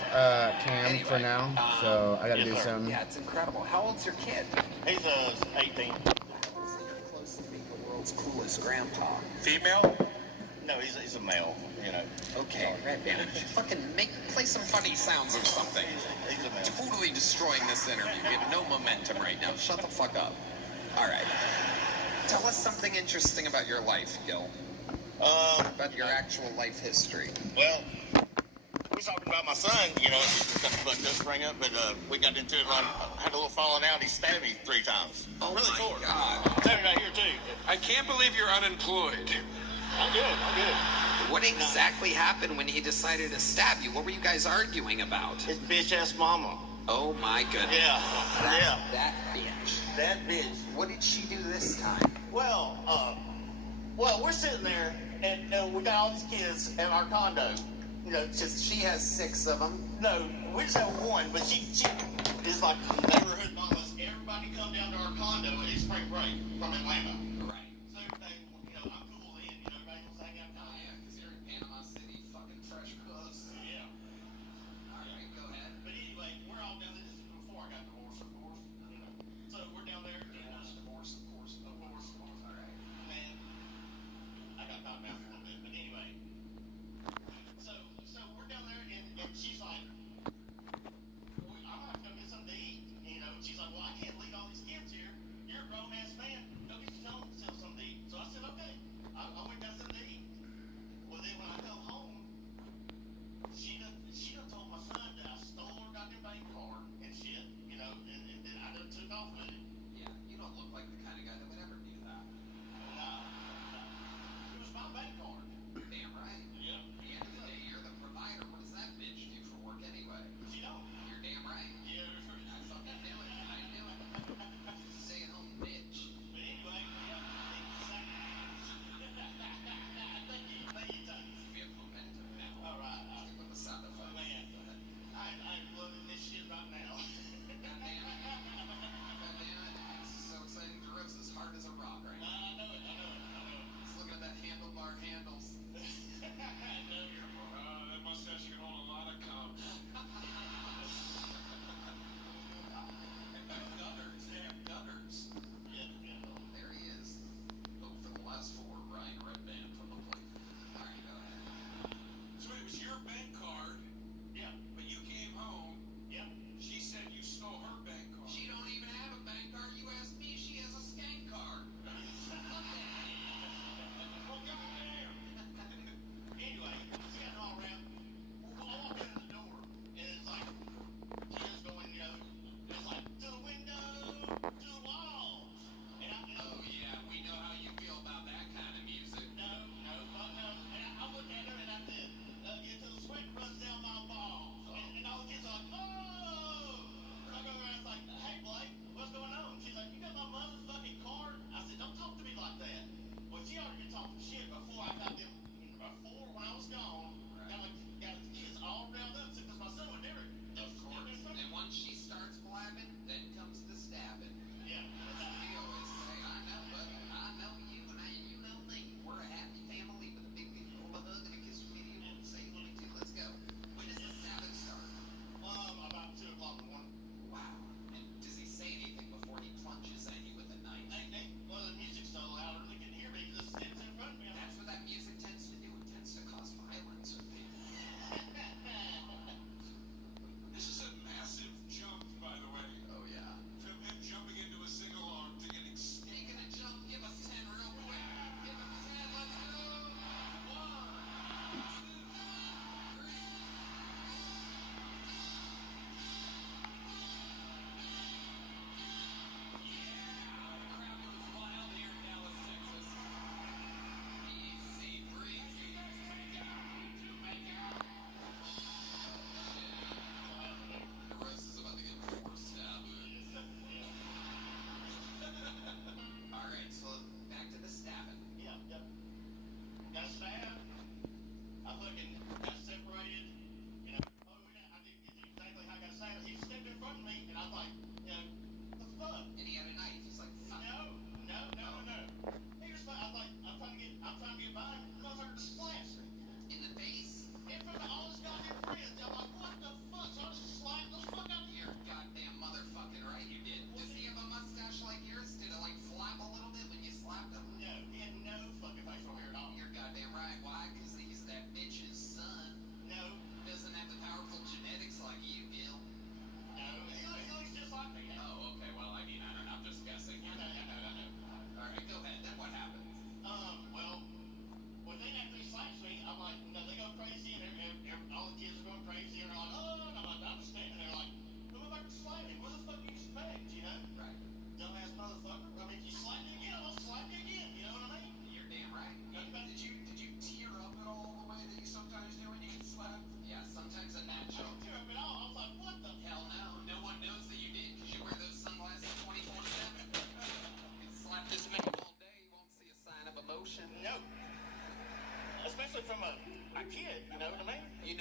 cam for now, so I gotta do some. Yeah, it's incredible. How old's your kid? He's 18. Close to being the world's coolest grandpa. Female? No, he's a male, you know. Okay, Red Band, fucking play some funny sounds or something. He's a male. Totally destroying this interview. We have no momentum right now. Shut the fuck up. All right. Tell us something interesting about your life, Gil. About your actual life history. Well, we was talking about my son, you know, but this bring up, but we got into it. I had a little falling out. He stabbed me 3 times. Oh really my sore. God. Stabbed me right here too. I can't believe you're unemployed. I'm good. What exactly happened when he decided to stab you? What were you guys arguing about? His bitch-ass mama. Oh my goodness. Yeah. That bitch. That bitch. What did she do this time? Well, we're sitting there, and we got all these kids at our condo. You know, just she has 6 of them. No, we just have 1, but she is like neighborhood mama's. Everybody come down to our condo at spring break from Atlanta. Right. So everything, you know, I'm cool in. You know, everybody wants to hang out. Oh yeah, because you're in Panama City, fucking fresh clothes. Yeah. All right, go ahead. But anyway, we're all down there. This is before I got divorced, of course. You know, so we're down there. Divorce, of course. All right. And I got knocked out a little bit, but anyway. So we're down there, and she's like, I'm gonna have to go get something to eat. You know, she's like, well, I can't leave all these kids here. You're a grown ass man. Go get your own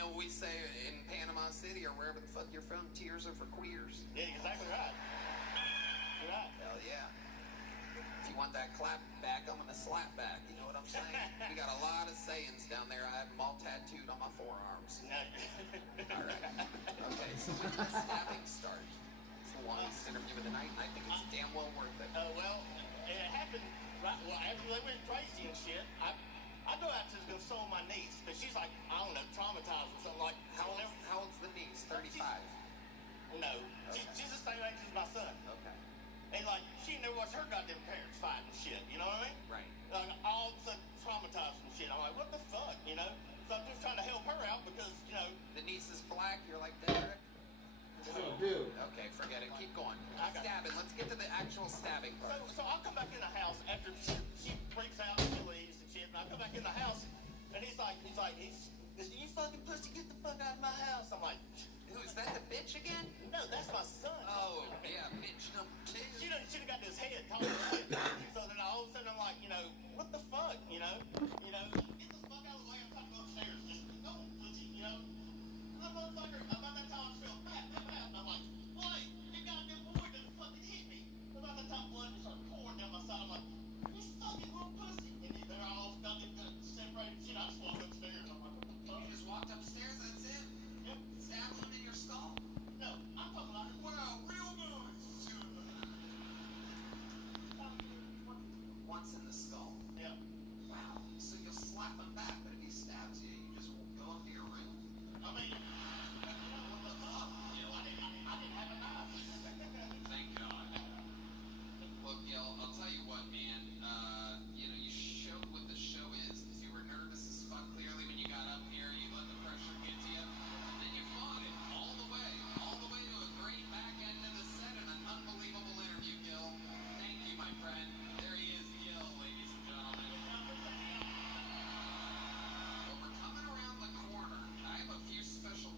know what we say in Panama City or wherever the fuck you're from? Tears are for queers. Yeah, exactly right. You're right. Hell yeah. If you want that clap back, I'm gonna slap back. You know what I'm saying? We got a lot of sayings down there. I have them all tattooed on my forearms. All right. Okay, so when did the stabbing start? It's the longest interview of the night, and I think it's damn well worth it. Well, it happened right well after they went crazy and shit. I go out to console my niece, but she's like, I don't know, traumatized or something like. How old's the niece? 35. No, she's the same age as my son. Okay. And like, she never watched her goddamn parents fight and shit, you know what I mean? Right. Like, all of a sudden traumatized and shit. I'm like, what the fuck, you know? So I'm just trying to help her out because, you know. The niece is black, you're like, Derek? Oh, dude. Okay, forget it. Keep going. Stabbing. Let's get to the actual stabbing part. So I'll come back in the house after she freaks out and she leaves and shit, and I'll come back in the house, and he's like, you fucking pussy, get the fuck out of my house. I'm like, who is that, the bitch again? No, that's my son. Oh, yeah, bitch number 2. She done got this head talking. So then all of a sudden I'm like, you know, what the fuck, you know, get the fuck out of the way. I'm trying to go upstairs. Just go, pussy, you know. And that motherfucker, about that time I felt bad. And I'm like, boy, you goddamn boy done fucking hit me. About that time blood just started pouring down my side. I'm like, you fucking little pussy. And they're all fucking separated shit. I just walked upstairs. I'm like, what the fuck? You just walked upstairs, that's it? Yep. Stabbed him in your skull? No, I'm talking about it. Wow, real noise. Once in the skull? Yeah. Wow. So you'll slap him back, but if he stabs you, you just won't go up to your room? I mean, what the fuck? You know, I didn't have a knife. Thank God. Look, Gil, I'll tell you what, man. You know, you showed what the show is, because you were nervous as fuck, clearly, when you got up here. You let the pressure get to you. And then you fought it all the way to a great back end of the set and an unbelievable interview, Gil. Thank you, my friend. There he is, Gil, ladies and gentlemen. But we're coming around the corner. I have a few special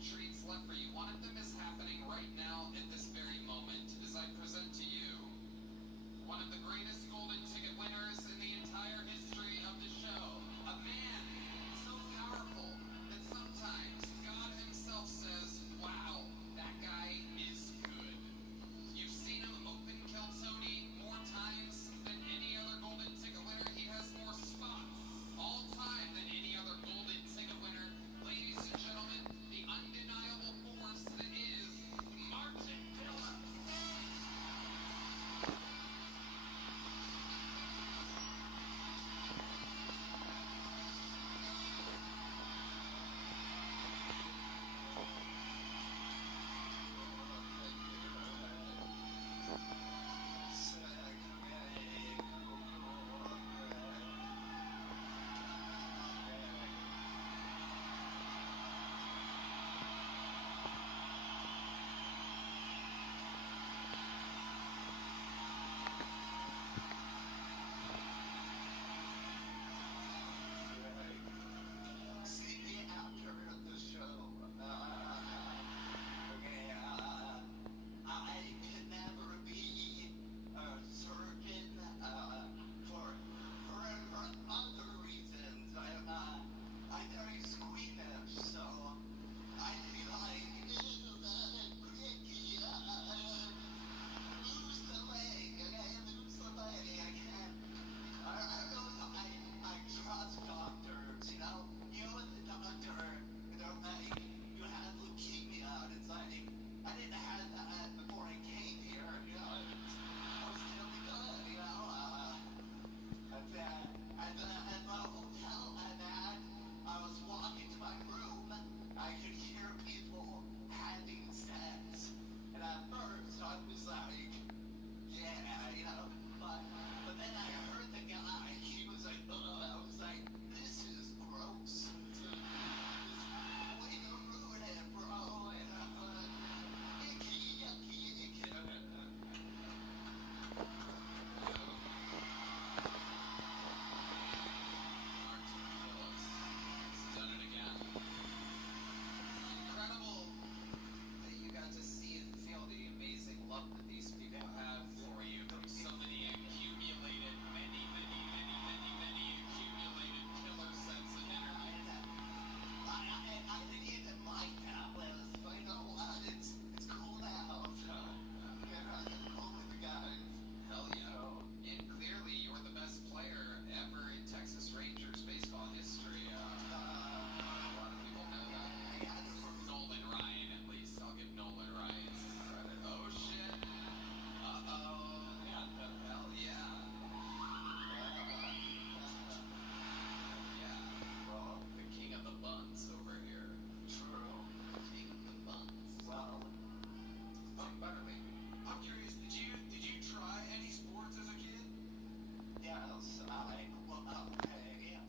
okay,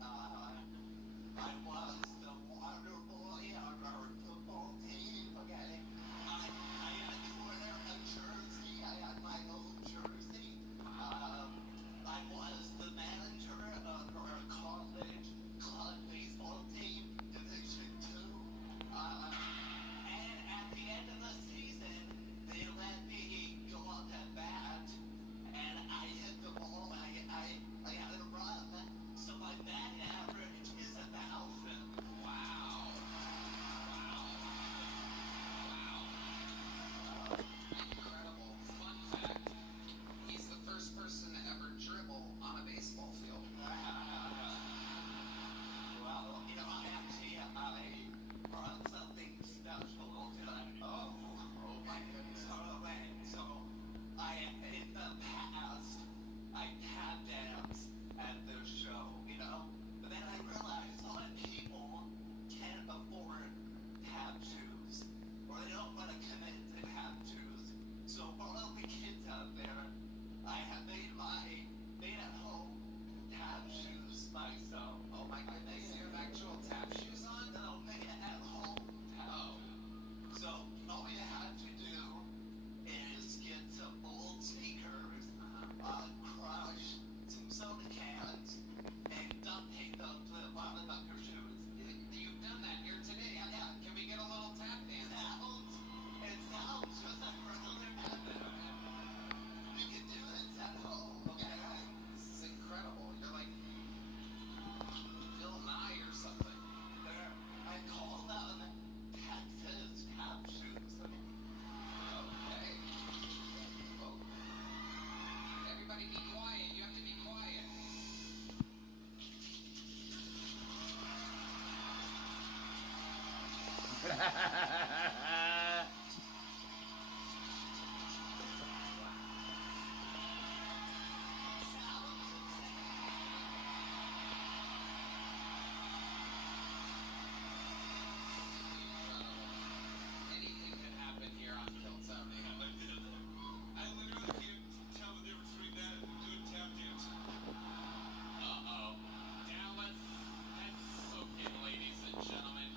I was the water boy on our football team, okay? I had to wear a jersey, I had my own jersey. I was the manager of our college club baseball team, Division II. And at the end of the season, they let me go on at bat, and I hit the ball, I had a run, so my batting average is 1,000. Wow. Incredible. Fun fact, he's the first person to ever dribble on a baseball field. Well, you know, I brought something special tonight. Oh my goodness. So, in the past, I tap dance at this show, you know? But then I realized a lot of people can't afford tap shoes, or they don't want to commit to tap shoes. So for all the kids out there, I have made at home tap shoes myself. Oh my goodness, you have actual tap shoes on? No, made at home tap. Oh. So all you have to do is get some old sneakers, crush some soda cans, and duct tape them to the bottom of your shoes. You've done that here today. Yeah. Can we get a little tap dance? It sounds just like regular tap. You can do this at home, okay? This is incredible. You're like Bill Nye or something. I call them Texas tap shoes. Okay. Oh. Everybody be quiet. You have to be quiet. Anything could happen here on Kill Tony. I literally can't tell the difference between that and a good tap dance. Uh-oh. Dallas, that's okay, ladies and gentlemen.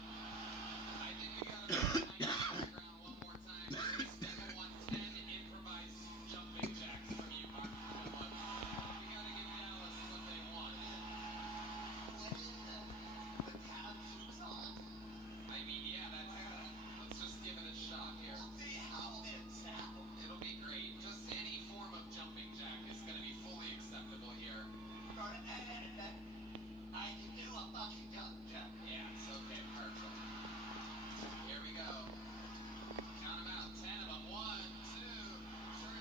I think we gotta put the background one more time. This is Demo 110 improvised jumping jacks from you, Mark. We gotta give Dallas what they want. The tap shoes on. I mean, yeah, let's just give it a shot here. See how it sounds. It'll be great. Just any form of jumping jack is gonna be fully acceptable here. I can do a fucking jump jack. Yeah, it's okay. Perfect. Here we go. Count them out. 10 of them. 1, 2, 3,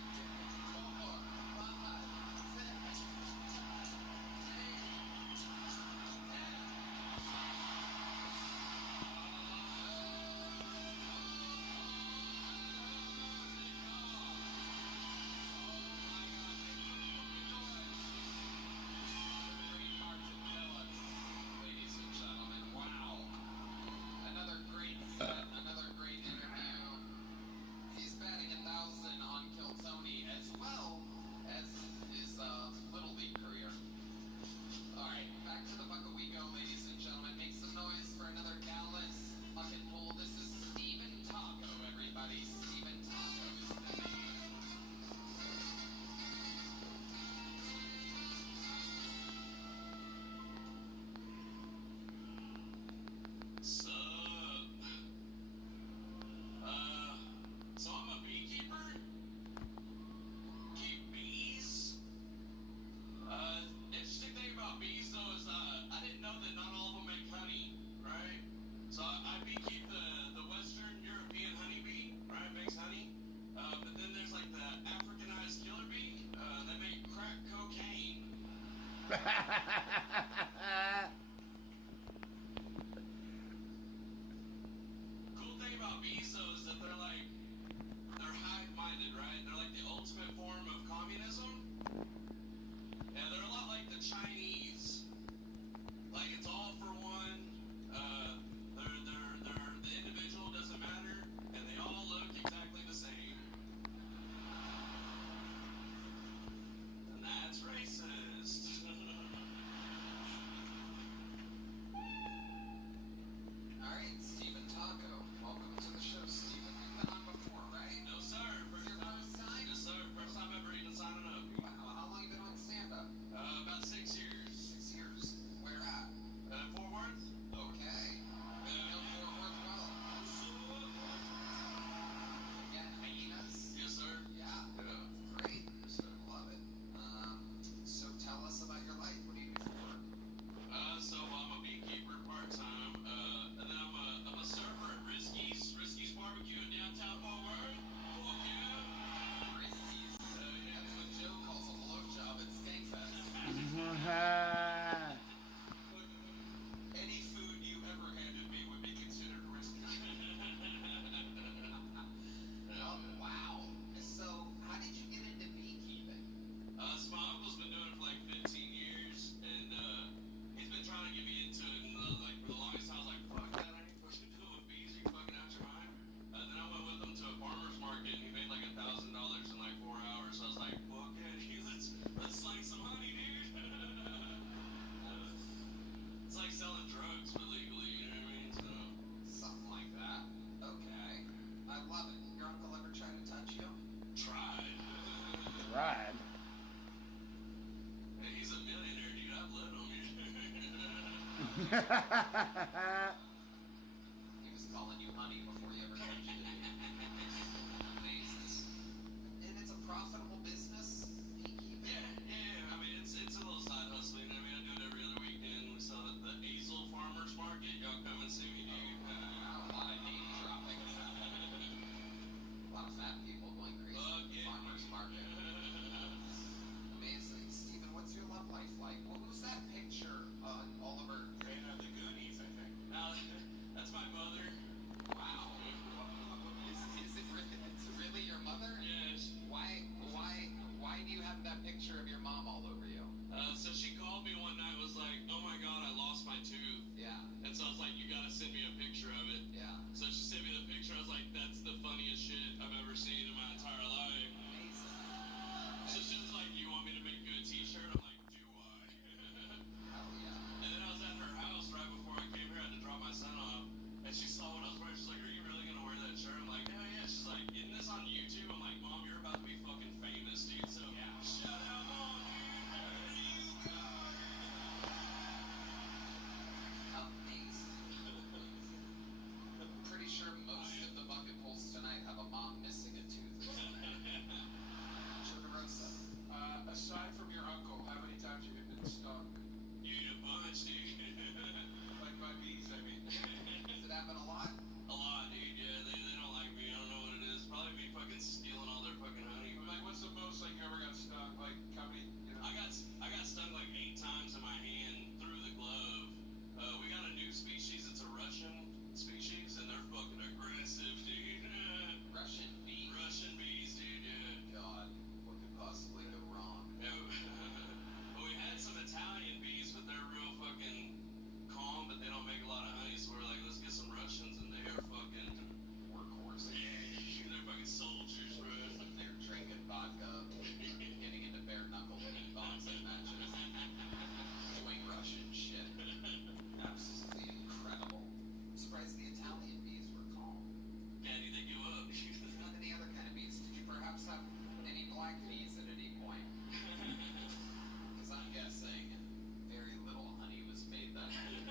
4, 5, 6, ladies and gentlemen. Wow. Another great set, another great interview. He's batting 1,000 on Kill Tony as well as his Little League career. Alright, back to the bucket we go, ladies and gentlemen. Make some noise for another Dallas bucket pull. This is Steven Taco, everybody. Steven Taco is the name. Sup? So I'm a beekeeper? Keep bees? Interesting thing about bees though is I didn't know that not all of them make honey, right? So I beekeep the Western European honeybee, right? Makes honey. But then there's like the Africanized killer bee that make crack cocaine. Cool thing about bees though is that they're hive-minded, right? They're like the ultimate form of communism. Yeah, they're a lot like the Chinese. Like it's all for one. The individual doesn't matter, and they all look exactly the same. And that's racist. He was calling you honey before you ever told you to do it. Amazing. And it's a profitable business? Yeah. I mean, it's a little side hustling. I mean, I do it every other weekend. We sell at the Azel Farmers Market. Y'all come and see me, dude. A lot of name dropping. A lot of fat people going crazy. Farmers Market. Amazing. Steven, what's your love life like? What was that picture on Oliver? The Goonies, I think. No, that's my mother. Wow. Is it really, it's really your mother? Yes. Why do you have that picture of your mom all over you? So she called me one night, was like, oh my God, I lost my tooth. Yeah. And so I was like, you gotta send me a picture of it. Yeah. So she sent me the picture. I was like, that's the funniest shit I've ever seen in my entire life. Amazing. So she was like, you want me to make you a t-shirt? I'm like, do I? Hell yeah. And then I was at her house right before I came here. I had to drop my son off. And she saw what I was wearing. She's like, are you really gonna wear that shirt? I'm like, hell yeah. She's like, isn't this on YouTube? I'm like, Mom, you're about to be fucking famous, dude. So yeah. Shout out, Mom, dude. Amazing. I'm pretty sure most of the bucket pulls tonight have a mom missing a tooth or something. Aside from your uncle, how many times have you been stung? You eat a bunch, dude. Like by bees, I mean. Does it happen a lot? A lot, dude. Yeah, they don't like me. I don't know what it is. Probably me fucking stealing all their fucking honey. Like, what's the most like you ever got stung? Like, how many? You know? I got stung like 8 times in my hand through the glove. We got a new species. It's a Russian species, and they're fucking aggressive, dude. Russian bees. Russian bees, dude. Yeah. God, what could possibly go wrong? Yeah. Well, we had some Italian bees, but they're real fucking calm, but they don't make a lot of honey. So we're like, let's get some Russians, and they are fucking workhorses. Yeah, they're fucking soldiers, bro. They're drinking vodka, getting into bare knuckle hitting boxing matches, doing Russian shit. Absolutely incredible. I'm surprised the Italian bees were calm. Yeah, do you think you up? Not any other kind of bees. Did you perhaps have any black bees at any point? Because I'm guessing very little honey was made that night.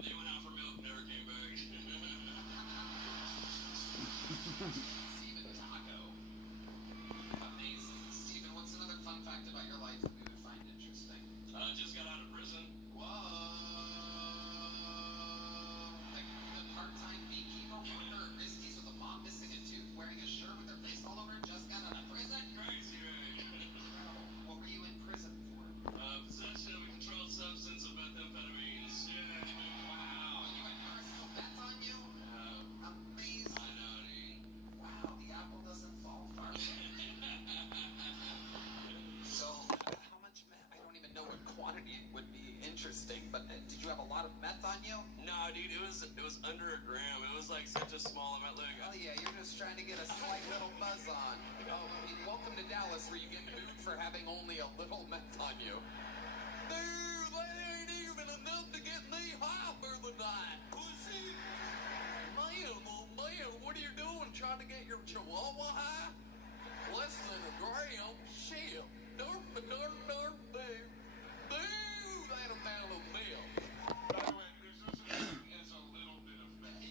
They went out for milk, never came back. Steven Taco. Amazing. Steven, what's another fun fact about your life that we would find interesting? Just got out of prison. Whoa. Like the part-time beekeeper worker at Risky's with a mom missing a tooth, wearing a shirt with her face all over it, just got out of prison? Crazy, right? Incredible. What were you in prison for? Possession of a controlled substance of methamphetamines. Yeah. Wow. You had crystal meth on you? Amazing. I know, dude. Wow, the apple doesn't fall far. So, how much meth? I don't even know what quantity would be interesting, but did you have a lot of meth on you? No, dude, it was under a gram. It was like such a small amount. Look, Oh yeah, you're just trying to get a slight little buzz on. Oh, welcome to Dallas, where you get booed for having only a little meth on you. Dude, that ain't even enough to get me high for the night, pussy. Man, oh man, what are you doing? Trying to get your chihuahua high? Less than a gram? Shit. Derp, babe. Dude, that amount of milk. By the way, there's no such thing as a little bit of meth.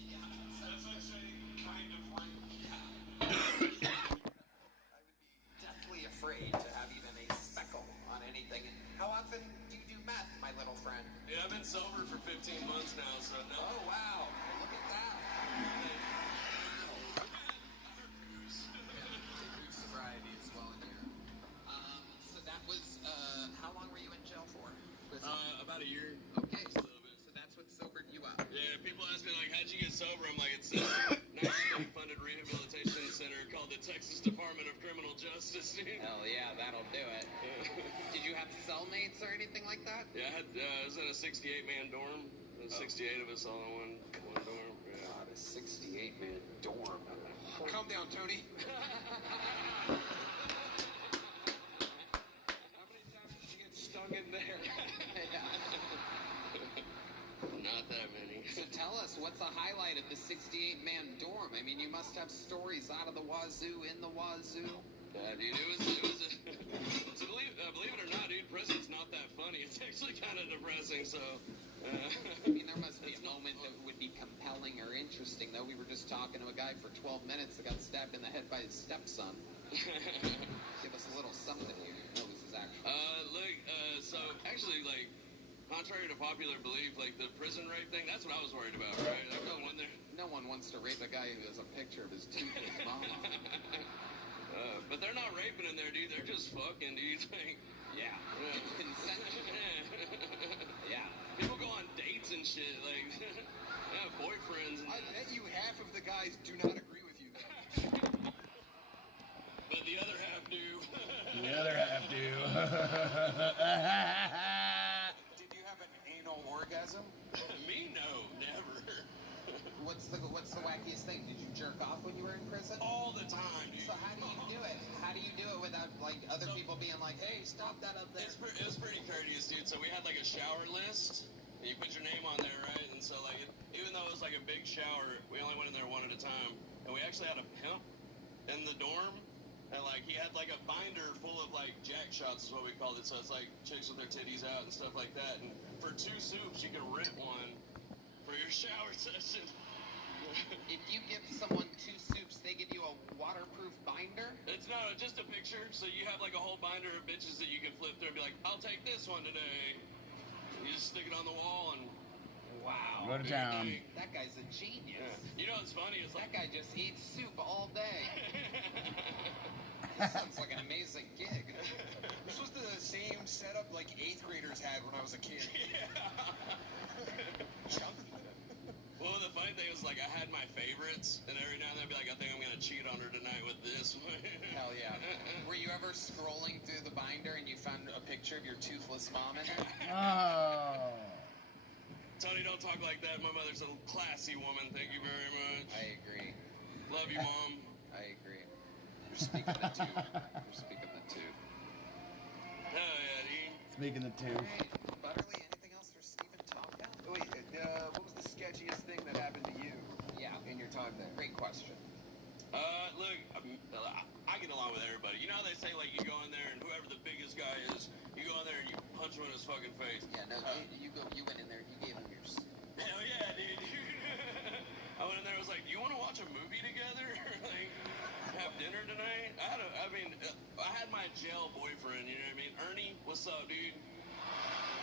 That's like saying kind of like. Deathly afraid to have even a speckle on anything. And how often do you do meth, my little friend? Yeah, I've been sober for 15 months now, so no. Oh, wow. Look at that. Good sobriety as well in here. So that was, how long were you in jail for? About a year. Okay, so that's what sobered you up. Yeah, people ask me, like, how'd you get sober? I'm like, it's a nationally funded rehabilitation center called the Texas Department of Criminal Justice. Hell yeah, that'll do it. Did you have cellmates or anything like that? Yeah, I was in a 68-man dorm. There's 68 of us all in one dorm. Yeah. God, a 68-man dorm. Calm down, Tony. How many times did you get stung in there? Not that many. So tell us, what's the highlight of the 68-man dorm? I mean, you must have stories out of the wazoo, in the wazoo. Yeah, dude, it was so believe it or not, dude, prison's not that funny. It's actually kind of depressing, so... I mean, there must be a moment that would be compelling or interesting, though. We were just talking to a guy for 12 minutes that got stabbed in the head by his stepson. Give us a little something here. What was his actual... So, actually, like, contrary to popular belief, like, the prison rape thing, that's what I was worried about, right? Like, no one wants to rape a guy who has a picture of his toothless mom. But they're not raping in there, dude. They're just fucking, dude. Like, yeah. It's consensual. Yeah. People go on dates and shit, like, yeah, boyfriends. I bet you half of the guys do not agree with you, though. But the other half do. The other half do. Did you have an anal orgasm? Me? No, never. What's the wackiest thing? Did you jerk off when you were in prison? All the time, dude. So how do you do it? How do you do it without like other people being like, "Hey, stop that up there"? It was pretty courteous, dude. So we had like a shower list. And you put your name on there, right? And so like, even though it was like a big shower, we only went in there one at a time. And we actually had a pimp in the dorm. And like, he had like a binder full of like jack shots is what we called it. So it's like chicks with their titties out and stuff like that. And for 2 soups, you could rent one for your shower session. If you give someone 2 soups, they give you a waterproof binder? It's not just a picture, so you have like a whole binder of bitches that you can flip through and be like, I'll take this one today. You just stick it on the wall and wow. Go to town. That guy's a genius. Yeah. You know what's funny? It's like that guy just eats soup all day. This sounds like an amazing gig. This was the same setup like 8th graders had when I was a kid. Yeah. Well, the funny thing was, like, I had my favorites, and every now and then I'd be like, I think I'm going to cheat on her tonight with this one. Hell yeah. Were you ever scrolling through the binder and you found a picture of your toothless mom in there? Oh. Tony, don't talk like that. My mother's a classy woman. Thank you very much. I agree. Love you, Mom. I agree. You're speaking the tooth. You're speaking the tooth. Hell yeah, dude. Speaking the tooth. Hey, Butterly, anything else for Stephen Topka? Wait, what was the sketchiest thing that happened to you? Yeah, in your time there? Great question. Look, I get along with everybody. You know how they say, like, you go in there and whoever the biggest guy is, you go in there and you punch him in his fucking face. Yeah, no, you went in there, you gave him yours. Hell yeah, dude. I went in there, I was like, do you want to watch a movie together? Like, have dinner tonight? I had my jail boyfriend, you know what I mean? Ernie, what's up, dude?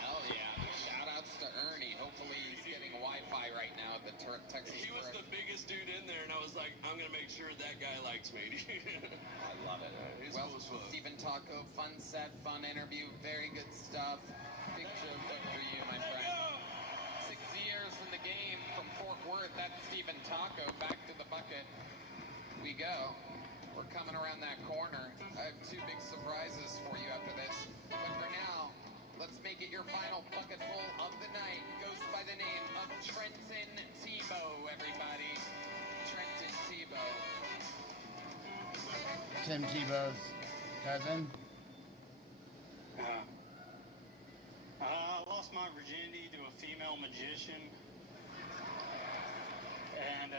Hell yeah. Shout outs to Ernie. Hopefully he's getting Wi-Fi right now at the Texas. He was the biggest dude in there, and I was like, I'm going to make sure that guy likes me. I love it. Well, cool as fuck. Stephen Taco, fun set, fun interview, very good stuff. Big show for you, my friend. 6 years in the game from Fort Worth. That's Stephen Taco. Back to the bucket we go. We're coming around that corner. I have 2 big surprises for you after this. But for now, let's make it your final bucketful of the night. Goes by the name of Trenton Tebow, everybody. Trenton Tebow. Tim Tebow's cousin. I lost my virginity to a female magician. And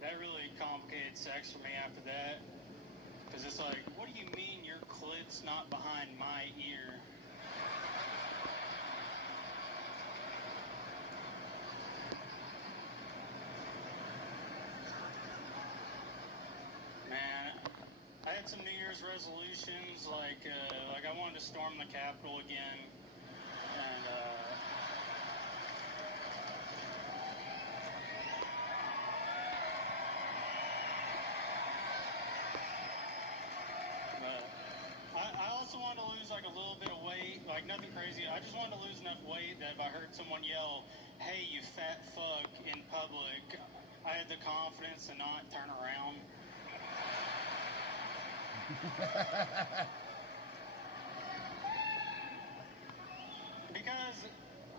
that really complicated sex for me after that. Because it's like, what do you mean your clit's not behind my ear? Man, I had some New Year's resolutions, like I wanted to storm the Capitol again, and I also wanted to lose like a little bit of weight, like nothing crazy. I just wanted to lose enough weight that if I heard someone yell, "Hey, you fat fuck," in public, I had the confidence to not turn around. Because,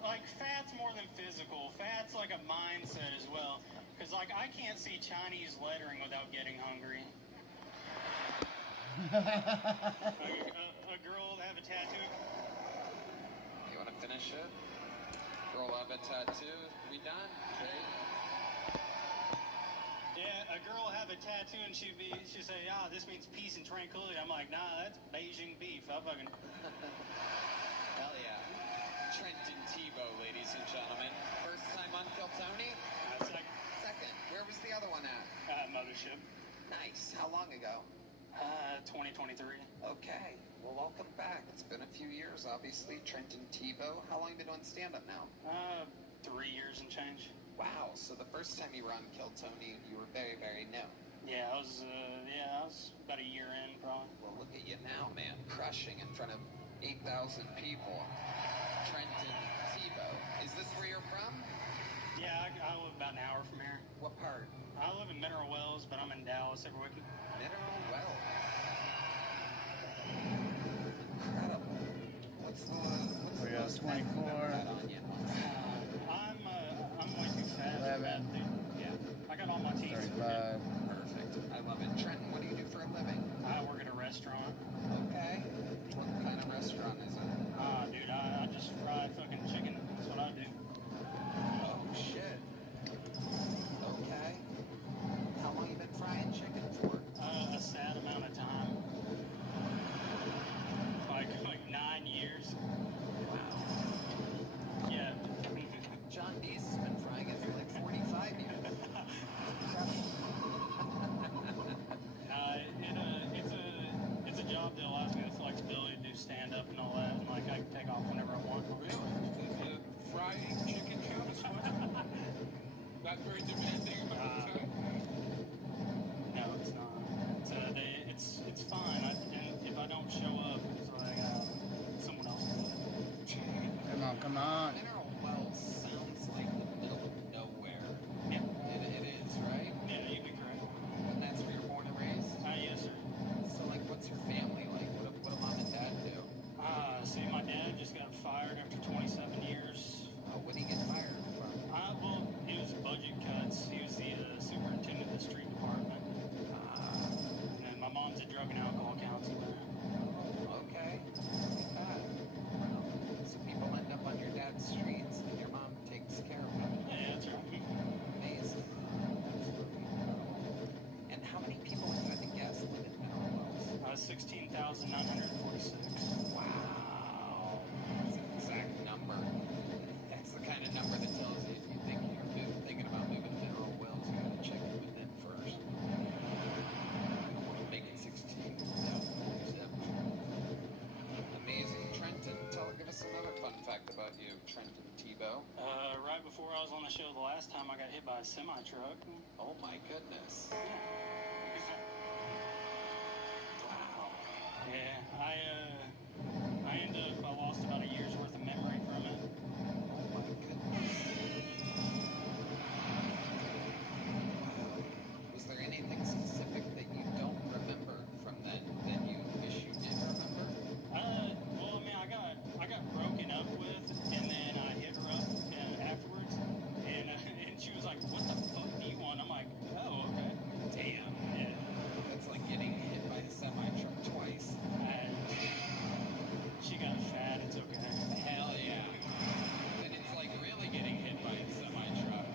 like, fat's more than physical. Fat's like a mindset as well. Because, like, I can't see Chinese lettering without getting hungry. A girl to have a tattoo. You want to finish it? Girl have a tattoo. We done? Okay. Yeah, a girl will have a tattoo and she'd say, this means peace and tranquility. I'm like, nah, that's Beijing beef. I fucking... Hell yeah. Trenton Tebow, ladies and gentlemen. First time on Kill Tony? Second. Where was the other one at? Mothership. Nice. How long ago? 2023. Okay. Well, welcome back. It's been a few years, obviously. Trenton Tebow. How long have you been doing stand-up now? 3 years and change. Wow. So the first time you were on Kill Tony, you were very, very new. Yeah, I was about a year in, probably. Well, look at you now, man. Crushing in front of 8,000 people. Trenton Tebow. Is this where you're from? Yeah, I live about an hour from here. What part? I live in Mineral Wells, but I'm in Dallas every weekend. Mineral Wells. Incredible. What's we got 24. I'm way too fast. 11. Yeah. I got all my teeth. 35. Perfect. I love it. Trenton, what do you do for a living? I work at a restaurant. Okay. What kind of restaurant is it? Dude, I just fry fucking chicken. That's what I do. Oh, shit. Okay. How long you been frying chicken for? A sad amount of time. Like 9 years. Wow. Yeah. John Deese has been frying it for like 45 years. It's a job that allows me the flexibility to do stand-up and all that, and like I can take off whenever I want. Really? Frying chicken counts? Not very demanding amount of time. No, it's not. It's fine. And if I don't show up, it's like someone else does it. Come on. Mineral Wells sounds like the middle of nowhere. Yeah. It is, right? Yeah, you'd be correct. And that's where you're born and raised? Yes, sir. So, like, what's your family like? What do mom and dad do? See, my dad just got fired after 27 years. What did he get fired from? Well, it was budget cuts. He was the superintendent of the street department. And my mom's a drug and alcohol counselor. Okay. So people end up on your dad's streets and your mom takes care of them. Yeah, that's right. Amazing. Absolutely incredible. And how many people, if you had to guess, live in Mineral Wells? 16,946. Wow. That's an exact number. That's the kind of number that tells you if you think you're thinking about moving to Mineral Wells, you gotta check it with them first. Make it 16. Amazing. Trenton, give us another fun fact about you, Trenton Tebow. Right before I was on the show the last time, I got hit by a semi-truck. Oh my goodness. Wow. Yeah, I lost about a year's worth of memory from it. Oh my goodness. Was there anything specific that you don't remember from then that you wish you did remember? Well, I mean, I got broken up with, and then I hit her up afterwards, and she was like, "What the fuck do you want?" I'm like, "Oh, okay." Damn. Yeah. That's like getting hit by a semi-truck twice. She got fat. It's okay. Hell yeah. And it's like really getting hit by a semi-truck.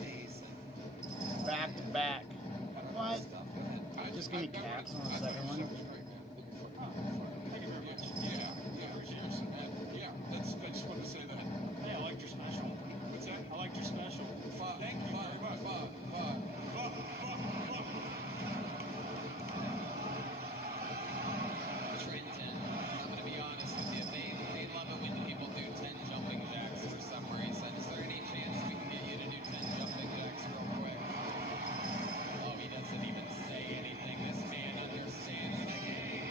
Amazing. Back to back. What? Just give me caps on the second one. Thank you very much. Yeah. Yeah, I just wanted to say that. Hey, I liked your special. What's that? I liked your special. Thank you very much. Trenton, I'm going to be honest with you. They love it when people do 10 jumping jacks for some reason. Is there any chance we can get you to do 10 jumping jacks real quick? Oh, he doesn't even say anything. This man understands the game.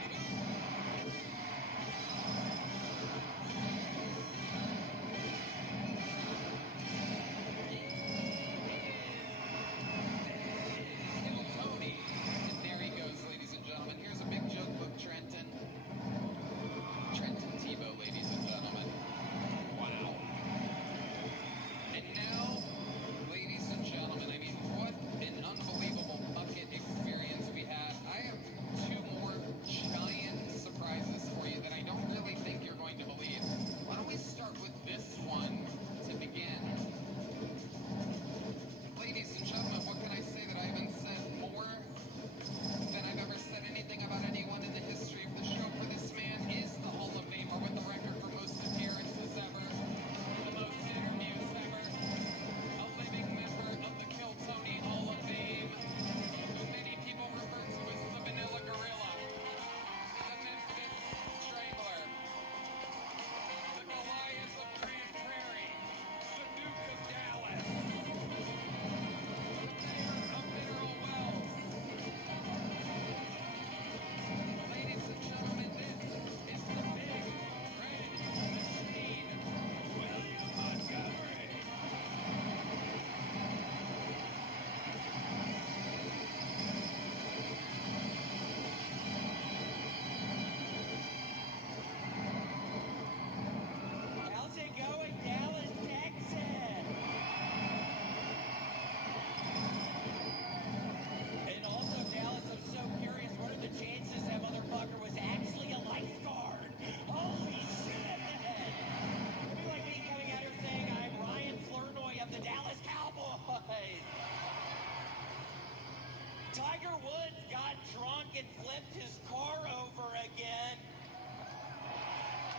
and flipped his car over again.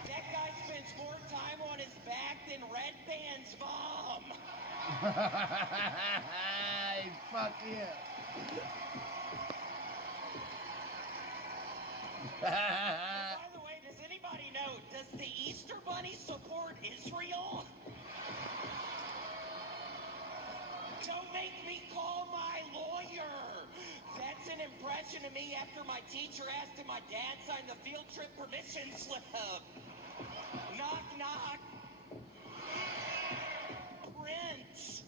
That guy spends more time on his back than Red Band's mom. Fuck yeah. By the way, does anybody know, does the Easter Bunny support Israel? Don't make me call my lawyer. That's an impression of me after my teacher asked if my dad signed the field trip permission slip. Knock, knock. Prince.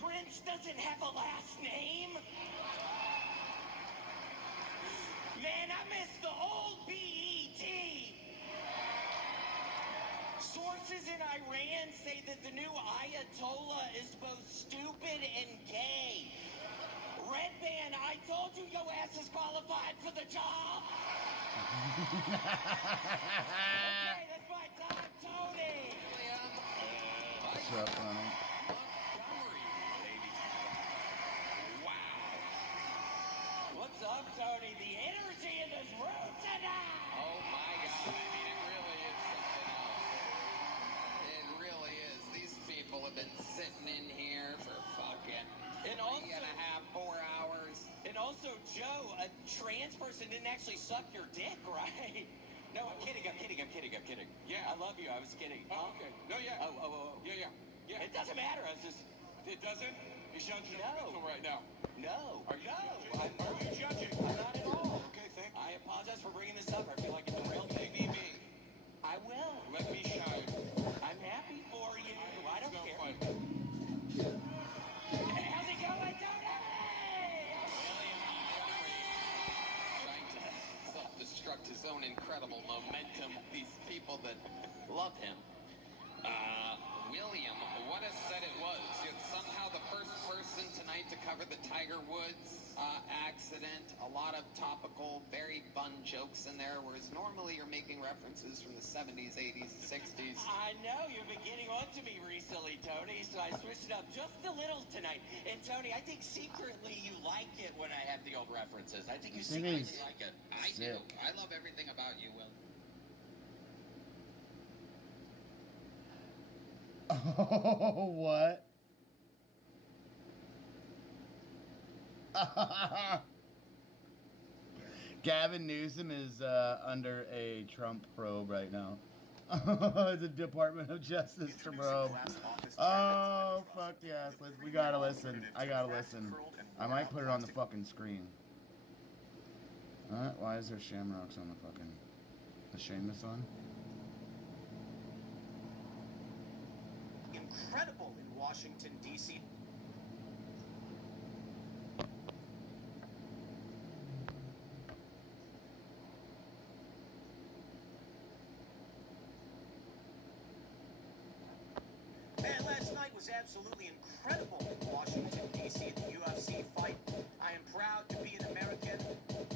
Prince doesn't have a last name. Man, I miss the old BET. Sources in Iran say that the new Ayatollah is both stupid and gay. Red Band, I told you your ass is qualified for the job. Okay, that's my time, Tony. What's up, honey? What's up, Tony? The energy in this room tonight. Oh my God! I mean, it really is something else. It really is. These people have been sitting in here for fucking 4 hours. And also, Joe, a trans person didn't actually suck your dick, right? No, I'm kidding. Yeah, I love you. I was kidding. Oh, okay. No, yeah. Oh. Yeah. It doesn't matter. I was just... It doesn't? You're judging mental right now. No. Are you judging? Are you judging? I'm not at all. Okay, thank you. I apologize for bringing this up. I feel like it's a real thing. Be me. I will. Let me shine. I'm happy for you. I don't care. Fun. How's it going, Tony? Trying to self-destruct his own incredible momentum. These people that love him. William, what a set it was. You're somehow the first person tonight to cover the Tiger Woods accident. A lot of topical, very fun jokes in there, whereas normally you're making references from the 70s, 80s, 60s. I know, you've been getting on to me recently, Tony, so I switched it up just a little tonight. And Tony, I think secretly you like it when I have the old references. I think you secretly like it. I do. I love everything about you, Will. Oh, what? Gavin Newsom is under a Trump probe right now. The Department of Justice probe. Oh, fuck yes. We gotta listen. I gotta listen. I might put it on the fucking screen. Why is there shamrocks on the fucking... The Seamus on? Incredible in Washington, D.C. Man, last night was absolutely incredible in Washington, D.C. The UFC fight. I am proud to be an American.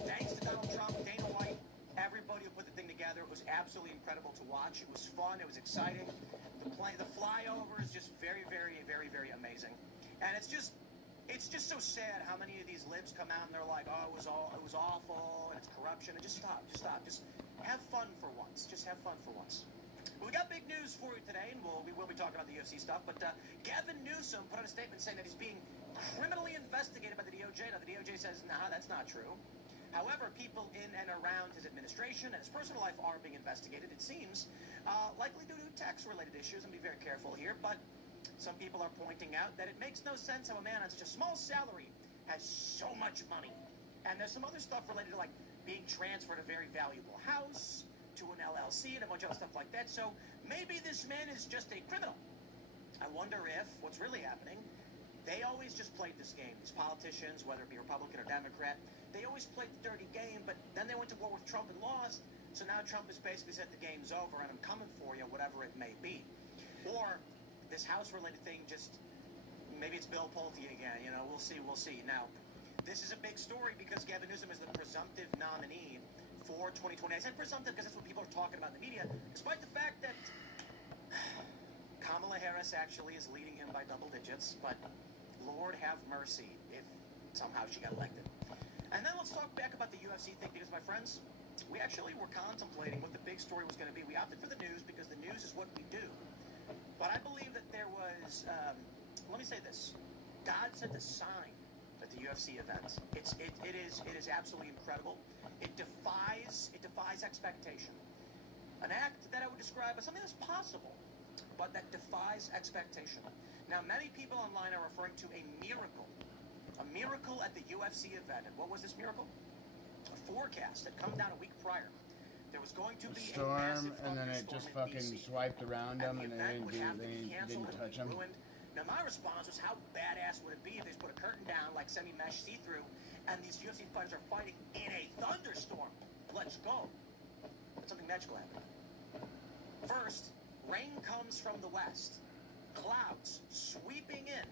Thanks to Donald Trump, Dana White, everybody who put the thing together. It was absolutely incredible to watch. It was fun. It was exciting. The flyover is just very, very, very, very amazing. And it's just so sad how many of these libs come out and they're like, oh, it was awful and it's corruption. And just stop. Just have fun for once. Just have fun for once. Well, we got big news for you today, and we will be talking about the UFC stuff. But Gavin Newsom put out a statement saying that he's being criminally investigated by the DOJ. Now, the DOJ says, nah, that's not true. However, people in and around his administration and his personal life are being investigated, it seems, likely due to tax-related issues. I'm going to be very careful here, but some people are pointing out that it makes no sense how a man on such a small salary has so much money. And there's some other stuff related to, like, being transferred a very valuable house to an LLC and a bunch of other stuff like that. So maybe this man is just a criminal. I wonder if what's really happening, they always just played this game. These politicians, whether it be Republican or Democrat, they always played the dirty game, but then they went to war with Trump and lost. So now Trump has basically said the game's over and I'm coming for you, whatever it may be. Or this House-related thing just, maybe it's Bill Pulte again, you know, we'll see. Now, this is a big story because Gavin Newsom is the presumptive nominee for 2020. I said presumptive because that's what people are talking about in the media, despite the fact that Kamala Harris actually is leading him by double digits, but Lord have mercy if somehow she got elected. heck about the UFC thing because, my friends, we actually were contemplating what the big story was going to be. We opted for the news because the news is what we do. But I believe that there was, let me say this, God sent a sign at the UFC event. It is absolutely incredible. It defies expectation. An act that I would describe as something that's possible, but that defies expectation. Now, many people online are referring to a miracle at the UFC event. And what was this miracle? A forecast had come down a week prior. There was going to be a massive storm, and then it just fucking swiped around them, and they didn't touch them. Now, my response was, how badass would it be if they just put a curtain down like semi-mesh see-through, and these UFC fighters are fighting in a thunderstorm? Let's go. But something magical happened. First, rain comes from the west. Clouds sweeping in.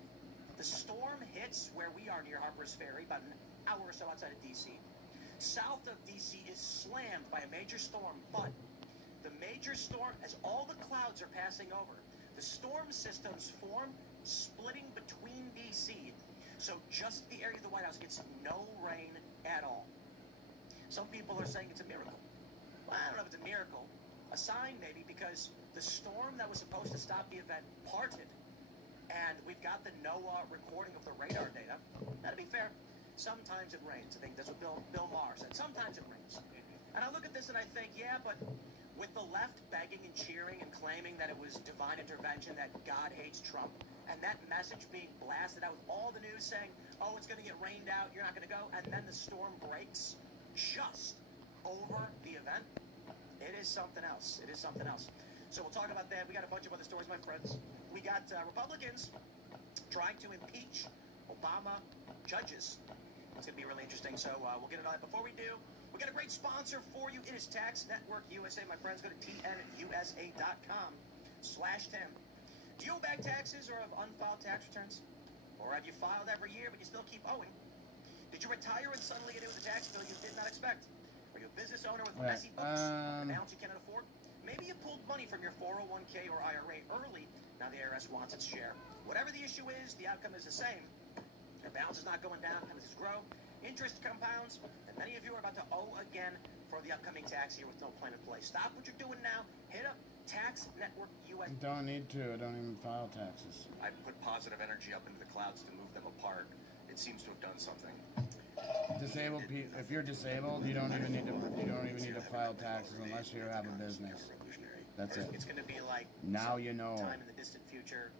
The storm hits where we are near Harper's Ferry, about an hour or so outside of D.C. South of D.C. is slammed by a major storm, but the major storm, as all the clouds are passing over, the storm systems form, splitting between D.C. So just the area of the White House gets no rain at all. Some people are saying it's a miracle. Well, I don't know if it's a miracle. A sign, maybe, because the storm that was supposed to stop the event parted, and we've got the NOAA recording of the radar data. Now, to be fair, sometimes it rains. I think that's what Bill Maher said. Sometimes it rains. And I look at this and I think, yeah, but with the left begging and cheering and claiming that it was divine intervention, that God hates Trump, and that message being blasted out with all the news saying, oh, it's going to get rained out, you're not going to go, and then the storm breaks just over the event, it is something else. It is something else. So we'll talk about that. We got a bunch of other stories, my friends. We got Republicans trying to impeach Obama judges. It's going to be really interesting, so we'll get it on. Before we do, we got a great sponsor for you. It is Tax Network USA, my friends. Go to tnusa.com/Tim. Do you owe back taxes or have unfiled tax returns? Or have you filed every year but you still keep owing? Did you retire and suddenly get hit with a tax bill you did not expect? Are you a business owner with messy books, an balance you cannot afford? Maybe you pulled money from your 401k or IRA early. Now the IRS wants its share. Whatever the issue is, the outcome is the same. Your balance is not going down, penalties grow, interest compounds, and many of you are about to owe again for the upcoming tax year with no plan in place. Stop what you're doing now. Hit up Tax Network USA. Don't need to. I don't even file taxes. I put positive energy up into the clouds to move them apart. It seems to have done something. Disabled people. If you're disabled, you don't even need to file taxes unless you have a business. That's it. It's going to be like now you know. Time in the distant future.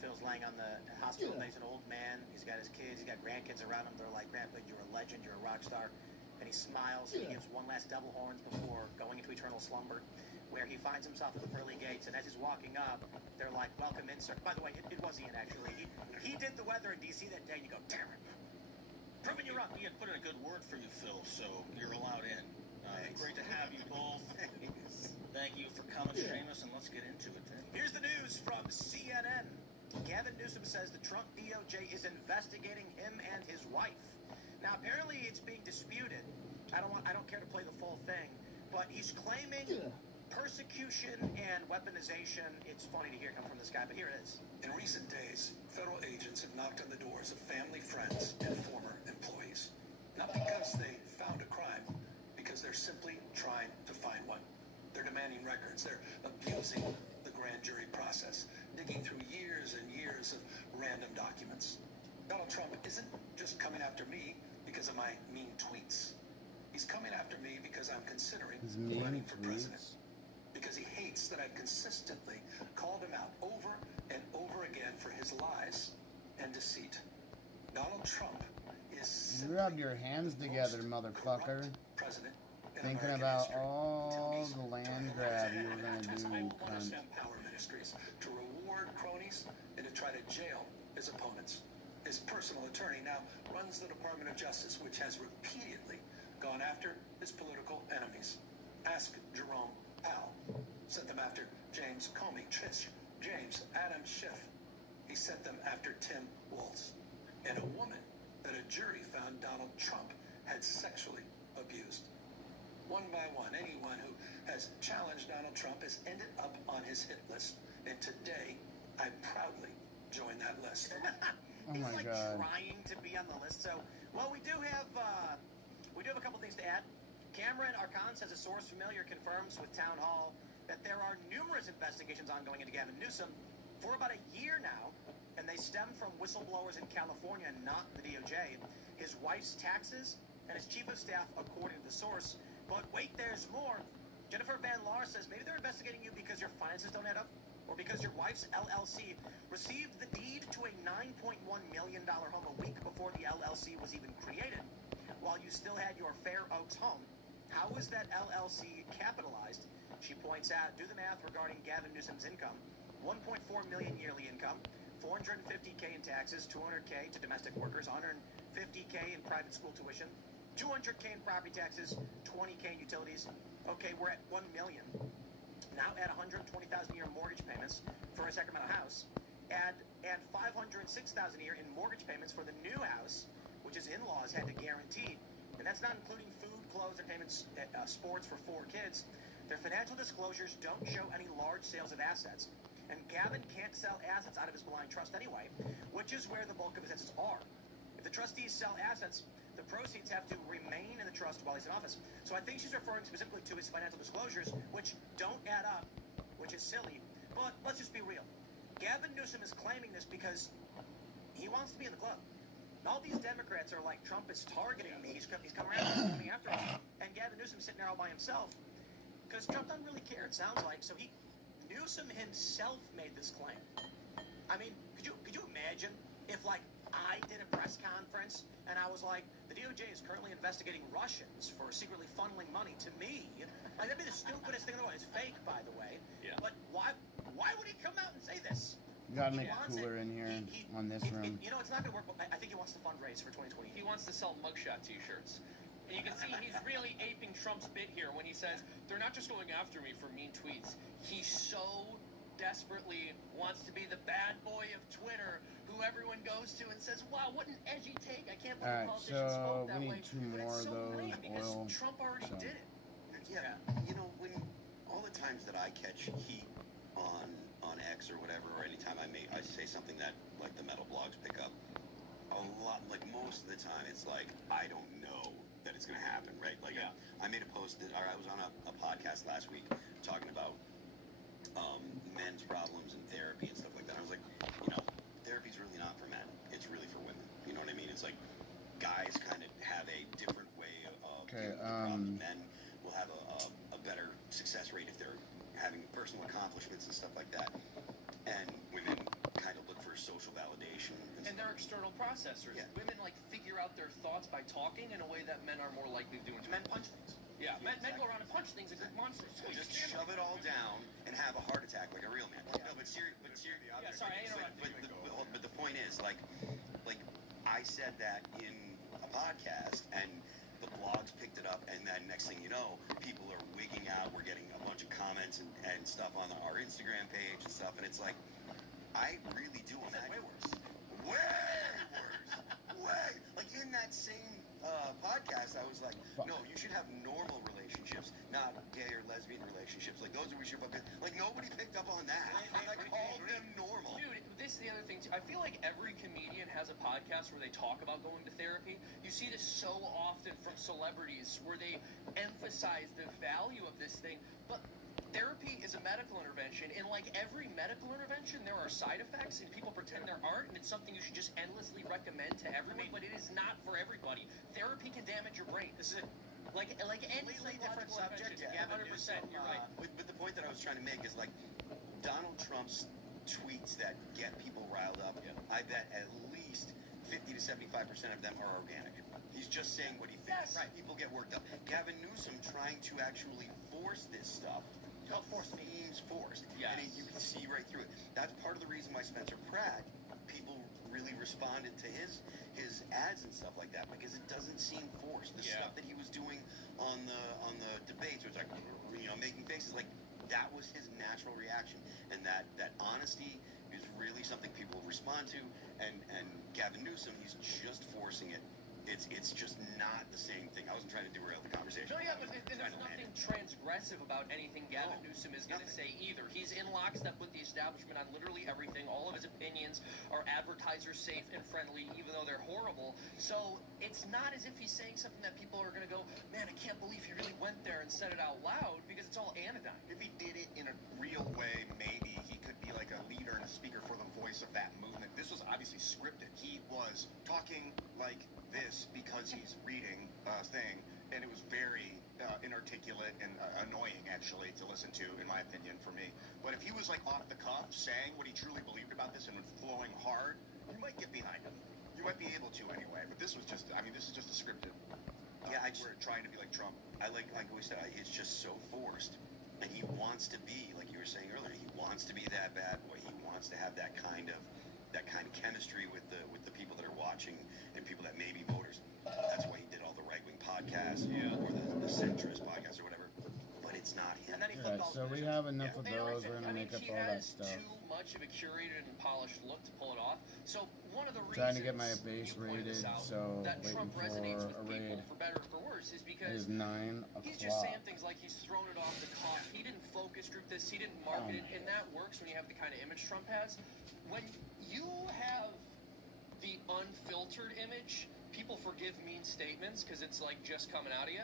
Phil's laying on the hospital bed. He's an old man. He's got his kids. He's got grandkids around him. They're like, Grandpa, you're a legend. You're a rock star. And he smiles. And he gives one last devil horns before going into eternal slumber, where he finds himself at the pearly gates. And as he's walking up, they're like, welcome in, sir. By the way, it was Ian, actually. He did the weather in D.C. that day. And you go, damn it. Proving you wrong. He had put in a good word for you, Phil, so you're allowed in. Great to have you both. Thank you for coming, Seamus, and let's get into it then. Here's the news from CNN. Gavin Newsom says the Trump DOJ is investigating him and his wife. Now, apparently it's being disputed. I don't care to play the full thing, but he's claiming persecution and weaponization. It's funny to hear come from this guy, but here it is. In recent days, federal agents have knocked on the doors of family, friends, and former employees. Not because they found a crime, because they're simply trying to find one. They're demanding records. They're abusing the grand jury process, digging through years and years of random documents. Donald Trump isn't just coming after me because of my mean tweets. He's coming after me because I'm considering running for president. Because he hates that I've consistently called him out over and over again for his lies and deceit. Donald Trump is rub your hands together, motherfucker. President thinking about all the land grab you were going to do, cunt. Power Ministries to reward cronies and to try to jail his opponents. His personal attorney now runs the Department of Justice, which has repeatedly gone after his political enemies. Ask Jerome Powell. Sent them after James Comey, Trish, James, Adam Schiff. He sent them after Tim Walz. And a woman that a jury found Donald Trump had sexually abused. One by one, anyone who has challenged Donald Trump has ended up on his hit list. And today, I proudly join that list. Oh He's my like God. trying to be on the list. So, well, we do have to add, Cameron Arcon says a source familiar confirms with Town Hall that there are numerous investigations ongoing into Gavin Newsom for about a year now, and they stem from whistleblowers in California, not the DOJ, his wife's taxes, and his chief of staff, according to the source. But wait, there's more. Jennifer Van Laar says maybe they're investigating you because your finances don't add up, or because your wife's LLC received the deed to a $9.1 million home a week before the LLC was even created, while you still had your Fair Oaks home. How was that LLC capitalized? She points out, do the math regarding Gavin Newsom's income. 1.4 million yearly income, 450K in taxes, 200K to domestic workers, 150K in private school tuition, 200K in property taxes, 20K in utilities. Okay, we're at 1 million. Now add 120,000 a year in mortgage payments for a Sacramento house. Add 506,000 a year in mortgage payments for the new house, which his in-laws had to guarantee. And that's not including food, clothes, entertainment, sports for 4 kids. Their financial disclosures don't show any large sales of assets. And Gavin can't sell assets out of his blind trust anyway, which is where the bulk of his assets are. If the trustees sell assets, the proceeds have to remain in the trust while he's in office. So I think she's referring specifically to his financial disclosures, which don't add up, which is silly. But let's just be real. Gavin Newsom is claiming this because he wants to be in the club. And all these Democrats are like, Trump is targeting me. He's coming around, he's coming after us. And Gavin Newsom's sitting there all by himself. Because Trump doesn't really care, it sounds like. So Newsom himself made this claim. I mean, could you imagine if, like, I did a press conference and I was like, the DOJ is currently investigating Russians for secretly funneling money to me. Like, that'd be the stupidest thing in the world. It's fake, by the way. Yeah. But why would he come out and say this? You gotta make it cooler in here on this room. You know, it's not going to work, but I think he wants to fundraise for 2020. He wants to sell mugshot t-shirts. And you can see he's really aping Trump's bit here when he says, they're not just going after me for mean tweets. He so desperately wants to be the bad boy of Twitter, who everyone goes to and says, wow, what an edgy take. I can't believe politicians spoke that way. We need 2 more of those oil. Trump already did it. Yeah, you know, when all the times that I catch heat on X or whatever, or anytime I say something that, like, the metal blogs pick up, a lot, like, most of the time it's like, I don't know that it's going to happen, right? Like, I made a post or I was on a podcast last week talking about men's problems and therapy and stuff like that. I was like, you know, therapy's really not for men. It's really for women. You know what I mean? It's like guys kind of have a different way of dealing with problems. Men will have a better success rate if they're having personal accomplishments and stuff like that. And women kind of look for social validation. And they're external processors. Yeah. Women, like, figure out their thoughts by talking in a way that men are more likely to do. Men punch things. Yeah, men go around and punch things like monsters. Just shove it all down and have a heart attack like a real man. No, but seriously. Yeah, sorry, I interrupted. But the point is, like I said that in a podcast, and the blogs picked it up, and then next thing you know, people are wigging out. We're getting a bunch of comments and stuff on our Instagram page and stuff, and it's like, I really do imagine. Way worse. Way. Like, in that same podcast, I was like, no, you should have normal relationships, not gay or lesbian relationships. Like, those are we should fucking. Like, nobody picked up on that. I called them normal. Dude, this is the other thing, too. I feel like every comedian has a podcast where they talk about going to therapy. You see this so often from celebrities where they emphasize the value of this thing. But therapy is a medical intervention, and like every medical intervention, there are side effects, and people pretend there aren't, and it's something you should just endlessly recommend to everyone, but it is not for everybody. Therapy can damage your brain. This is like any completely different subject. Yeah, 100%, you're right. But the point that I was trying to make is, like, Donald Trump's tweets that get people riled up, I bet at least 50 to 75% of them are organic. He's just saying what he thinks. Right. People get worked up. Gavin Newsom trying to actually force this stuff. Seems forced. Yes. And you can see right through it. That's part of the reason why Spencer Pratt, people really responded to his ads and stuff like that, because it doesn't seem forced. The stuff that he was doing on the debates, which, like, you know, making faces, like, that was his natural reaction. And that honesty is really something people respond to. And Gavin Newsom, he's just forcing it. It's just not the same thing. I wasn't trying to derail the conversation. No, yeah, but there's nothing transgressive about anything Gavin Newsom is going to say either. He's in lockstep with the establishment on literally everything. All of his opinions are advertiser safe and friendly, even though they're horrible. So it's not as if he's saying something that people are going to go, man, I hasn't said it out loud because it's all anodyne. If he did it in a real way, maybe he could be like a leader and a speaker for the voice of that movement. This was obviously scripted. He was talking like this because he's reading a thing, and it was very inarticulate and annoying, actually, to listen to, in my opinion, for me. But if he was like off the cuff, saying what he truly believed about this and flowing hard, you might get behind him. You might be able to anyway. But this was just, I mean, this is just a scripted. Yeah, we're trying to be like Trump. I like we said, it's just so forced. And he wants to be, like you were saying earlier, he wants to be that bad boy. He wants to have that kind of chemistry with the people that are watching and people that may be voters. That's why he did all the right-wing podcasts or the centrist podcasts or whatever. But it's not him. And then he Alright, so we have enough of those. We're gonna make up all that stuff. Too much of a curated and polished look to pull it off. So one of the reasons Trying to get my base rated, so that waiting Trump for resonates with a people, raid. for better or for worse, is It because is 9 he's just saying o'clock. things like he's thrown it off the cuff. He didn't focus group this. He didn't market it, and that works when you have the kind of image Trump has. When you have the unfiltered image, people forgive mean statements because it's like just coming out of you.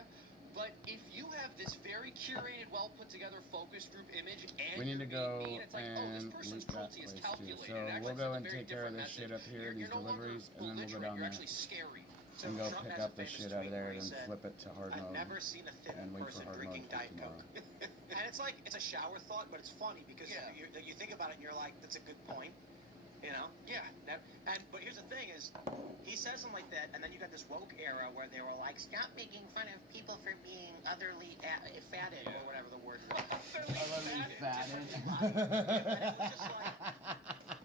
But if you have this very curated, well put together focus group image, and We need to go mean, it's like, oh, this and person's loot that cruelty is place too. calculated. So It actually we'll sends go a and very take care of different this shit message. up here, You're these no longer deliveries, and then we'll go belligerent, down you're there actually scary. and go Trump pick has a up the famous shit out of tweet there where he and said, flip it to hard I've mode never seen a thin and wait for person hard drinking mode for Diet tomorrow. Coke. And it's like, it's a shower thought, but it's funny because you think about it and you're like, that's a good point. You know? Yeah. But here's the thing is, he says something like that, and then you got this woke era where they were like, stop making fun of people for being otherly fatted, or whatever the word was. Otherly fatted.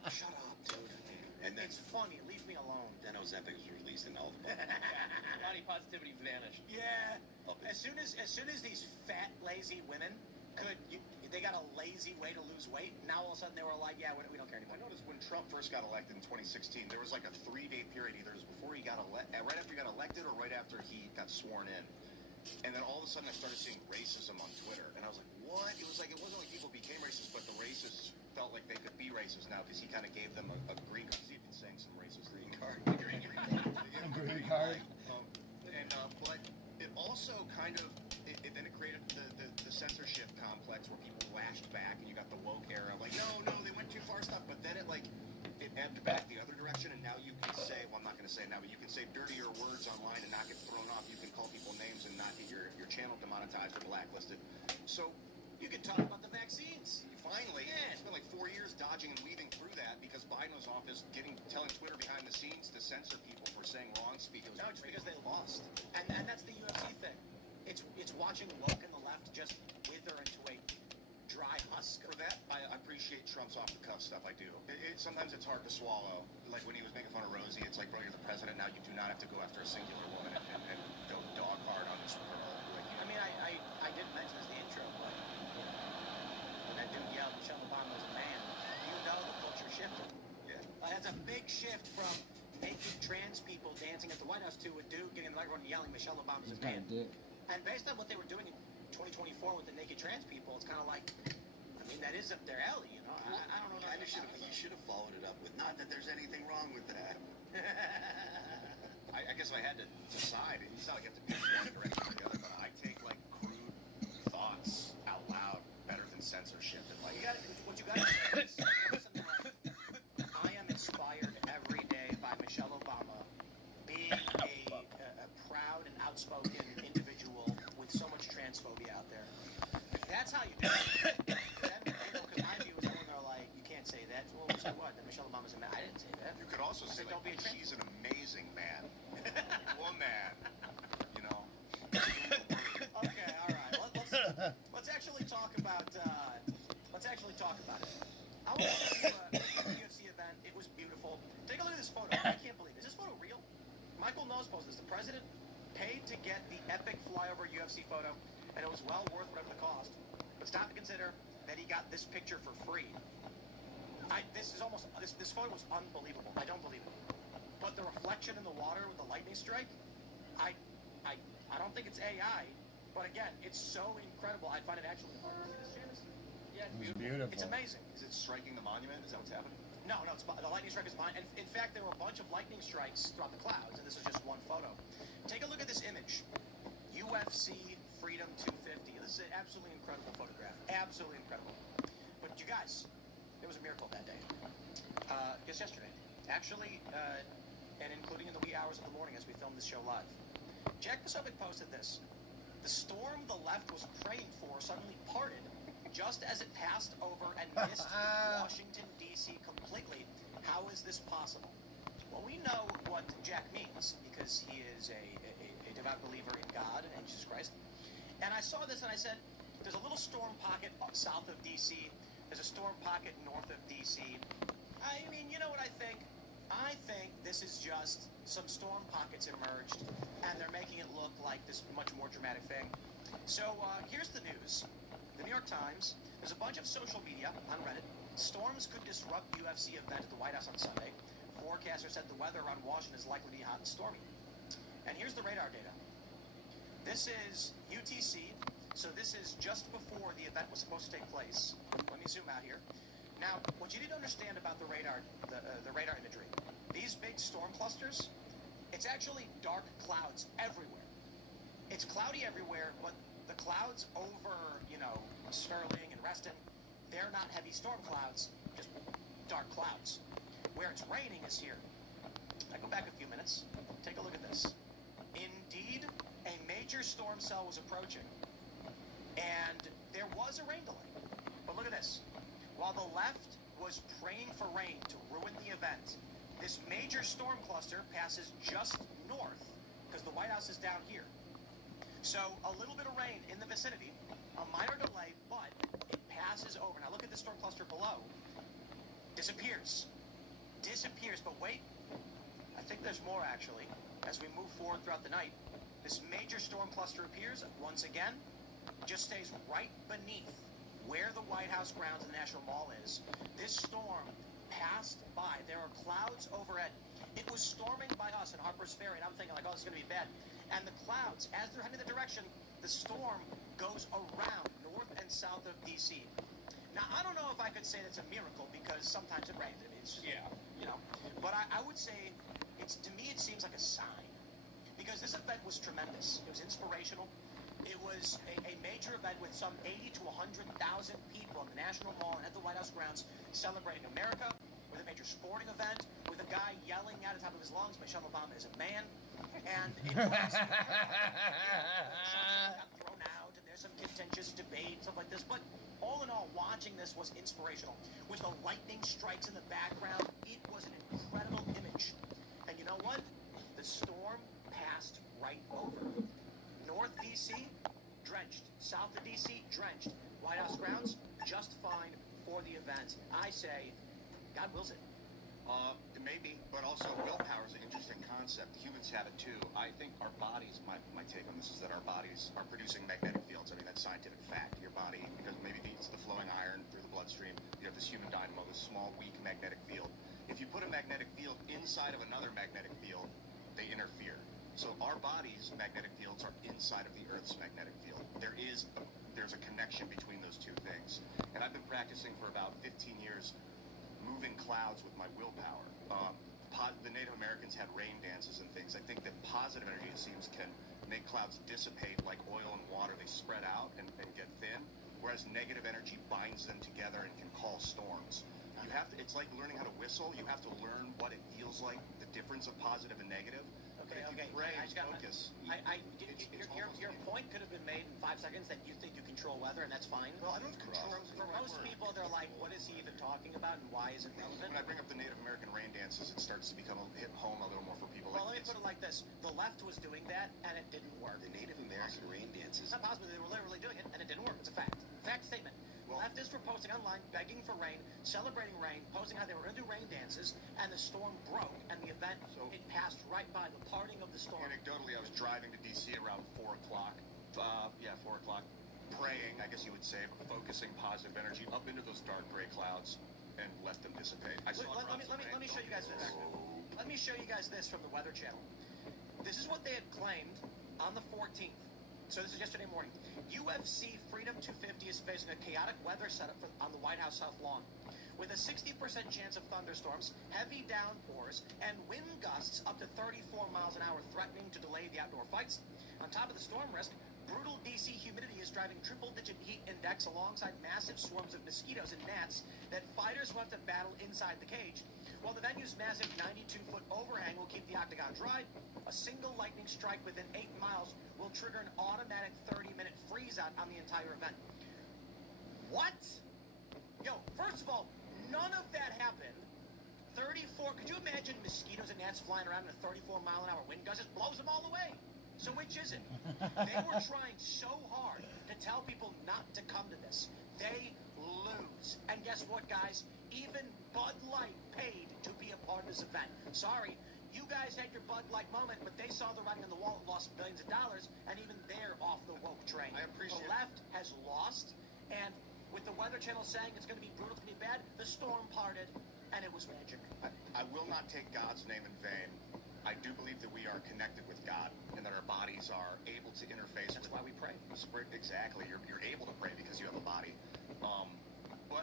Shut up, dude. And then It's funny. Leave me alone. then Ozempic was released in all the Body positivity vanished. Yeah. As soon as these fat, lazy women they got a lazy way to lose weight. Now all of a sudden they were like, yeah, we don't care anymore. I noticed when Trump first got elected in 2016, there was like a 3-day period, either it was before he got elected, right after he got elected, or right after he got sworn in. And then all of a sudden I started seeing racism on Twitter, and I was like, what? It was like, it wasn't like people became racist, but the racists felt like they could be racist now because he kind of gave them a green card. He'd been saying some racist green card. Green card. But it also kind of, then it created the censorship complex where people lashed back, and you got the woke era, like, no, they went too far stuff, but then it ebbed back the other direction, and now you can say, well, I'm not going to say it now, but you can say dirtier words online and not get thrown off. You can call people names and not get your channel demonetized or blacklisted. So you can talk about the vaccines. Finally, it's been like 4 years dodging and weaving through that because Biden's office telling Twitter behind the scenes to censor people for saying wrong speech. No, it's because they lost. And that's the UFC thing. It's watching woke and the left just wither into a dry husk. For that, I appreciate Trump's off-the-cuff stuff. I do. Sometimes it's hard to swallow. Like when he was making fun of Rosie, it's like, bro, you're the president now. You do not have to go after a singular woman and go dog hard on this girl. I mean, I didn't mention this in the intro, but when that dude yelled Michelle Obama was a man, you know the culture shifted. Yeah. That's a big shift from naked trans people dancing at the White House to a dude getting in the microphone and yelling Michelle Obama's a man. And based on what they were doing in 2024 with the naked trans people, it's kind of like, I mean, that is up their alley, you know? I don't know. You should have followed it up with, not that there's anything wrong with that. I guess if I had to decide, it's not like I have to pick one direction or the other, but I take like crude thoughts out loud better than censorship. And like, what you got to do is something like, I am inspired every day by Michelle Obama being a proud and outspoken individual with so much transphobia out there. That's how you do it. Because my view is when they're like, you can't say that. Well, say what? That Michelle Obama's a man. I didn't say that. you could also say, don't be a trans. she's an amazing man. Woman. You know? Okay, all right. Let's actually talk about it. I want to show you a UFC event. It was beautiful. Take a look at this photo. I can't believe it. Is this photo real? Michael Knowles posted this. The president paid to get the epic flyover UFC photo, and it was well worth whatever the cost. But stop to consider that he got this picture for free. This photo was unbelievable. I don't believe it. But the reflection in the water with the lightning strike, I don't think it's AI. But again, it's so incredible. I find it actually. Yeah, It's beautiful. It's amazing. Is it striking the monument? Is that what's happening? No, the lightning strike is mine. And in fact, there were a bunch of lightning strikes throughout the clouds, and this is just one photo. Take a look at this image. UFC Freedom 250. absolutely incredible photograph. Absolutely incredible. But you guys, it was a miracle that day. Just yesterday. Actually, and including in the wee hours of the morning as we filmed this show live. Jack Posobiec posted this. The storm the left was praying for suddenly parted just as it passed over and missed Washington, D.C. completely. How is this possible? Well, we know what Jack means because he is a devout believer in God and Jesus Christ. And I saw this and I said, there's a little storm pocket south of D.C. There's a storm pocket north of D.C. I mean, you know what I think? I think this is just some storm pockets emerged, and they're making it look like this much more dramatic thing. So here's the news. The New York Times, there's a bunch of social media on Reddit. Storms could disrupt UFC event at the White House on Sunday. Forecaster said the weather around Washington is likely to be hot and stormy. And here's the radar data. This is UTC, so this is just before the event was supposed to take place. Let me zoom out here. Now, what you need to understand about the radar imagery, these big storm clusters, it's actually dark clouds everywhere. It's cloudy everywhere, but the clouds over, Sterling and Reston, they're not heavy storm clouds, just dark clouds. Where it's raining is here. I go back a few minutes. Take a look at this. Indeed, a major storm cell was approaching, and there was a rain delay. But look at this. While the left was praying for rain to ruin the event, this major storm cluster passes just north because the White House is down here. So a little bit of rain in the vicinity, a minor delay, but it passes over. Now look at the storm cluster below. Disappears. But wait, I think there's more actually. As we move forward throughout the night, this major storm cluster appears once again, just stays right beneath where the White House grounds and the National Mall is. This storm passed by. There are clouds overhead. It was storming by us in Harper's Ferry, and I'm thinking like, oh, this is going to be bad. And the clouds, as they're heading the direction, the storm goes around north and south of D.C. Now, I don't know if I could say that's a miracle because sometimes it rains. I mean, it's just, But I would say, to me, it seems like a sign because this event was tremendous. It was inspirational. It was a major event with some 80 to 100,000 people in the National Mall and at the White House grounds celebrating America, with a major sporting event, with a guy yelling out at the top of his lungs, Michelle Obama is a man, and it was got thrown out, and there's some contentious debate, stuff like this, but all in all, watching this was inspirational. With the lightning strikes in the background, it was an incredible image. And you know what? The storm passed right over. North D.C., drenched. South of D.C., drenched. White House grounds, just fine for the event. I say, God wills it. Maybe, but also willpower is an interesting concept. Humans have it too. I think our bodies, my take on this is that our bodies are producing magnetic fields. I mean, that's scientific fact. Your body, because maybe it's the flowing iron through the bloodstream, you have this human dynamo, this small, weak magnetic field. If you put a magnetic field inside of another magnetic field, they interfere. So our body's magnetic fields are inside of the Earth's magnetic field. There's a connection between those two things. And I've been practicing for about 15 years moving clouds with my willpower. The Native Americans had rain dances and things. I think that positive energy, it seems, can make clouds dissipate like oil and water. They spread out and get thin, whereas negative energy binds them together and can cause storms. You have to, it's like learning how to whistle. You have to learn what it feels like, the difference of positive and negative. Okay. I just got focus. Your point could have been made in 5 seconds that you think you control weather, and that's fine. Well, I don't control. For most people, they're like, what is he even talking about, and why is it relevant? When I bring up the Native American rain dances, it starts to hit home a little more for people. Well, let me put it like this: the left was doing that, and it didn't work. The Native American rain dances. It's not possible. They were literally doing it, and it didn't work. It's a fact. Fact statement. Leftists were posting online, begging for rain, celebrating rain, posting how they were going to do rain dances, and the storm broke, and the event, it passed right by the parting of the storm. Anecdotally, I was driving to D.C. around 4 o'clock. 4 o'clock, praying, I guess you would say, but focusing positive energy up into those dark gray clouds and let them dissipate. Let me show you guys this. Let me show you guys this from the Weather Channel. This is what they had claimed on the 14th. So this is yesterday morning. UFC Freedom 250 is facing a chaotic weather setup on the White House South Lawn. With a 60% chance of thunderstorms, heavy downpours, and wind gusts up to 34 miles an hour threatening to delay the outdoor fights. On top of the storm risk, Brutal DC humidity is driving triple-digit heat index alongside massive swarms of mosquitoes and gnats that fighters will have to battle inside the cage. While the venue's massive 92-foot overhang will keep the octagon dry, a single lightning strike within 8 miles will trigger an automatic 30-minute freeze-out on the entire event. What? Yo, first of all, none of that happened. 34, could you imagine mosquitoes and gnats flying around in a 34-mile-an-hour wind gust? Just blows them all away. So which is it? They were trying so hard to tell people not to come to this. They lose. And guess what, guys? Even Bud Light paid to be a part of this event. Sorry, you guys had your Bud Light moment, but they saw the writing on the wall and lost billions of dollars, and even they're off the woke train. I appreciate the left has lost, and with the Weather Channel saying it's going to be brutal, it's going to be bad, the storm parted, and it was magic. I will not take God's name in vain. I do believe that we are connected with God and that our bodies are able to interface with. That's why we pray. Exactly. You're able to pray because you have a body.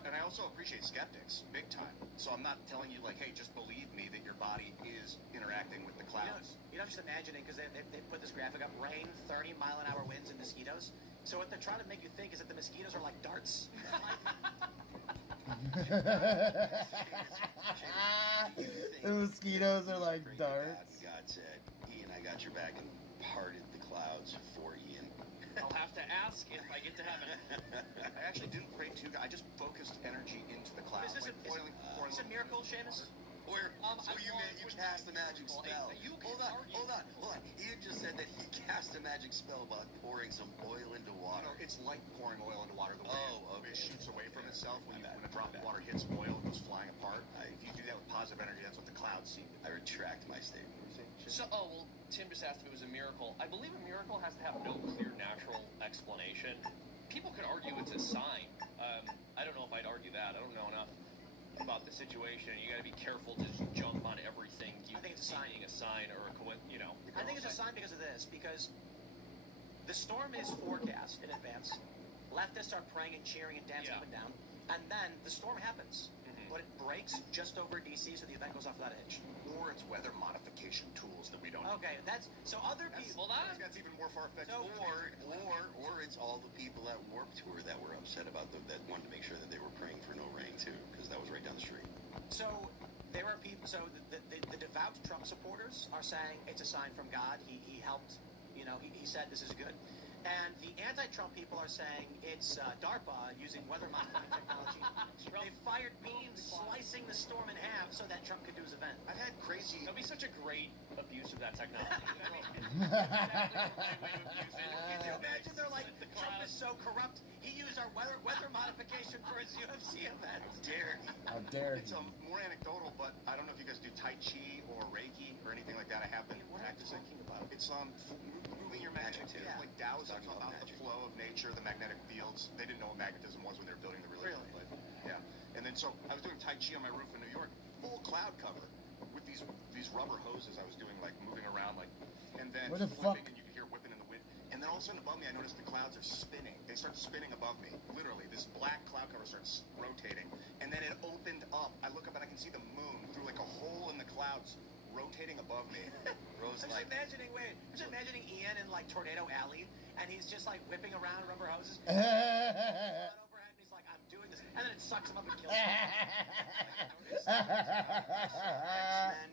And I also appreciate skeptics, big time. So I'm not telling you, like, hey, just believe me that your body is interacting with the clouds. You know, I'm just imagining, because they put this graphic up, rain, 30-mile-an-hour winds, and mosquitoes. So what they're trying to make you think is that the mosquitoes are like darts. The mosquitoes are like darts. God said, Ian, I got your back, and parted the clouds for Ian. I'll have to ask if I get to heaven. I actually didn't pray to God. I just focused energy into the clouds. Is this a miracle, Seamus? Or, so you cast a magic spell. Hold on. Ian just said that he cast a magic spell by pouring some oil into water. No, it's like pouring oil into water. The way it shoots away from itself when a drop of water hits oil, it goes flying apart. If you do that with positive energy, that's what the clouds see. I retract my statement. Well, Tim just asked if it was a miracle. I believe a miracle has to have no clear natural explanation. People could argue it's a sign. I don't know if I'd argue that. I don't know enough about the situation. You got to be careful to just jump on everything. I think it's a sign. Being a sign or a coincidence. I think it's a sign because of this. Because the storm is forecast in advance. Leftists are praying and cheering and dancing up and down, and then the storm happens. But it breaks just over DC, so the event goes off without a hitch. Or it's weather modification tools that we don't know. Okay, so other people. That's even more far-fetched. Or it's all the people at Warped Tour that were upset about that wanted to make sure that they were praying for no rain too, because that was right down the street. So there are people. So the devout Trump supporters are saying it's a sign from God. He helped. He said this is good. And the anti-Trump people are saying it's DARPA using weather modifying technology. They fired beams slicing the storm in half so that Trump could do his event. I've had crazy. That'd be such a great abuse of that technology. Can you imagine they're like, Trump is so corrupt, he used our weather modification for his UFC event. How dare he? It's more anecdotal, but I don't know if you guys do Tai Chi or Reiki or anything like that. I have been practicing. It's moving your magic. Like Tao's talking about the flow of nature, the magnetic fields. They didn't know what magnetism was when they were building the religion. But yeah. And then so I was doing Tai Chi on my roof in New York, full cloud cover with these rubber hoses. I was doing like moving around and then what the fuck? And you could hear it whipping in the wind. And then all of a sudden above me, I noticed the clouds are spinning. They start spinning above me. Literally, this black cloud cover starts rotating, and then it opened up. I look up and I can see the moon through like a hole in the clouds, rotating above me. I'm just imagining Ian in like Tornado Alley, and he's just like whipping around rubber hoses. Overhead, and he's like, I'm doing this, and then it sucks him up and kills him. X-Men,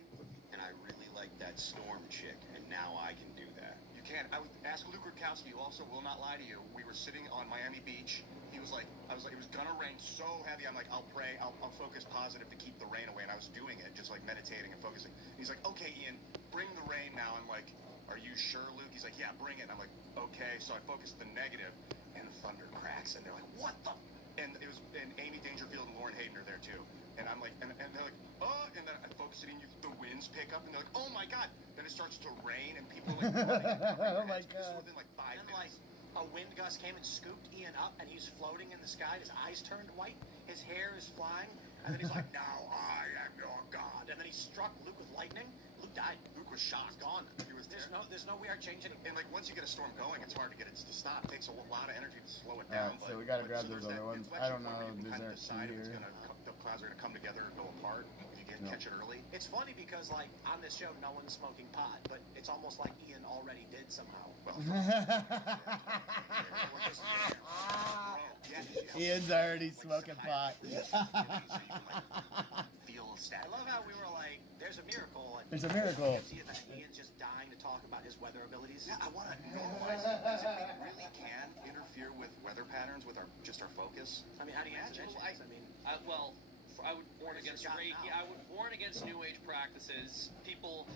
and I really like that Storm chick, and now I can do that. You can. I would ask Luke Rudkowski, who also will not lie to you. We were sitting on Miami Beach. He was like, it was gonna rain so heavy. I'm like, I'll pray, I'll focus positive to keep the rain away. And I was doing it, just like meditating and focusing. And he's like, okay, Ian, bring the rain now. I'm like, are you sure, Luke? He's like, yeah, bring it. And I'm like, okay. So I focused the negative, and the thunder cracks, and they're like, what the? And it was, and Amy Dangerfield and Lauren Hayden are there too. And I'm like, and they're like, oh, and then I focus it in, the winds pick up, and they're like, oh my God. Then it starts to rain, and people are like, oh my God. Within like 5 minutes. Like, a wind gust came and scooped Ian up, and he's floating in the sky. His eyes turned white. His hair is flying. And then he's like, now I am your God. And then he struck Luke with lightning. Luke died. Luke was shot. He's gone. He was there's no we are changing. And like once you get a storm going, it's hard to get it to stop. It takes a lot of energy to slow it down. So we gotta grab those other ones. I don't know. There's that here. The clouds are gonna come together and go apart. You can catch it early. It's funny because like on this show, no one's smoking pot, but it's almost like Ian already did somehow. Well, Ian's already smoking pot. Feel static. I love how we were like, there's a miracle. And There's a miracle. See that Ian's just dying to talk about his weather abilities. Yeah, I want to normalize it because if we really can interfere with weather patterns with our focus. I mean, how do you answer that? I would warn against Reiki. I would warn against New Age practices. People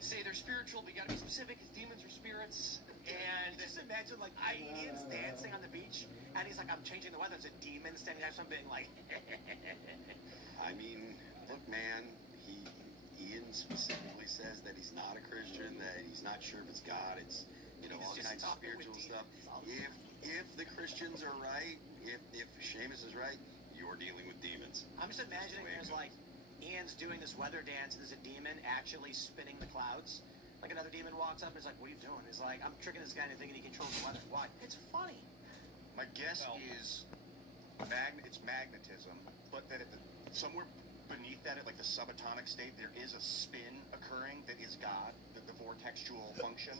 say they're spiritual, but you gotta be specific. It's demons or spirits. And just imagine like Ian's dancing on the beach, and he's like, "I'm changing the weather." There's a demon standing there, something like. I mean, look, man. Ian specifically says that he's not a Christian, that he's not sure if it's God. It's all kinds of spiritual stuff. If the Christians are right, if Seamus is right, you're dealing with demons. I'm just imagining there's like Ian's doing this weather dance, and there's a demon actually spinning the clouds. Like another demon walks up and is like, "What are you doing?" He's like, "I'm tricking this guy into thinking he controls the weather." Why? It's funny. My guess is it's magnetism, but that somewhere beneath that, at like the subatomic state, there is a spin occurring that is God, the vortexual function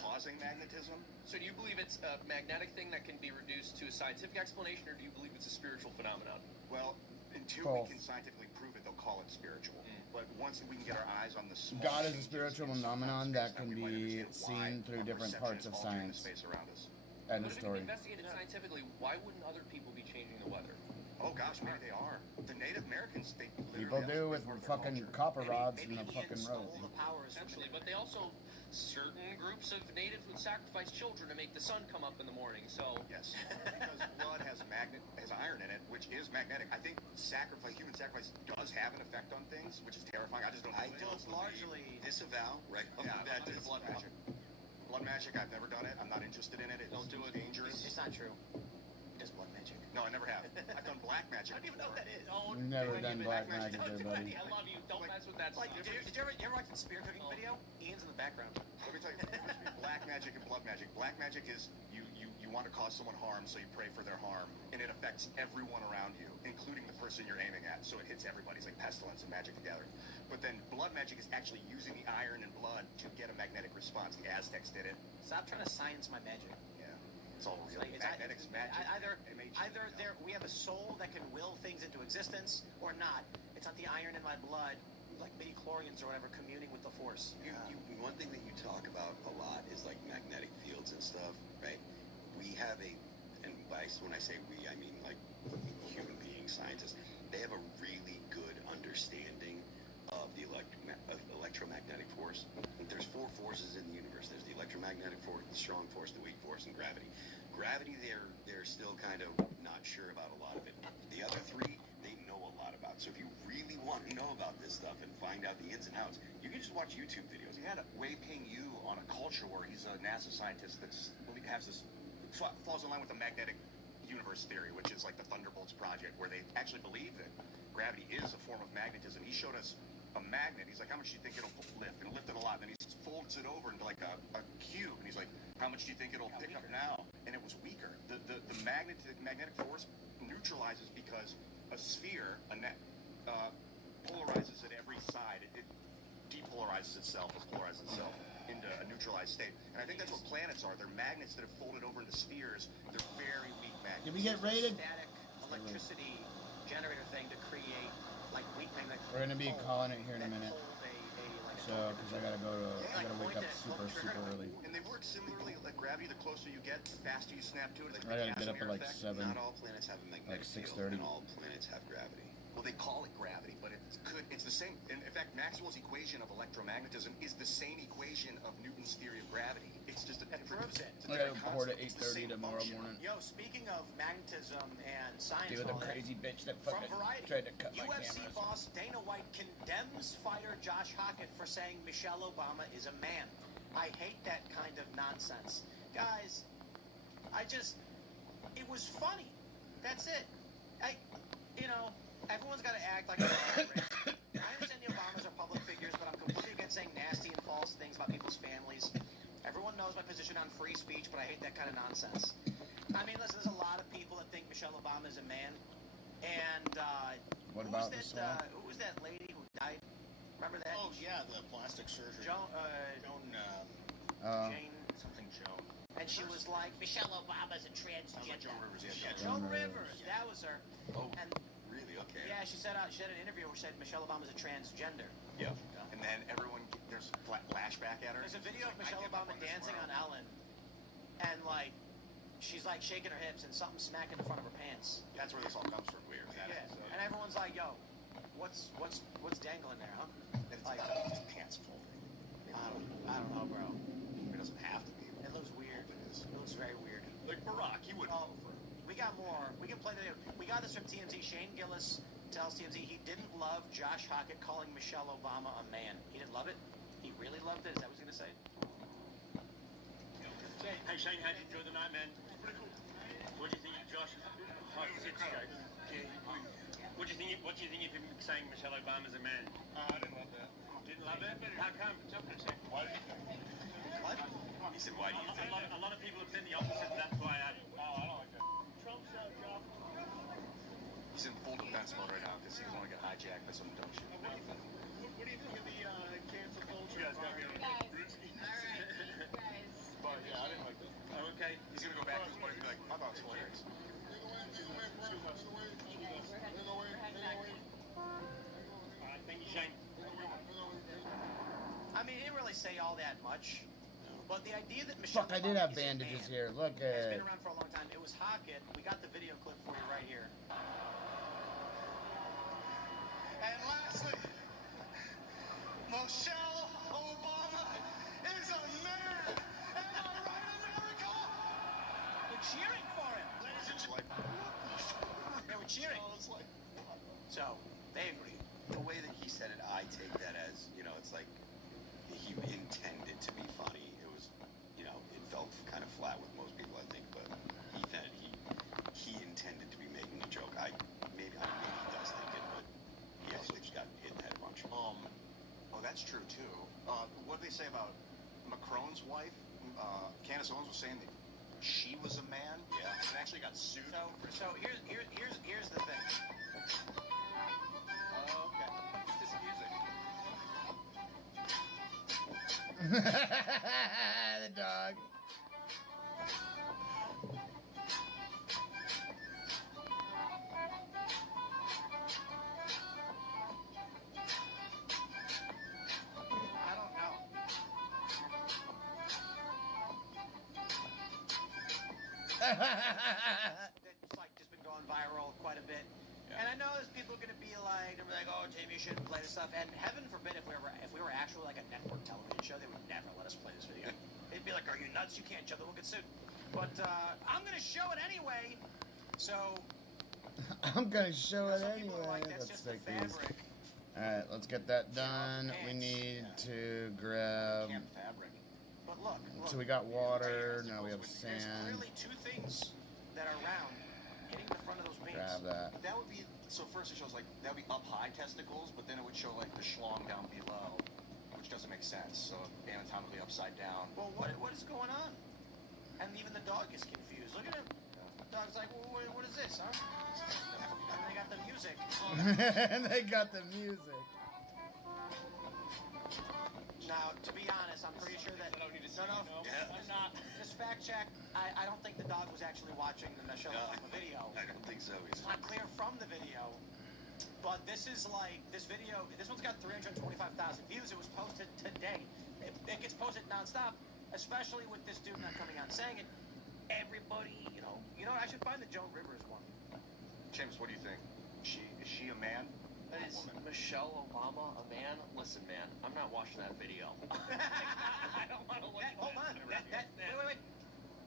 causing magnetism. So do you believe it's a magnetic thing that can be reduced to a scientific explanation, or do you believe it's a spiritual phenomenon? Well, until we can scientifically prove it, they'll call it spiritual. But once we can get our eyes on the small God is a spiritual phenomenon that can be seen through different parts of science. End of But if it can be story. investigated scientifically, why wouldn't other people be changing the weather? Oh gosh, maybe they are. The Native Americans, they People do with fucking copper rods in the fucking road. Essentially, but they also, certain groups of natives would sacrifice children to make the sun come up in the morning, so... Yes, because blood has iron in it, which is magnetic. I think human sacrifice does have an effect on things, which is terrifying. I just don't largely disavow, right? That is blood magic. Blood magic, I've never done it. I'm not interested in it. Don't do it. Dangerous. It's not true. He does blood magic. No, I never have. I've done black magic. I don't even know what that is. Oh, Never done black magic there, buddy. I love you. Don't mess with that Like, stuff. did you ever watch the spear cooking video? Ian's in the background. Let me tell you, there must be black magic and blood magic. Black magic is you want to cause someone harm, so you pray for their harm, and it affects everyone around you, including the person you're aiming at. So it hits everybody. It's like pestilence and magic together. But then blood magic is actually using the iron and blood to get a magnetic response. The Aztecs did it. Stop trying to science my magic. Yeah, it's all real. Like, Magnetics, magic. Either we have a soul that can will things into existence, or not. It's not the iron in my blood, like midi-chlorians or whatever, communing with the force. One thing that you talk about a lot is like magnetic fields and stuff, right? We have when I say we, I mean like human beings, scientists. They have a really good understanding of the electromagnetic force. There's 4 forces in the universe. There's the electromagnetic force, the strong force, the weak force, and gravity. Gravity, they're still kind of not sure about a lot of it. The other 3, they know a lot about. So if you really want to know about this stuff and find out the ins and outs, you can just watch YouTube videos. He had Wei Ping Yu on a culture where he's a NASA scientist falls in line with the magnetic universe theory, which is like the Thunderbolts project, where they actually believe that gravity is a form of magnetism. He showed us a magnet. He's like, "How much do you think it'll lift?" It'll lift it a lot. Then he folds it over into like a cube, and he's like, "How much do you think it'll pick up now?" And it was weaker. The magnetic force neutralizes because a sphere polarizes at every side. It depolarizes itself or polarizes itself into a neutralized state. And I think that's what planets are. They're magnets that have folded over into spheres. They're very weak magnets. Did we get rated? Static electricity generator thing to create like weak magnetic. We're gonna be calling it here in a minute. So, because I gotta wake up super early. And they work similarly. Like gravity, the closer you get, the faster you snap to it. Like I gotta get up at like 7. Not all planets have a magnetic like field, 6:30. and all planets have gravity. Well, they call it gravity, but it's the same. In fact, Maxwell's equation of electromagnetism is the same equation of Newton's theory of gravity. It's just a different. Proves it. I gotta record at 8:30 tomorrow morning. Yo, speaking of magnetism and science, Dude, the crazy bitch that fucking tried to cut my UFC cameras. boss Dana White condemns fighter Josh Hockett for saying Michelle Obama is a man. I hate that kind of nonsense, guys. It was funny. That's it. Everyone's got to act like I understand the Obamas are public figures, but I'm completely against saying nasty and false things about people's families. Everyone knows my position on free speech, but I hate that kind of nonsense. I mean, listen, there's a lot of people that think Michelle Obama is a man. And what about the song? Who was that lady who died? Remember that? Oh, yeah, the plastic surgery. Jane. Something Joan. and she was like, Michelle Obama's a transgender. Joan Rivers, Yeah, Joan Rivers, that was her. Oh, and really? Okay. yeah, she said an interview where she said Michelle Obama's a transgender. Yeah. And then everyone, there's flashback at her. There's a video of Michelle Obama dancing on Ellen, and like, she's like shaking her hips and something smacking the front of her pants. That's where this all comes from. Weird. Yeah. And everyone's like, yo, what's dangling there, huh? It's like his pants folding. I don't know, bro. It doesn't have to be. It looks weird. It looks very weird. Like Barack, he would. We got more. We can play the video. We got this from TMZ. Shane Gillis tells TMZ he didn't love Josh Hockett calling Michelle Obama a man. He didn't love it. He really loved it. Is that what he's gonna say? Hey Shane, how did you enjoy the night, man? Pretty cool. What do you think of Josh? What do you think of him saying Michelle Obama's a man? I didn't love that. Didn't love it? How come? Why do you think? What? He said, why do you think? A lot of people have said the opposite. That's why I don't like that. Trump's out, job. He's in full defense mode right now because he doesn't want to get hijacked by some dumb shit. What do you think of the cancel culture? You guys got me on But yeah, I didn't like that. Oh, okay. He's gonna go back to his buddy and be like, my dog's hilarious. Alright, thank you, Shane. I mean, he didn't really say all that much. But the idea that Michelle Fuck, I did have bandages here. Look has at been around for a long time. It was Hockett. We got the video clip for you right here. And lastly, Michelle Obama is a man. Am I right, America? They're cheering for him. They were cheering. So, they agree. The way that he said it, I take that as, you know, it's like he intended to be funny. It was, you know, it felt kind of flat with most people, I think, but he intended to be making a joke. Maybe he does think it, but he also just got hit in the head a bunch. Oh, that's true too. What did they say about Macron's wife? Candace Owens was saying that she was a man. Yeah. And actually got sued. So here's the thing. Okay. What's this music? the dog. I don't know. It's like just been going viral quite a bit. And I know there's people going to be like, oh, Jamie, you shouldn't play this stuff. And heaven forbid if we were actually like a network television show, they would never let us play this video. They'd be like, are you nuts? You can't show them. We'll get sued. But I'm going to show it anyway. So I'm gonna show it some people are anyway. like, that's Let's just the take these. fabric. Alright, let's get that done. We need to grab. Fabric. But look. So we got water. Now we have There's sand. clearly two things that are round hitting the front of those paints. Grab that. That would be, so first it shows like, that would be up high testicles, but then it would show like the schlong down below, which doesn't make sense. So anatomically upside down. Well, what is going on? And even the dog is confused. Look at him. The dog's like, well, what is this, huh? And they got the music. And they got the music. Now, to be honest, I'm pretty sure that... No, I'm not. Just fact check. I don't think the dog was actually watching the Michelle Obama video. I don't think so It's not clear from the video. But this is like, this video, this one's got 325,000 views. It was posted today. It gets posted nonstop, especially with this dude not coming out saying it. Everybody, you know what, I should find the Joan Rivers one. James, what do you think? Is she a man? Is Michelle Obama a man? Listen, man, I'm not watching that video. I don't want to look at Hold on. Wait.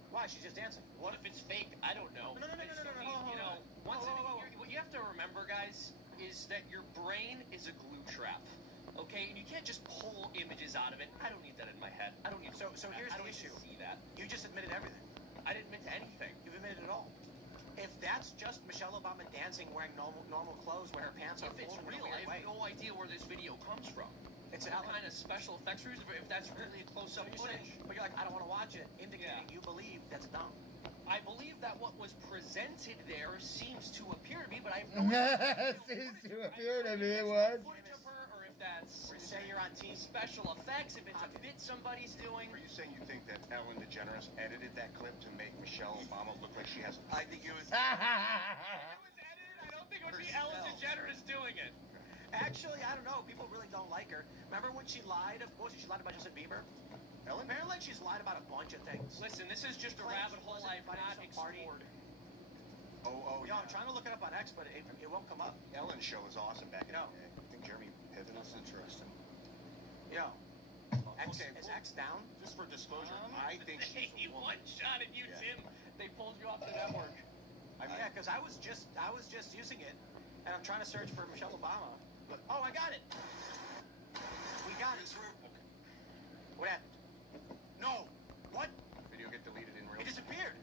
Why? She's just dancing. What if it's fake? I don't know. No. You know, what you have to remember, guys, is that your brain is a glue trap. Okay, and you can't just pull images out of it. I don't need that in my head. I don't need. So here's the issue. See that? You just admitted everything. I didn't admit to anything. You've admitted it all. If that's just Michelle Obama dancing, wearing normal clothes, where her pants are If it's full real, I have no idea where this video comes from. It's what kind of special effects are used, if that's really a close-up footage. But you're like, I don't want to watch it, indicating you believe that's dumb. I believe that what was presented there seems to appear to me, but I have no idea. Seems to appear to me, what? Footage of her, or if that that's Say you're on team special effects. If it's a bit somebody's doing. Are you saying you think that Ellen DeGeneres edited that clip to make Michelle Obama look like she has? I think it was. I don't think it would be Ellen DeGeneres doing it. Actually, I don't know. People really don't like her. Remember when she lied? What was it? She lied about Justin Bieber. Ellen? Apparently, she's lied about a bunch of things. Listen, this is just a Claims rabbit she hole wasn't I've not invited to some party. explored. Oh, Yo, yeah. I'm trying to look it up on X, but it won't come up. Ellen's show is awesome back in No. the day. I think Jeremy Piven was interesting. Yo. X, Okay, is well- X down? Just for disclosure, I think she's He a woman. one-shotted you, Yeah. Tim. They pulled you off the network. Yeah, because I was just using it, and I'm trying to search for Michelle Obama. But, oh, I got it. We got it. What happened? No. What? Video get deleted in real It disappeared.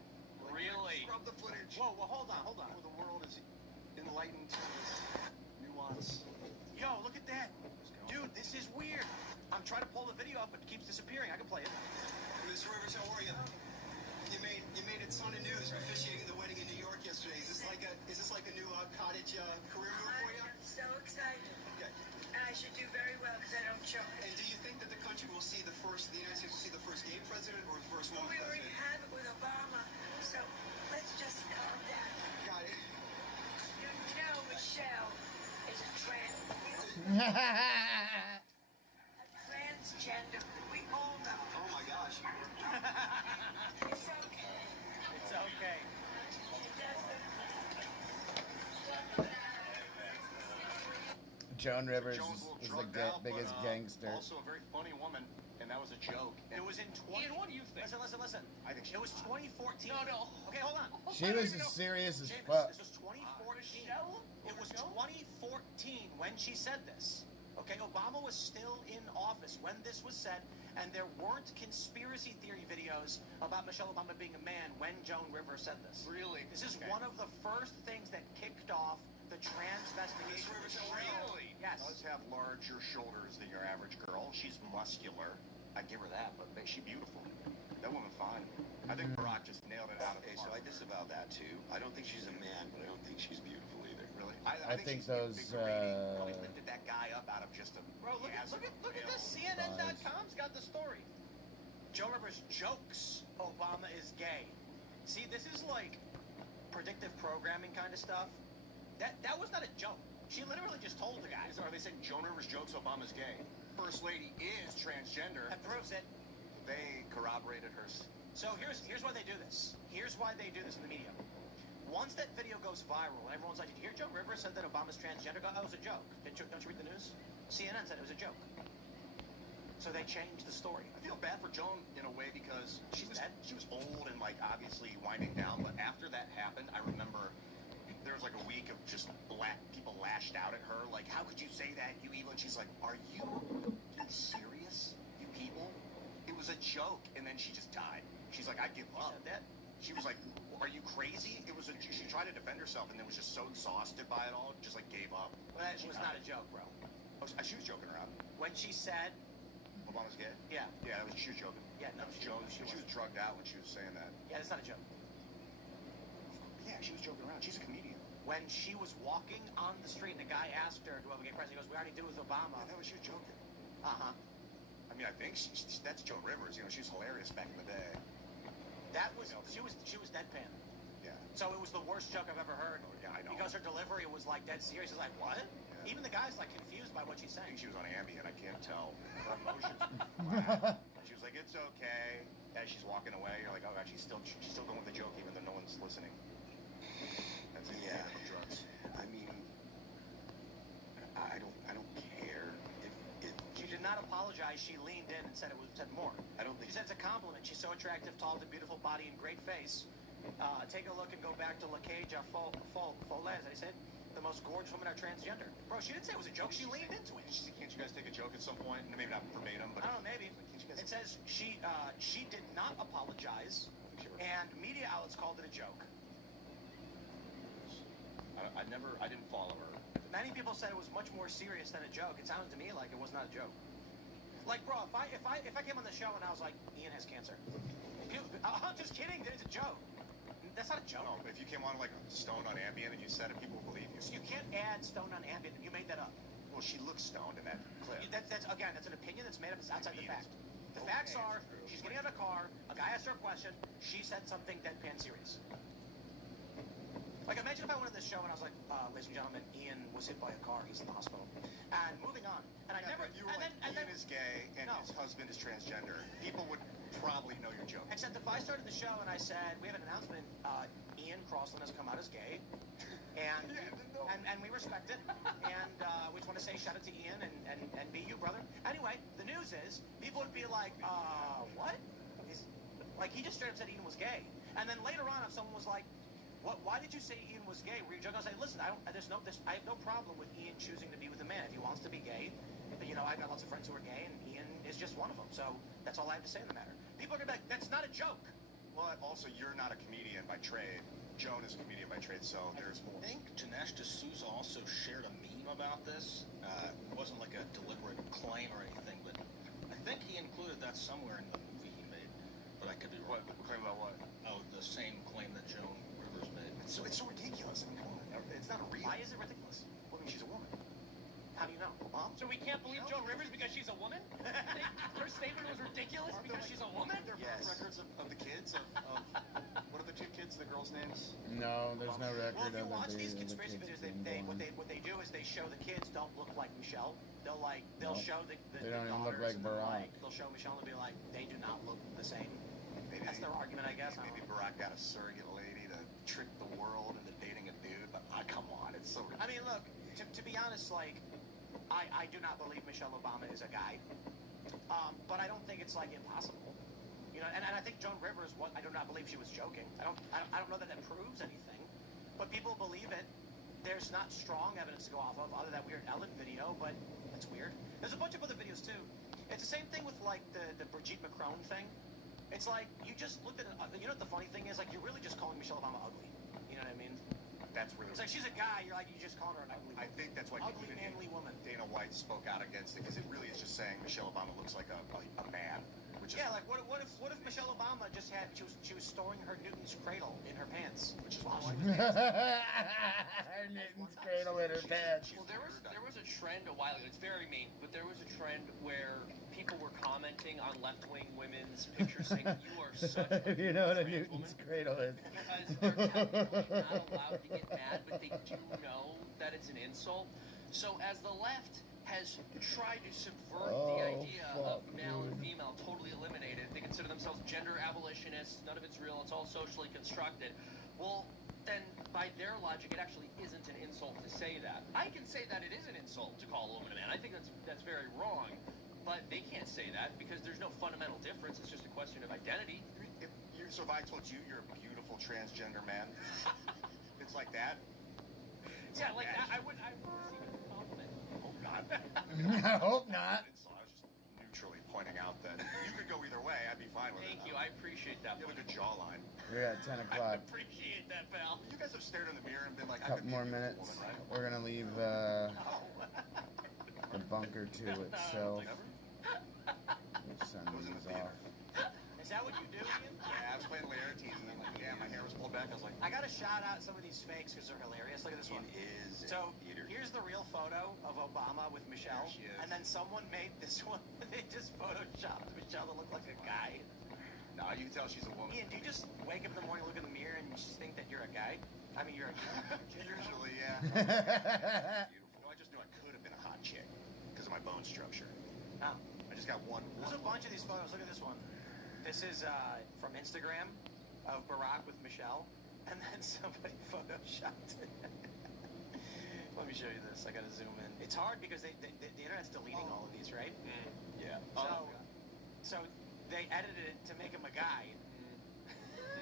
Really? Scrub the footage. Whoa, hold on. Oh, the world is enlightened to this nuance. Yo, look at that. Dude, this is weird. I'm trying to pull the video up, but it keeps disappearing. I can play it. Miss Rivers, how are you? You made a ton of news officiating the wedding in New York yesterday. Is this like a new cottage career move for you? I'm so excited. Okay. And I should do very well because I don't choke. And do you think that the country will see the United States will see the first gay president or the first woman We already president? have it with Obama, so let's just calm down. Got it. You know Michelle is a transgender. We all know. Oh my gosh. It's okay. It's okay. It doesn't. Joan Rivers Joan's a little is the drugged out, biggest but, gangster. Also a very funny woman, and that was a joke. It was in 20. Ian, what do you think? Listen. I think It was 2014. No. Okay, hold on. She was as serious as James, fuck. this was 2014. Michelle? It was 2014 when she said this. Okay, Obama was still in office when this was said, and there weren't conspiracy theory videos about Michelle Obama being a man when Joan Rivers said this. Really? This is one of the first things that kicked off the transvestigation. Really? Yes. Does have larger shoulders than your average girl. She's muscular. I give her that, but she's beautiful. That woman fine. I think Barack just nailed it out of the Okay, so park. I disavow that too. I don't think she's a man, but I don't think she's beautiful either. Really? I think she's those, invigorating. Probably lifted that guy up out of just a Bro, look at this. CNN.com's got the story. Joan Rivers jokes Obama is gay. See, this is like predictive programming kind of stuff. That was not a joke. She literally just told the guy. Are they saying Joan Rivers jokes Obama's gay? First lady is transgender. That proves it. They corroborated her. So here's why they do this. Here's why they do this in the media. Once that video goes viral, and everyone's like, "Did you hear Joan Rivers said that Obama's transgender?" Go, "Oh, it was a joke." Don't you read the news? CNN said it was a joke. So they changed the story. I feel bad for Joan in a way because she was old and like obviously winding down. But after that happened, I remember there was like a week of just people lashed out at her. Like, how could you say that, you evil? And she's like, are you serious, you people? It was a joke. And then she just died. She's like, I give up. That? She was like, are you crazy? She tried to defend herself and then was just so exhausted by it all, just like gave up. Well, that was not a joke, bro. She was joking around. When she said, Obama's gay? Yeah. Yeah, she was joking. Yeah, no, she was drugged out when she was saying that. yeah, that's not a joke. Yeah, she was joking around. She's a comedian. When she was walking on the street and a guy asked her, "Do I have a gay president?" He goes, "We already do with Obama." Yeah, she was joking. Uh-huh. I mean, I think that's Joan Rivers. You know, she was hilarious back in the day. That was she was deadpan. Yeah. So it was the worst joke I've ever heard. Oh, yeah, I know. Because her delivery was like dead serious. He's like, what? Yeah. Even the guy's like confused by what she's I saying. think she was on Ambien. I can't tell. Her emotions. She was like, "It's okay." As she's walking away, you're like, "Oh God, she's still going with the joke, even though no one's listening." That's it. Yeah. Drugs. I mean, I don't care if She did not apologize. She leaned in and said said more. I don't think She said it's a compliment. She's so attractive, tall, with a beautiful body and great face. Take a look and go back to LaCaja Foles. Is that how you say it? The most gorgeous women are transgender. Bro, she didn't say it was a joke. She leaned into it. Can't you guys take a joke at some point? Maybe not verbatim, but I don't know, maybe. It says she did not apologize, and media outlets called it a joke. I didn't follow her. Many people said it was much more serious than a joke. It sounded to me like it was not a joke. Like, bro, if I came on the show and I was like, Ian has cancer, I'm just kidding. It's a joke. That's not a joke. No, but if you came on like stoned on Ambien and you said it, people would believe you. So you can't add stone on Ambien. You made that up. Well, she looks stoned in that clip. That's an opinion that's made up. It's outside the fact. The facts are, she's getting out of a car, a guy asked her a question, she said something deadpan serious. Like, imagine if I went to this show and I was like, ladies and gentlemen, Ian was hit by a car, he's in the hospital. And moving on. And I never... If you were Ian is gay and his husband is transgender, people would probably know you're joking. Except if I started the show and I said, we have an announcement, Ian Crossland has come out as gay, and we respect it, and we just want to say shout out to Ian and be you, brother. Anyway, the news is, people would be like, what? Like, he just straight up said Ian was gay. And then later on, if someone was like, why did you say Ian was gay? Were you joking? I was like, listen, I have no problem with Ian choosing to be with a man. If he wants to be gay, you know, I've got lots of friends who are gay, and Ian is just one of them. So that's all I have to say on the matter. People are going to be like, that's not a joke. Well, also, you're not a comedian by trade. Joan is a comedian by trade, so there's more. I think Dinesh D'Souza also shared a meme about this. It wasn't like a deliberate claim or anything, but I think he included that somewhere in the movie he made. But I could be wrong. Claim about what? Oh, the same claim that Joan Rivers made. So it's so ridiculous. I mean, come on. It's not real. Why is it ridiculous? Well, I mean, she's a woman. How do you know? So we can't believe Joan Rivers because she's a woman? Her statement was ridiculous because she's a woman? There are records of the kids, of what are the two kids, the girls' names? No, there's no record Well, if you of watch these the conspiracy kids videos, what being born. they do is they show the kids don't look like Michelle. They'll show the They don't even look daughters, like and they'll, Barack. they'll show Michelle and be like, they do not look the same. That's their argument, I guess. Maybe Barack got a surrogate lady to trick the world into dating a dude, but come on, it's so ridiculous. I mean, look, to be honest, like, I do not believe Michelle Obama is a guy, but I don't think it's like impossible, you know. And I think Joan Rivers, I do not believe she was joking. I don't know that proves anything, but people believe it. There's not strong evidence to go off of, other than that weird Ellen video, but that's weird. There's a bunch of other videos too. It's the same thing with like the Brigitte Macron thing. It's like you just looked at it. You know what the funny thing is? Like you're really just calling Michelle Obama ugly. You know what I mean? That's really. It's like she's a guy. You're like you just calling her an ugly. I think that's why ugly manly woman. Dana White spoke out against it because it really is just saying Michelle Obama looks like a man. Which is, yeah, like what if Michelle Obama just had she was storing her Newton's cradle in her pants, which is why Her Newton's cradle in her pants. Well, there was a trend a while ago. It's very mean, but there was a trend where people were commenting on left-wing women's pictures saying you are such a You know what a Newton's cradle is. because they're technically not allowed to get mad, but they do know that it's an insult. So as the left has tried to subvert the idea of male and female totally eliminated, they consider themselves gender abolitionists, none of it's real, it's all socially constructed. Well, then by their logic, it actually isn't an insult to say that. I can say that it is an insult to call a woman a man. I think that's very wrong, but they can't say that because there's no fundamental difference. It's just a question of identity. So if I told you you're a beautiful transgender man, it's like that? Yeah, like that, I would receive it as a compliment. Oh, God. I hope not. I was just neutrally pointing out that you could go either way. I'd be fine with Thank it. you. I appreciate that. You have a good jawline. We're at 10 I o'clock. appreciate that, pal. You guys have stared in the mirror and been like, A couple more minutes. We're gonna leave the bunker to itself. We'll send these off. Is that what you do, Ian? Yeah, I was playing Laertes and then my hair was pulled back. I was like, I gotta shout out some of these fakes because they're hilarious. Look at this one. So here's the real photo of Obama with Michelle, and then someone made this one. They just photoshopped Michelle to look like a guy. No, you can tell she's a woman. Ian, do you just wake up in the morning, look in the mirror, and you just think that you're a guy? I mean, you're a Usually, yeah. Beautiful. No, I just knew I could have been a hot chick because of my bone structure. Oh. I just got one. There's a bunch of these photos. Look at this one. This is from Instagram of Barack with Michelle, and then somebody photoshopped it. Let me show you this. I gotta zoom in. It's hard because the internet's deleting all of these, right? Yeah. So they edited it to make him a guy.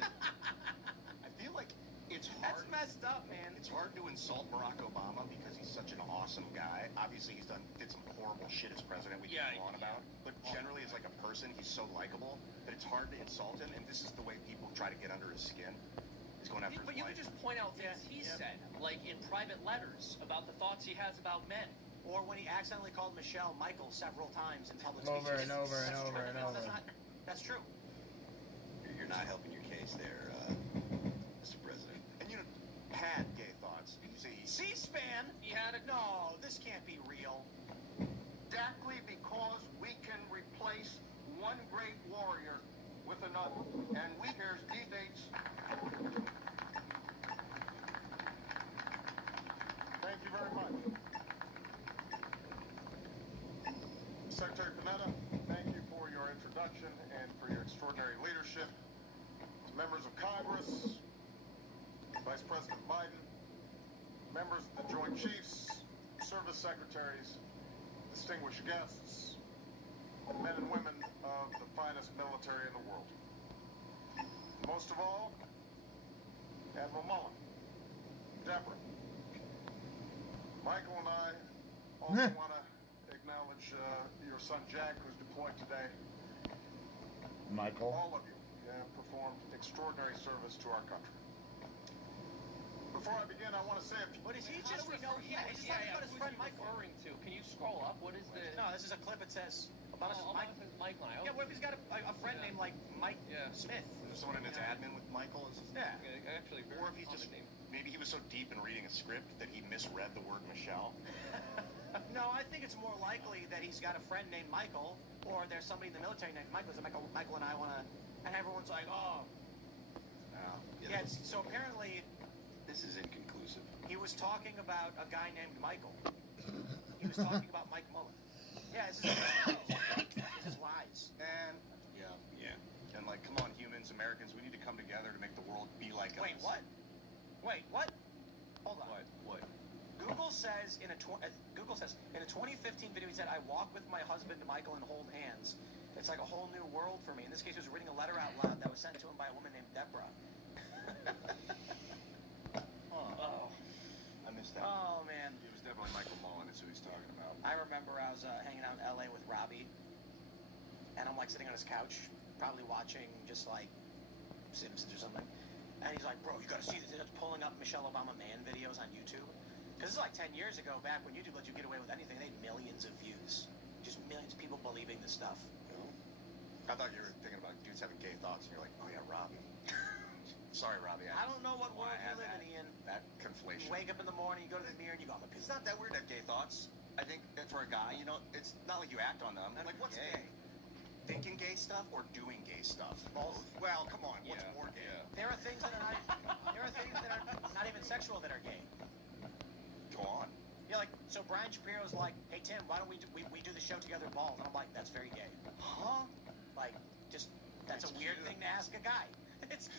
I feel like it's hard. That's messed up, man. It's hard to insult Barack Obama because he's such an awesome guy. Obviously, did some horrible shit as president we can go on about. But generally, as like a person, he's so likable that it's hard to insult him. And this is the way people try to get under his skin. He's going after his But you wife. could just point out things he said, like in private letters about the thoughts he has about men. Or when he accidentally called Michelle Michael several times in public Over speeches. and over and over and over. That's true. You're not helping your case there, Mr. President. And you know, had gay thoughts. Did you say C-SPAN? He had a... No, this can't be real. with a nut, and we here's debates. Thank you very much. Secretary Panetta, thank you for your introduction and for your extraordinary leadership. Members of Congress, Vice President Biden, members of the Joint Chiefs, service secretaries, distinguished guests, men and women of the finest military in the world. Most of all, Admiral Mullen, Deborah, Michael and I also want to acknowledge your son Jack, who's deployed today. Michael. All of you have performed extraordinary service to our country. Before I begin, I want to say a few... What is he just referring to? He's just talking about his friend Michael. Referring to? Can you scroll up? What is the... No, this is a clip. It says Obama's Mike. Mike. Yeah, what if he's got a friend named like Mike Smith? Is there someone in his admin with Michael? Yeah. Actually, or if he's just maybe he was so deep in reading a script that he misread the word Michelle. No, I think it's more likely that he's got a friend named Michael, or there's somebody in the military named Michael. So Michael and I want to, and everyone's like, oh. Yeah. So apparently, this is inconclusive. He was talking about a guy named Michael. He was talking about Mike Mullen. Yeah, this is lies. And yeah. And like, come on, humans, Americans, we need to come together to make the world be like us. Wait, what? Hold on. What? Google says in a 2015 video, he said, "I walk with my husband Michael and hold hands. It's like a whole new world for me." In this case, he was reading a letter out loud that was sent to him by a woman named Deborah. Oh, I missed that. Oh man, it was definitely Michael Mullen. Is who he's talking about. I remember I was hanging out in LA with Robbie, and I'm like sitting on his couch, probably watching just like Simpsons or something. And he's like, "Bro, you gotta see this." He's pulling up Michelle Obama man videos on YouTube. Because this is like 10 years ago, back when YouTube let you get away with anything. They had millions of views. Just millions of people believing this stuff. I thought you were thinking about dudes having gay thoughts, and you're like, oh yeah, Robbie. Sorry, Robbie. I don't know what world you live in, Ian. That conflation. You wake up in the morning, you go to the mirror, and you go, It's not that weird to have gay thoughts. I think that for a guy, it's not like you act on them. Like, what's gay? Thinking gay stuff or doing gay stuff? Both. Well, come on. What's more gay? There are things that are not even sexual that are gay. Go on. Yeah, like, so Brian Shapiro's like, "Hey Tim, why don't we do the show together, balls?" And I'm like, "That's very gay." Huh? Like, just that's a weird thing to ask a guy. It's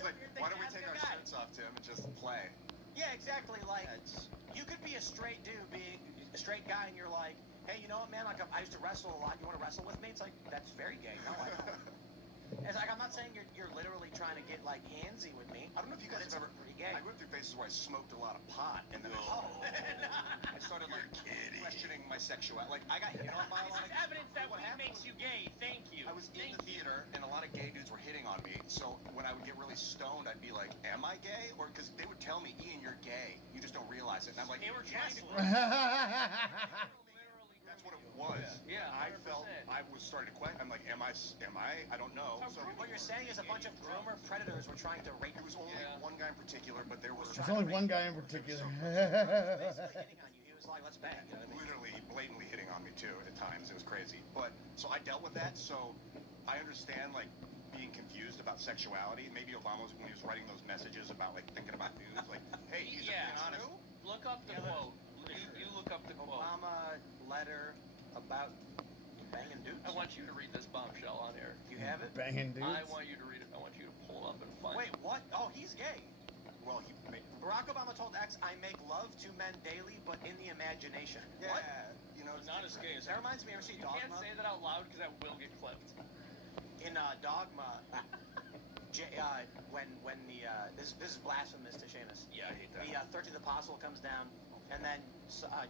like, why don't we take our shirts off, Tim, and just play? Yeah, exactly. Like, you could be a straight dude, being a straight guy, and you're like, "Hey, you know what, man? Like, I used to wrestle a lot. You want to wrestle with me?" It's like, that's very gay. No, I don't. It's like, I'm not saying you're literally trying to get like handsy with me. I don't know if you guys have ever. Pretty gay. I went through phases where I smoked a lot of pot, and then I started like questioning my sexuality. Like, I got hit on by a lot of. This is evidence that weed makes you gay. Thank you. I was in the theater, and a lot of gay dudes were hitting on me. So when I would get really stoned, I'd be like, "Am I gay?" Or because they would tell me, "Ian, you're gay. You just don't realize it." And I'm like, "They were yes. That's what it was. Yeah, I felt I was starting to question. I'm like, am I? I don't know. So what you're saying is a bunch of groomer predators were trying to rape. It was only one guy in particular, but there was. There's only one guy in particular. Basically hitting on you. He was like, "Let's bang." You know what I mean? Literally, blatantly hitting on me too at times. It was crazy. But so I dealt with that. So I understand like being confused about sexuality. Maybe Obama was when he was writing those messages about like thinking about dudes. Like, hey, he's being honest. Look up the quote. You look up the quote. Obama letter about banging dudes. I want you to read this bombshell on air. You have it? Banging dudes? I want you to read it. I want you to pull up and find Wait, what? Oh, he's gay. Well, Barack Obama told X, "I make love to men daily, but in the imagination." Yeah, what? You know, it's not as gay as that. Reminds me. Ever see Dogma? You can't say that out loud because that will get clipped. In Dogma, when the this is blasphemous to Seamus. Yeah, I hate that. The 13th apostle comes down, and then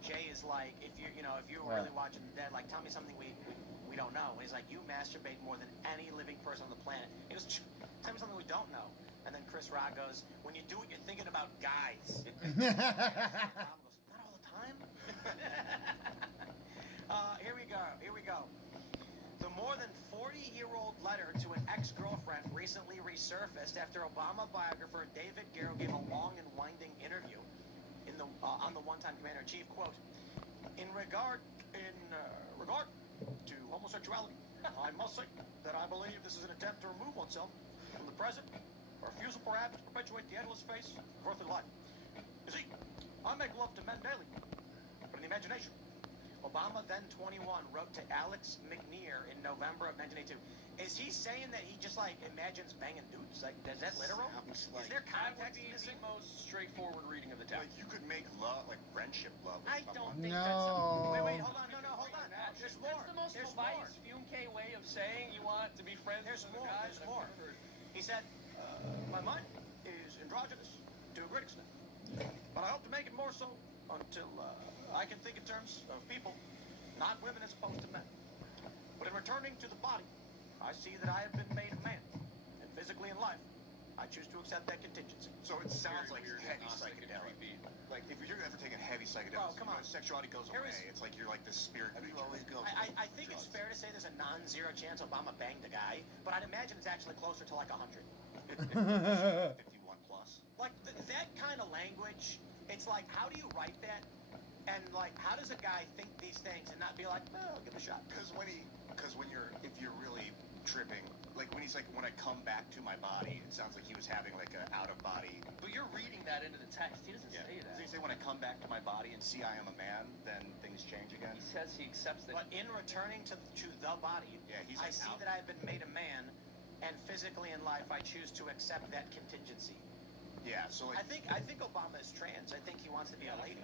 Jay is like, if you were really watching the dead, like, tell me something we don't know. And he's like, you masturbate more than any living person on the planet. He goes, tell me something we don't know. And then Chris Rock goes, when you do it, you're thinking about guys. Bob goes, not all the time. Here we go. The more than 40-year-old letter to an ex-girlfriend recently resurfaced after Obama biographer David Garrow gave a long and winding interview on the one-time commander-in-chief. Quote, in regard to homosexuality, I must say that I believe this is an attempt to remove oneself from the present, a refusal perhaps to perpetuate the endless face of earthly life. You see, I make love to men daily, but in the imagination. Obama, then 21, wrote to Alex McNear in November of 1982. Is he saying that he just, like, imagines banging dudes? Like, is that literal? Is there context missing? The most straightforward reading of the text. Like, you could make love, like friendship love. I don't think No. that's a... Wait, hold on. No, hold on. There's more. That's the most There's Tobias Funke way of saying you want to be friends There's with more. a guy. There's more. He said, my mind is androgynous to a great extent, but I hope to make it more so until I can think in terms of people, not women as opposed to men. But in returning to the body, I see that I have been made a man, and physically in life, I choose to accept that contingency. So it sounds like weird, heavy agnostic, and psychedelic. creepy. Like if you're gonna have to take a heavy psychedelic, Bro, come on. sexuality goes Here away. is- It's like you're like this spirit. Have you always go? I think it's fair to say there's a non-zero chance Obama banged a guy, but I'd imagine it's actually closer to like 100. 51 plus. Like that kind of language, it's like, how do you write that? And like, how does a guy think these things and not be like, well, I'll give it a shot? Because if you're really tripping, like when he's like, when I come back to my body, it sounds like he was having like an out of body. But you're reading that into the text. He doesn't say that. Does he say when I come back to my body and see I am a man, then things change again? He says he accepts that. But in returning to the body, he's I like see out. that I have been made a man, and physically in life, I choose to accept that contingency. Yeah, so I think Obama is trans. I think he wants to be a lady.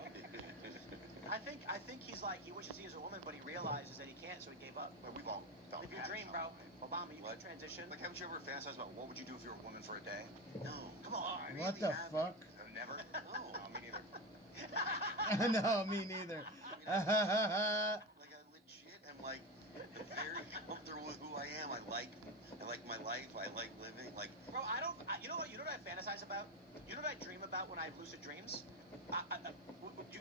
I think he's like, he wishes he was a woman, but he realizes that he can't, so he gave up. We've all felt Live your that dream, at bro. some point. Obama, you can transition. Like, haven't you ever fantasized about what would you do if you were a woman for a day? No. Come on. What the fuck? Never? No, me neither. No, me neither. Like I legit am like very comfortable with who I am. I like my life. I like living. Like, Bro, you know what I fantasize about? You know what I dream about when I have lucid dreams?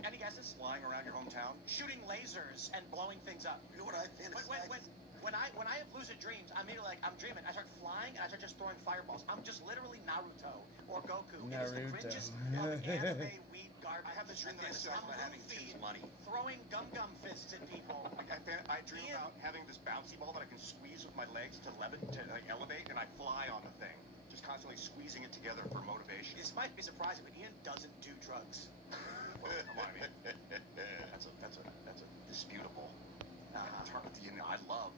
Any guesses? Flying around your hometown? Shooting lasers and blowing things up. you know what I fantasize? When I have lucid dreams, I'm either like, I'm dreaming, I start flying, and I start just throwing fireballs. I'm just literally Naruto or Goku. It is the Naruto. cringiest of anime weed garbage. I have this dream I'm fantasize about having Luffy too money. throwing gum fists at people. I dream about having this bouncy ball that I can squeeze with my legs to elevate, and I fly on the thing, just constantly squeezing it together for motivation. This might be surprising, but Ian doesn't do drugs. Well, come on, I mean, that's a disputable. You know, I love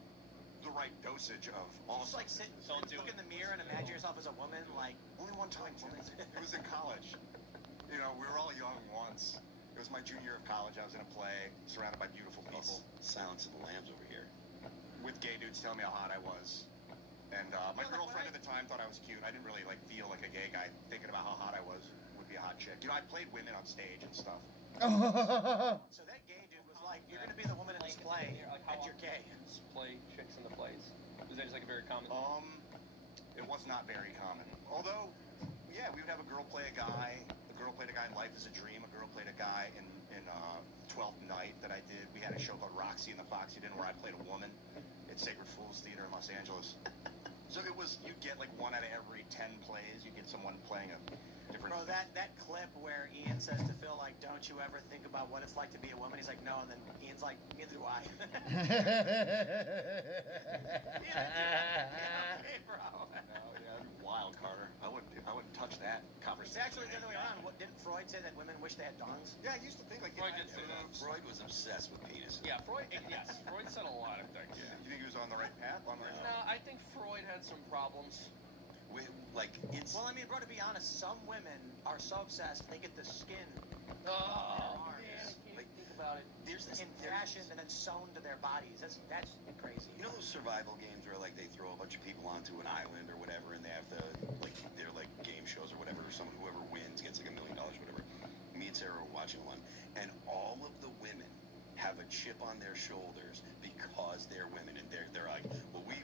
the right dosage of all. Just like sit, look in the mirror and imagine yourself as a woman. Like Only one time, too. It was in college. You know, we were all young once. It was my junior year of college. I was in a play, surrounded by beautiful people. Silence of the Lambs over here. With gay dudes telling me how hot I was. And my girlfriend at the time thought I was cute. I didn't really like feel like a gay guy thinking about how hot I was would be a hot chick. You know, I played women on stage and stuff. So that gay dude was like, "You're gonna be the woman in this play, and you're gay." Play chicks in the plays. Was that just like a very common? It was not very common. Although, yeah, we would have a girl play a guy. A girl played a guy in Life is a Dream. A girl played a guy in 12th Night that I did. We had a show called Roxy and the Foxy Den where I played a woman at Sacred Fools Theater in Los Angeles. So it was, you'd get like 1 out of every 10 plays, you'd get someone playing a different... Bro, that clip where Ian says to Phil, like, don't you ever think about what it's like to be a woman? He's like, no, and then Ian's like, neither do I. Hey, bro. No, yeah, wild, Carter. I wouldn't touch that It's conversation. actually the other way around. What, didn't Freud say that women wish they had dongs? Yeah, I used to think like... Freud was obsessed with penis. Yeah, Freud. Yes, Freud said a lot of things. Yeah. You think he was on the right path? On the right No, I think Freud had some problems. Well, I mean, bro, to be honest, some women are so obsessed they get the skin Oh, on man, their arms. I can't think about it. There's this In fashion and then sewn to their bodies. That's crazy. You know those survival games where like they throw a bunch of people onto an island or whatever, and they have to like they're like game shows or whatever. Whoever wins gets like $1 million or whatever. Me and Sarah were watching one, and all of the women have a chip on their shoulders because they're women, and they're like, well, we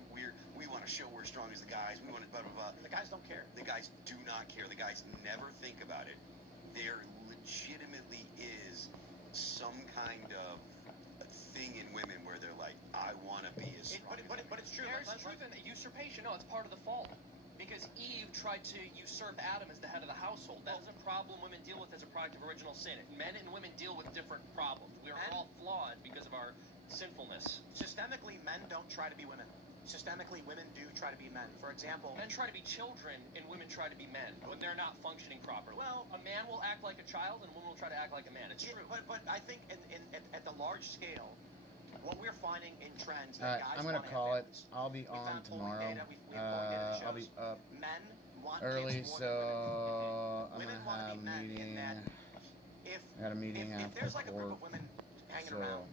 want to show we're strong as the guys. We want to blah blah blah. The guys don't care. The guys do not care. The guys never think about it. There legitimately is some kind of thing in women where they're like, I want to be as strong. But it's true. There's truth in usurpation. No, it's part of the fall. Because Eve tried to usurp Adam as the head of the household. That is a problem women deal with as a product of original sin. Men and women deal with different problems. We are all flawed because of our sinfulness. Systemically, men don't try to be women. systemically, women do try to be men. For example, Men try to be children and women try to be men when they're not functioning properly. Well, a man will act like a child and a woman will try to act like a man. It's true. But I think at the large scale, what we're finding in trends All that right, guys I'm gonna want call have it. I'll be on tomorrow. we have polling data that I'll be shows up men want early, kids more so I'm Women gonna want to have be a men in meeting. that if I got a meeting if after there's like a group court, of women hanging so, around,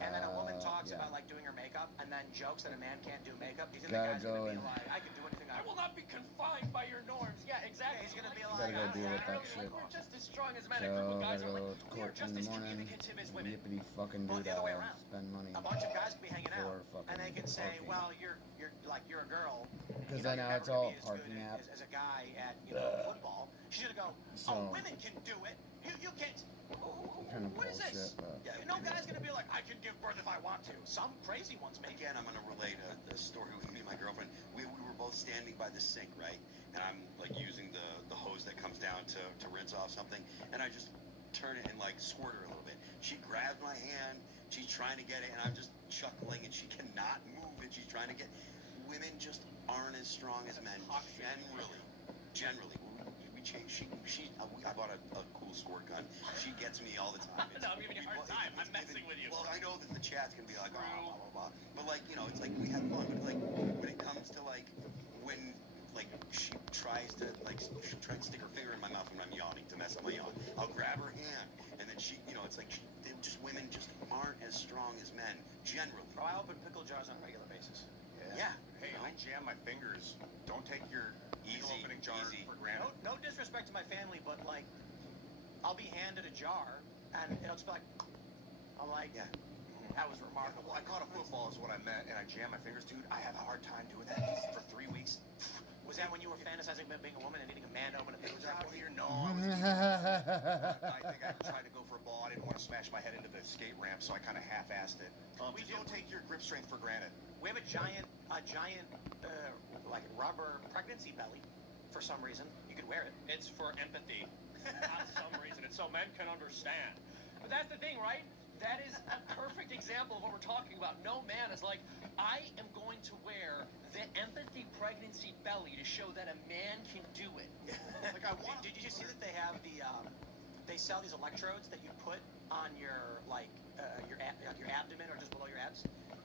and then a woman talks yeah. about like doing her makeup, and then jokes that a man can't do makeup, do you think Gotta the guy's gonna go be and- like, I can do anything I I will want? not be confined by your norms. Yeah, exactly. He's gonna be Gotta like, go deal with "Ah, that really, shit. We're just as strong as men. So, A group of guys gotta are go like, to we are court just in the as morning. communicative as women. Yippity fucking Well, the other way around. spend money. A bunch of guys can be hanging out, For fucking and they can say, parking. well, you're a girl. Because you know, then you're now never it's gonna all be as parking good app. as a guy at football. She's gonna go, So- oh, women can do it. You can't. Kind of What is this? bullshit, but Yeah, no guy's gonna be like, I can give birth if I want to. Some crazy ones maybe. Again, I'm going to relate a story with me and my girlfriend. We were both standing by the sink, right? And I'm like using the hose that comes down to rinse off something, and I just turn it and like squirt her a little bit. She grabs my hand, she's trying to get it, and I'm just chuckling, and she cannot move it. She's trying to get. Women just aren't as strong as men. Generally. We change. I bought a cool squirt gun. She gets me all the time. No, I'm giving you a hard time. I'm messing with you. Well, I know that the chat's gonna be like, oh, blah blah blah. But like, you know, it's like we have fun. But like, when it comes to like when like she tries to stick her finger in my mouth when I'm yawning to mess up my yawn, I'll grab her hand, and then she, you know, it's like women just aren't as strong as men generally. Bro, I open pickle jars on a regular basis. Yeah. Hey, I jam my fingers. Don't take your pickle opening jar for granted. No disrespect to my family, but like, I'll be handed a jar, and it'll just be like, I'm like, yeah, that was remarkable. Well, I caught a football is what I meant, and I jammed my fingers. Dude, I have a hard time doing that for 3 weeks. Was that when you were fantasizing about being a woman and needing a man to open a pickle jar? Out here, no. I think I tried to go for a ball. I didn't want to smash my head into the skate ramp, so I kind of half-assed it. Just don't take your grip strength for granted. We have a giant like rubber pregnancy belly for some reason. You could wear it. It's for empathy. Not some reason. It's so men can understand. But that's the thing, right? That is a perfect example of what we're talking about. No man is like, I am going to wear the empathy pregnancy belly to show that a man can do it. Like I want. Did you see that they have they sell these electrodes that you put on your your abdomen or just below your abs,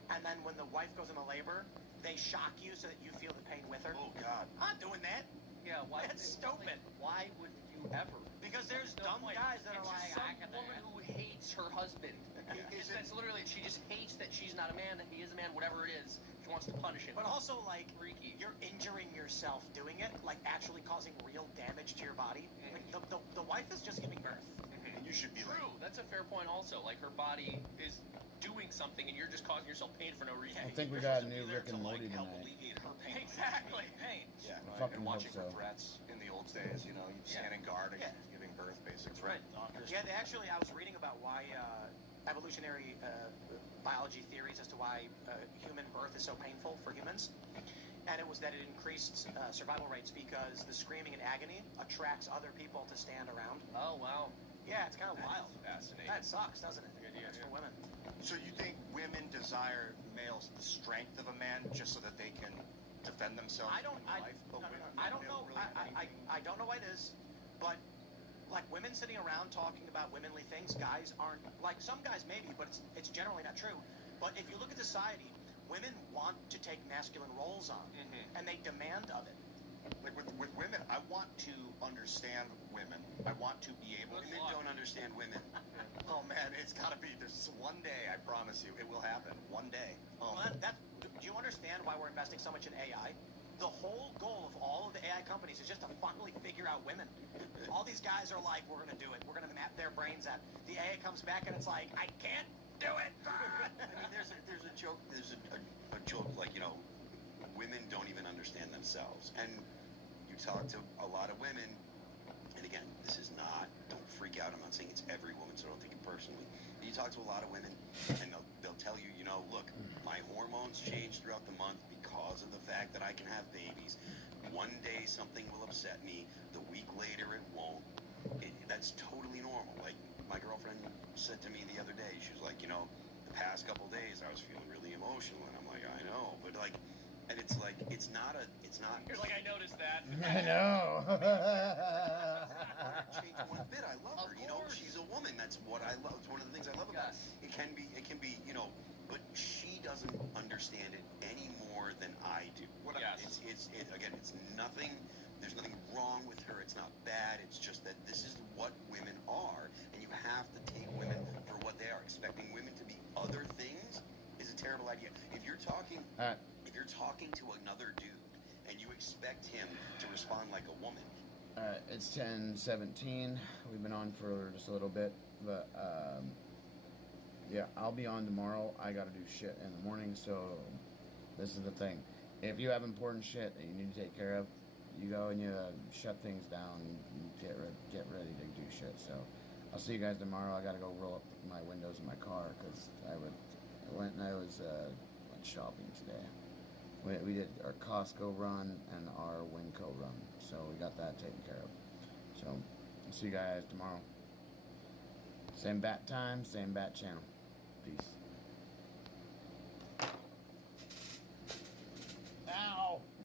and then when the wife goes into labor, they shock you so that you feel the pain with her. Oh God. I'm not doing that. Yeah, why? That's stupid. Why would you ever? Because there's dumb guys that are like, I can woman who hates her husband. That's literally, she just hates that she's not a man, that he is a man, whatever it is. She wants to punish him. But also, like, freaky. You're injuring yourself doing it, like actually causing real damage to your body. Like, the wife is just giving birth. And you should be True. That's a fair point also. Like, her body is doing something and you're just causing yourself pain for no reason. I think we got a new Rick and Morty tonight. Exactly. Pain. Yeah. I fucking and hope watching so. for threats in the old days, you know, you stand in guard against giving birth, basically. That's right. Yeah, they actually, I was reading about why evolutionary biology theories as to why human birth is so painful for humans. And it was that it increased survival rates because the screaming and agony attracts other people to stand around. Oh, wow. Yeah, it's kind of wild. Fascinating. That sucks, doesn't it? That's for women. So you think women desire males the strength of a man just so that they can defend themselves in life? I don't know. I don't know why it is, but like women sitting around talking about womanly things, guys aren't like some guys maybe, but it's generally not true. But if you look at society, women want to take masculine roles on, and they demand of it. Like with women, I want to understand women. I want to be able. Women don't understand women. Oh man, it's got to be. There's one day, I promise you, it will happen. One day. Do you understand why we're investing so much in AI? The whole goal of all of the AI companies is just to finally figure out women. All these guys are like, we're going to do it. We're going to map their brains out. The AI comes back and it's like, I can't do it. I mean, there's a joke. There's a joke like, you know, women don't even understand themselves. And you talk to a lot of women, and again, this is not, don't freak out. I'm not saying it's every woman, so don't take it personally. But you talk to a lot of women, and they'll tell you, you know, look, my hormones change throughout the month because of the fact that I can have babies. One day something will upset me. The week later it won't. That's totally normal. Like my girlfriend said to me the other day, she was like, you know, past couple days, I was feeling really emotional, and I'm like, I know, but like, and it's like, it's not. You're like, I noticed that. I know. Change one bit. I love her. You know, she's a woman. That's what I love. It's one of the things I love about it. It can be, you know, but she doesn't understand it any more than I do. Again, it's nothing. There's nothing wrong with her. It's not bad. It's just that this is what women are, and you have to take women for what they are. Expecting women to be other things is a terrible idea. If you're talking, if you're talking to another dude and you expect him to respond like a woman. Alright, it's 10:17. We've been on for just a little bit, but yeah, I'll be on tomorrow. I gotta do shit in the morning, so this is the thing. If you have important shit that you need to take care of, you go and you shut things down and get ready to do shit. So I'll see you guys tomorrow. I gotta go roll up my windows in my car because I went shopping today. We did our Costco run and our Winco run, so we got that taken care of. So I'll see you guys tomorrow. Same bat time, same bat channel. Peace.